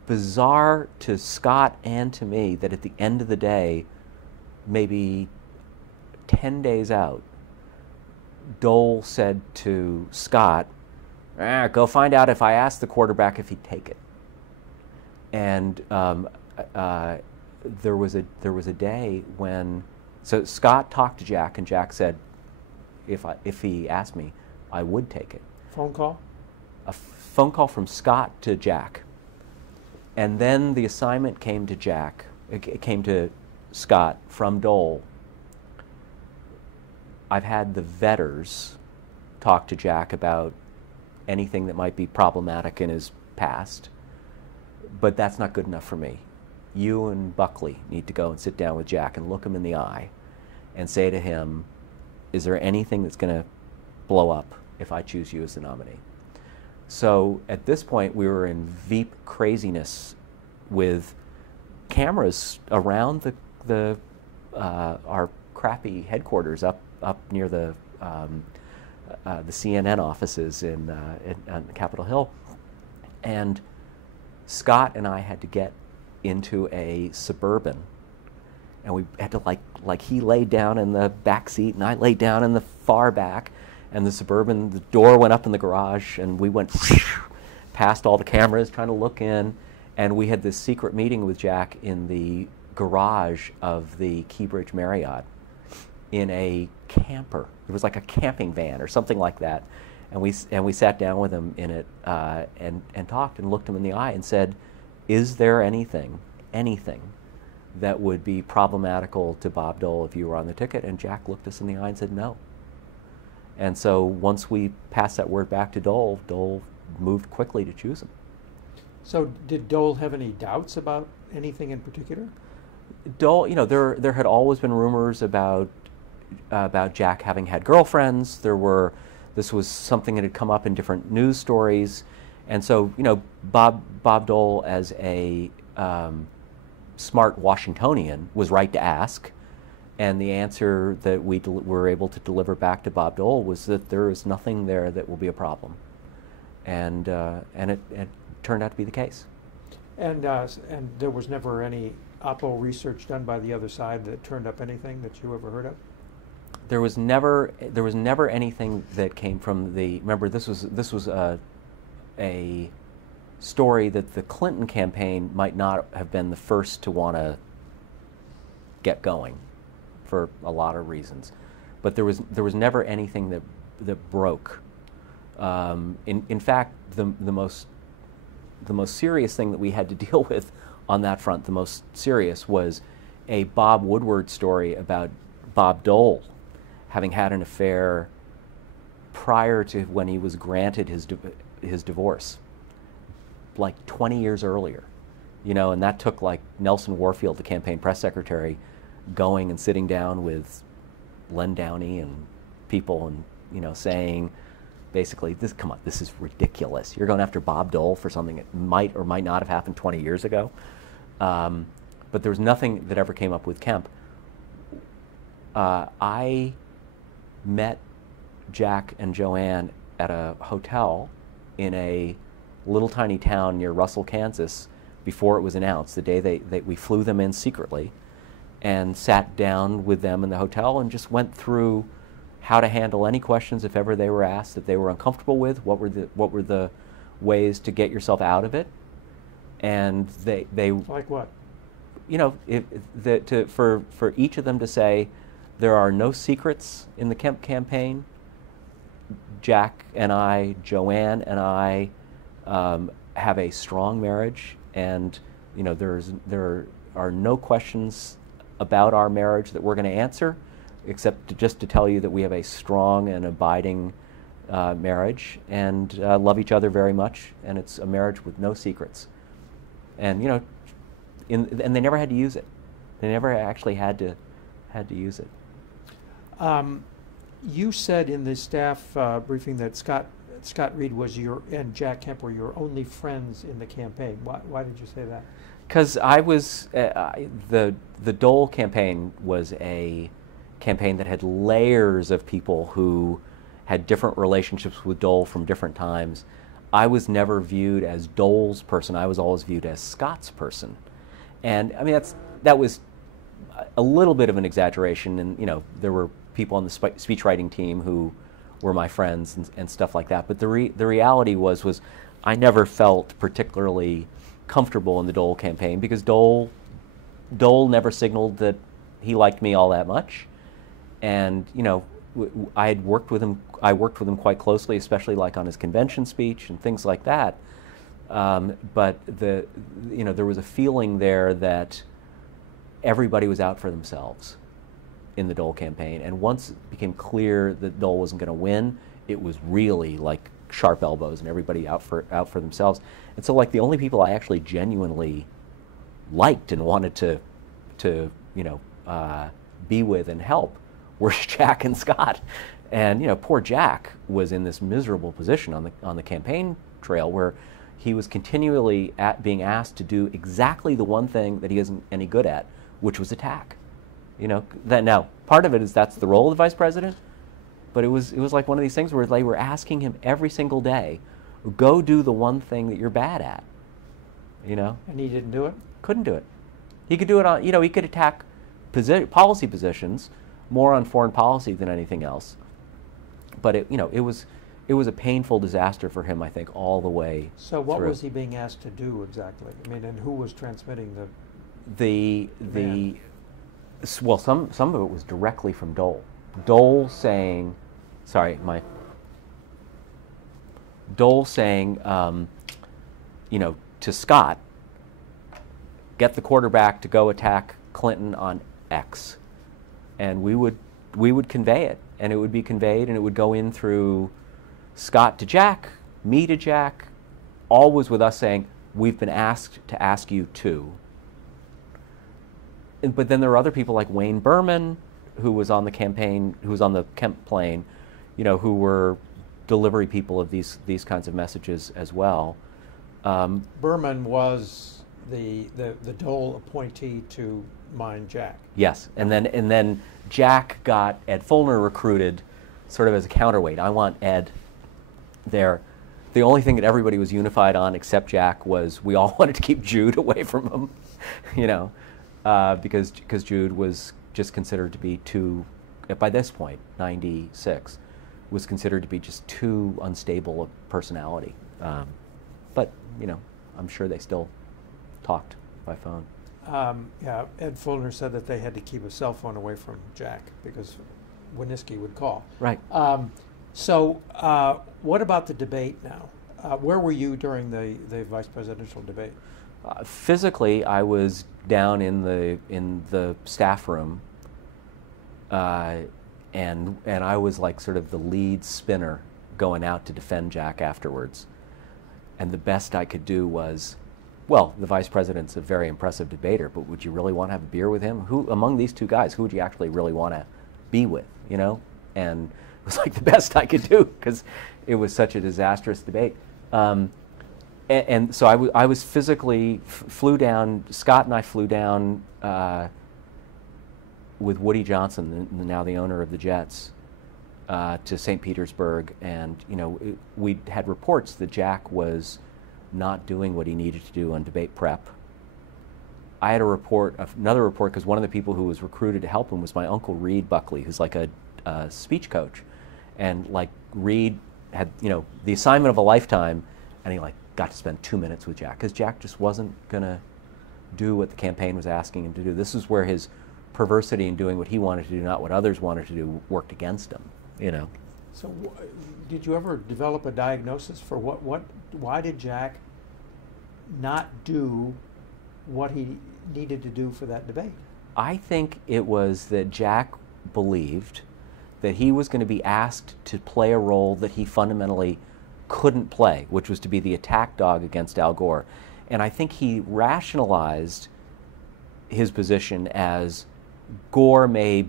bizarre to Scott and to me that at the end of the day, maybe 10 days out, Dole said to Scott, "Go find out if I asked the quarterback if he'd take it." And there was a day when, so Scott talked to Jack, and Jack said, if he asked me, I would take it. Phone call? A phone call from Scott to Jack. And then the assignment came to Jack, it came to Scott from Dole. I've had the vetters talk to Jack about anything that might be problematic in his past, but that's not good enough for me. You and Buckley need to go and sit down with Jack and look him in the eye and say to him, is there anything that's going to blow up if I choose you as the nominee? So at this point, we were in Veep craziness with cameras around our crappy headquarters up near the CNN offices on Capitol Hill. And Scott and I had to get into a Suburban, and we had to like he laid down in the back seat and I laid down in the far back, and the Suburban, the door went up in the garage, and we went past all the cameras trying to look in, and we had this secret meeting with Jack in the garage of the Keybridge Marriott in a camper. It was like a camping van or something like that, and we sat down with him in it and talked and looked him in the eye and said, is there anything that would be problematical to Bob Dole if you were on the ticket? And Jack looked us in the eye and said no. And so once we passed that word back to Dole, Dole moved quickly to choose him. So did Dole have any doubts about anything in particular? Dole, there had always been rumors about Jack having had girlfriends. This was something that had come up in different news stories. And so, Bob Dole, as a smart Washingtonian, was right to ask. And the answer that we were able to deliver back to Bob Dole was that there is nothing there that will be a problem. And it turned out to be the case. And there was never any Oppo research done by the other side that turned up anything that you ever heard of? There was never anything that came from the. Remember, this was a story that the Clinton campaign might not have been the first to want to get going, for a lot of reasons, but there was never anything that broke In fact, the most serious thing that we had to deal with on that front, the most serious, was a Bob Woodward story about Bob Dole having had an affair prior to when he was granted his divorce, like 20 years earlier, and that took like Nelson Warfield, the campaign press secretary, going and sitting down with Len Downey and people and saying, basically, come on, this is ridiculous. You're going after Bob Dole for something that might or might not have happened 20 years ago. But there was nothing that ever came up with Kemp. I met Jack and Joanne at a hotel in a little tiny town near Russell, Kansas, before it was announced, the day we flew them in secretly, and sat down with them in the hotel and just went through how to handle any questions if ever they were asked that they were uncomfortable with. What were the ways to get yourself out of it? And they like what? For each of them to say, there are no secrets in the Kemp campaign. Jack and I, Joanne and I, have a strong marriage, and there are no questions about our marriage that we're going to answer, except just to tell you that we have a strong and abiding marriage, and love each other very much, and it's a marriage with no secrets. And and they never had to use it. They never actually had to use it. You said in the staff briefing that Scott Reed and Jack Kemp were your only friends in the campaign. Why did you say that? Because I was the Dole campaign was a campaign that had layers of people who had different relationships with Dole from different times. I was never viewed as Dole's person. I was always viewed as Scott's person. And I mean, that was a little bit of an exaggeration, and there were people on the speech writing team who were my friends and stuff like that. But the reality was I never felt particularly comfortable in the Dole campaign, because Dole never signaled that he liked me all that much, and I worked with him quite closely, especially like on his convention speech and things like that. But there was a feeling there that everybody was out for themselves in the Dole campaign, and once it became clear that Dole wasn't going to win, it was really like sharp elbows and everybody out for themselves. And so, like, the only people I actually genuinely liked and wanted to be with and help were Jack and Scott. And poor Jack was in this miserable position on the campaign trail, where he was continually being asked to do exactly the one thing that he isn't any good at, which was attack. That now part of it is that's the role of the vice president, but it was like one of these things where they were asking him every single day, go do the one thing that you're bad at. And he didn't do it? Couldn't do it. He could do it on, he could attack policy positions more on foreign policy than anything else. But it was a painful disaster for him, I think, all the way So what through. was he being asked to do exactly? I mean, and who was transmitting the command? Well, some of it was directly from Dole. Dole saying, to Scott, get the quarterback to go attack Clinton on X, and we would convey it, and it would be conveyed, and it would go in through Scott to Jack, me to Jack, always with us saying, we've been asked to ask you to. But then there were other people like Wayne Berman, who was on the campaign, who was on the Kemp plane, who were delivery people of these kinds of messages as well. Berman was the Dole appointee to mine Jack. Yes, and then Jack got Ed Fulner recruited, sort of as a counterweight. I want Ed there. The only thing that everybody was unified on, except Jack, was we all wanted to keep Jude away from him, because Jude was just considered to be too, by this point, 96, was considered to be just too unstable a personality. But I'm sure they still talked by phone. Ed Fulner said that they had to keep a cell phone away from Jack because Winniski would call. Right. So, what about the debate now? Where were you during the vice presidential debate? Physically, I was down in the staff room, and I was like sort of the lead spinner going out to defend Jack afterwards. And the best I could do was, well, the vice president's a very impressive debater, but would you really want to have a beer with him? Who among these two guys, who would you actually really want to be with? You know, and it was like the best I could do because it was such a disastrous debate. And so I was physically flew down. Scott and I flew down with Woody Johnson, now the owner of the Jets, to St. Petersburg, and we had reports that Jack was not doing what he needed to do on debate prep. I had another report, because one of the people who was recruited to help him was my uncle Reed Buckley, who's like a speech coach, and like Reed had the assignment of a lifetime, and he got to spend 2 minutes with Jack because Jack just wasn't gonna do what the campaign was asking him to do. This is where his perversity in doing what he wanted to do, not what others wanted to do, worked against him. So, did you ever develop a diagnosis for why did Jack not do what he needed to do for that debate? I think it was that Jack believed that he was going to be asked to play a role that he fundamentally couldn't play, which was to be the attack dog against Al Gore. And I think he rationalized his position as Gore may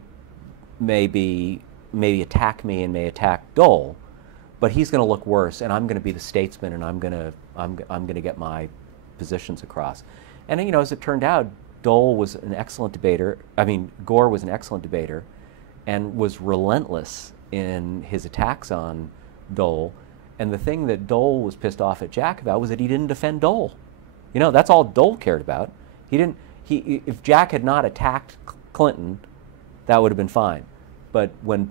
attack me and may attack Dole, but he's going to look worse, and I'm going to be the statesman, and I'm going to get my positions across. And as it turned out, Gore was an excellent debater, and was relentless in his attacks on Dole. And the thing that Dole was pissed off at Jack about was that he didn't defend Dole. That's all Dole cared about. If Jack had not attacked Clinton, that would have been fine. But when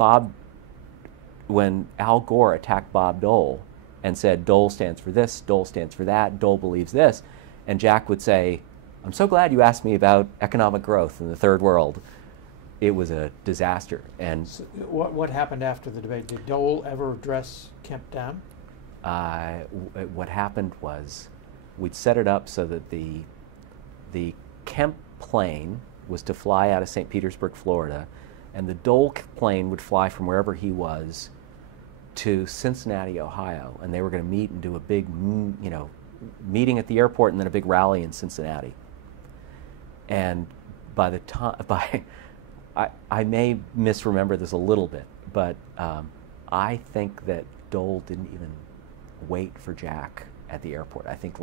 Al Gore attacked Bob Dole and said Dole stands for this, Dole stands for that, Dole believes this, and Jack would say, "I'm so glad you asked me about economic growth in the third world," it was a disaster. And so what happened after the debate? Did Dole ever address Kemp down? What happened was we'd set it up so that the Kemp plane was to fly out of St. Petersburg, Florida, and the Dole plane would fly from wherever he was to Cincinnati, Ohio, and they were going to meet and do a big, meeting at the airport and then a big rally in Cincinnati. And by the time, I may misremember this a little bit, but I think that Dole didn't even wait for Jack at the airport. I think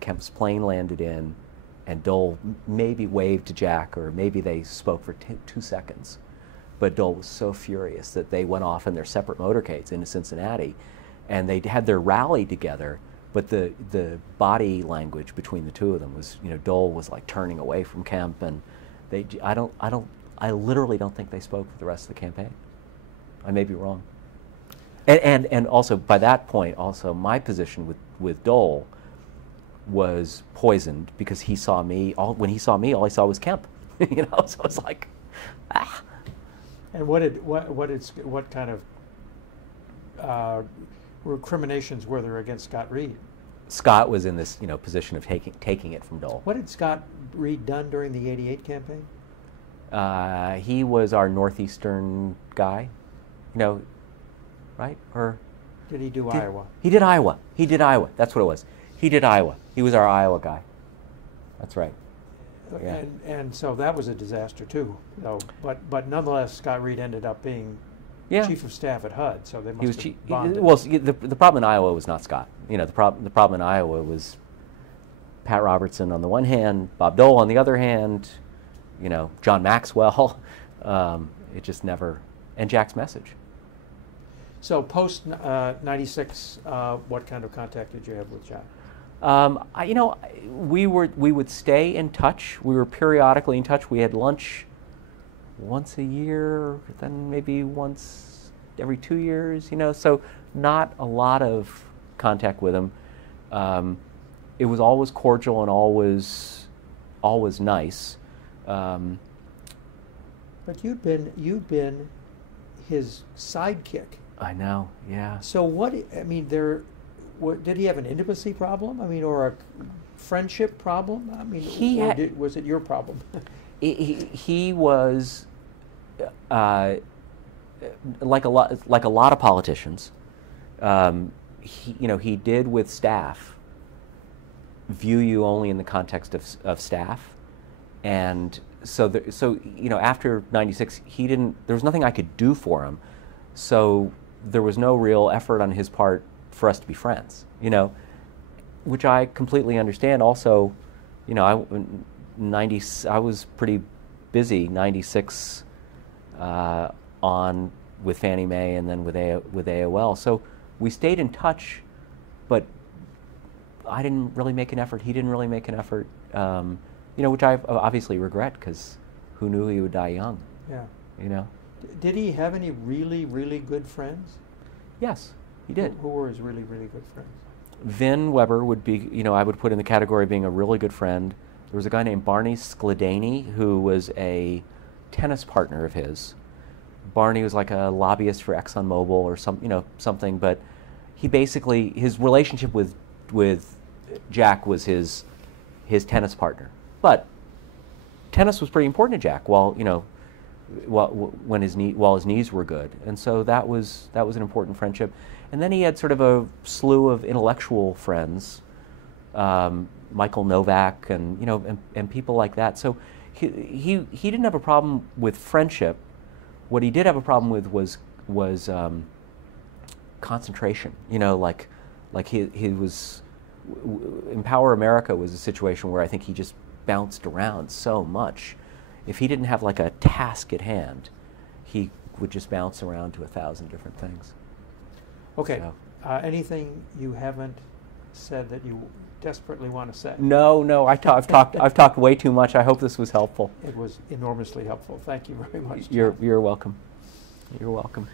Kemp's plane landed in, and Dole maybe waved to Jack, or maybe they spoke for 2 seconds. But Dole was so furious that they went off in their separate motorcades into Cincinnati, and they had their rally together. But the body language between the two of them was, Dole was turning away from Kemp, and I literally don't think they spoke for the rest of the campaign. I may be wrong. And also by that point, also my position with Dole was poisoned because he saw me. When he saw me, all he saw was Kemp. So it's like, ah. And what kind of recriminations were there against Scott Reed? Scott was in this position of taking it from Dole. What had Scott Reed done during the '88 campaign? He was our northeastern guy, right? Or did he do Iowa? He did Iowa. That's what it was. He did Iowa. He was our Iowa guy. That's right. Yeah. And so that was a disaster too. But nonetheless, Scott Reed ended up being chief of staff at HUD. So they must have bonded. Well, the problem in Iowa was not Scott. The problem in Iowa was Pat Robertson on the one hand, Bob Dole on the other hand, John Maxwell. It just never, and Jack's message. So post '96, what kind of contact did you have with Jack? We would stay in touch. We were periodically in touch. We had lunch once a year, then maybe once every 2 years. So not a lot of contact with him. It was always cordial and always nice. But you'd been his sidekick I know, yeah. So what, I mean, did he have an intimacy problem? I mean, or a friendship problem? I mean, was it your problem? He was like a lot of politicians. He did with staff view you only in the context of staff, and so after '96 there was nothing I could do for him, so there was no real effort on his part for us to be friends, which I completely understand. Also, I was pretty busy '96 on with Fannie Mae and then with AOL. So we stayed in touch, but I didn't really make an effort. He didn't really make an effort, which I obviously regret, because who knew he would die young? Yeah. Did he have any really, really good friends? Yes, he did. Who were his really, really good friends? Vin Weber would be, I would put in the category of being a really good friend. There was a guy named Barney Skladany who was a tennis partner of his. Barney was like a lobbyist for ExxonMobil or something, but he basically, his relationship with Jack was his tennis partner. But tennis was pretty important to Jack while his knees were good, and so that was an important friendship. And then he had sort of a slew of intellectual friends, Michael Novak and people like that. So he didn't have a problem with friendship. What he did have a problem with was concentration. Like he was, Empower America was a situation where I think he just bounced around so much. If he didn't have like a task at hand, he would just bounce around to 1,000 different things. Okay. So. Anything you haven't said that you desperately want to say? No. I've talked way too much. I hope this was helpful. It was enormously helpful. Thank you very much. You're welcome. You're welcome.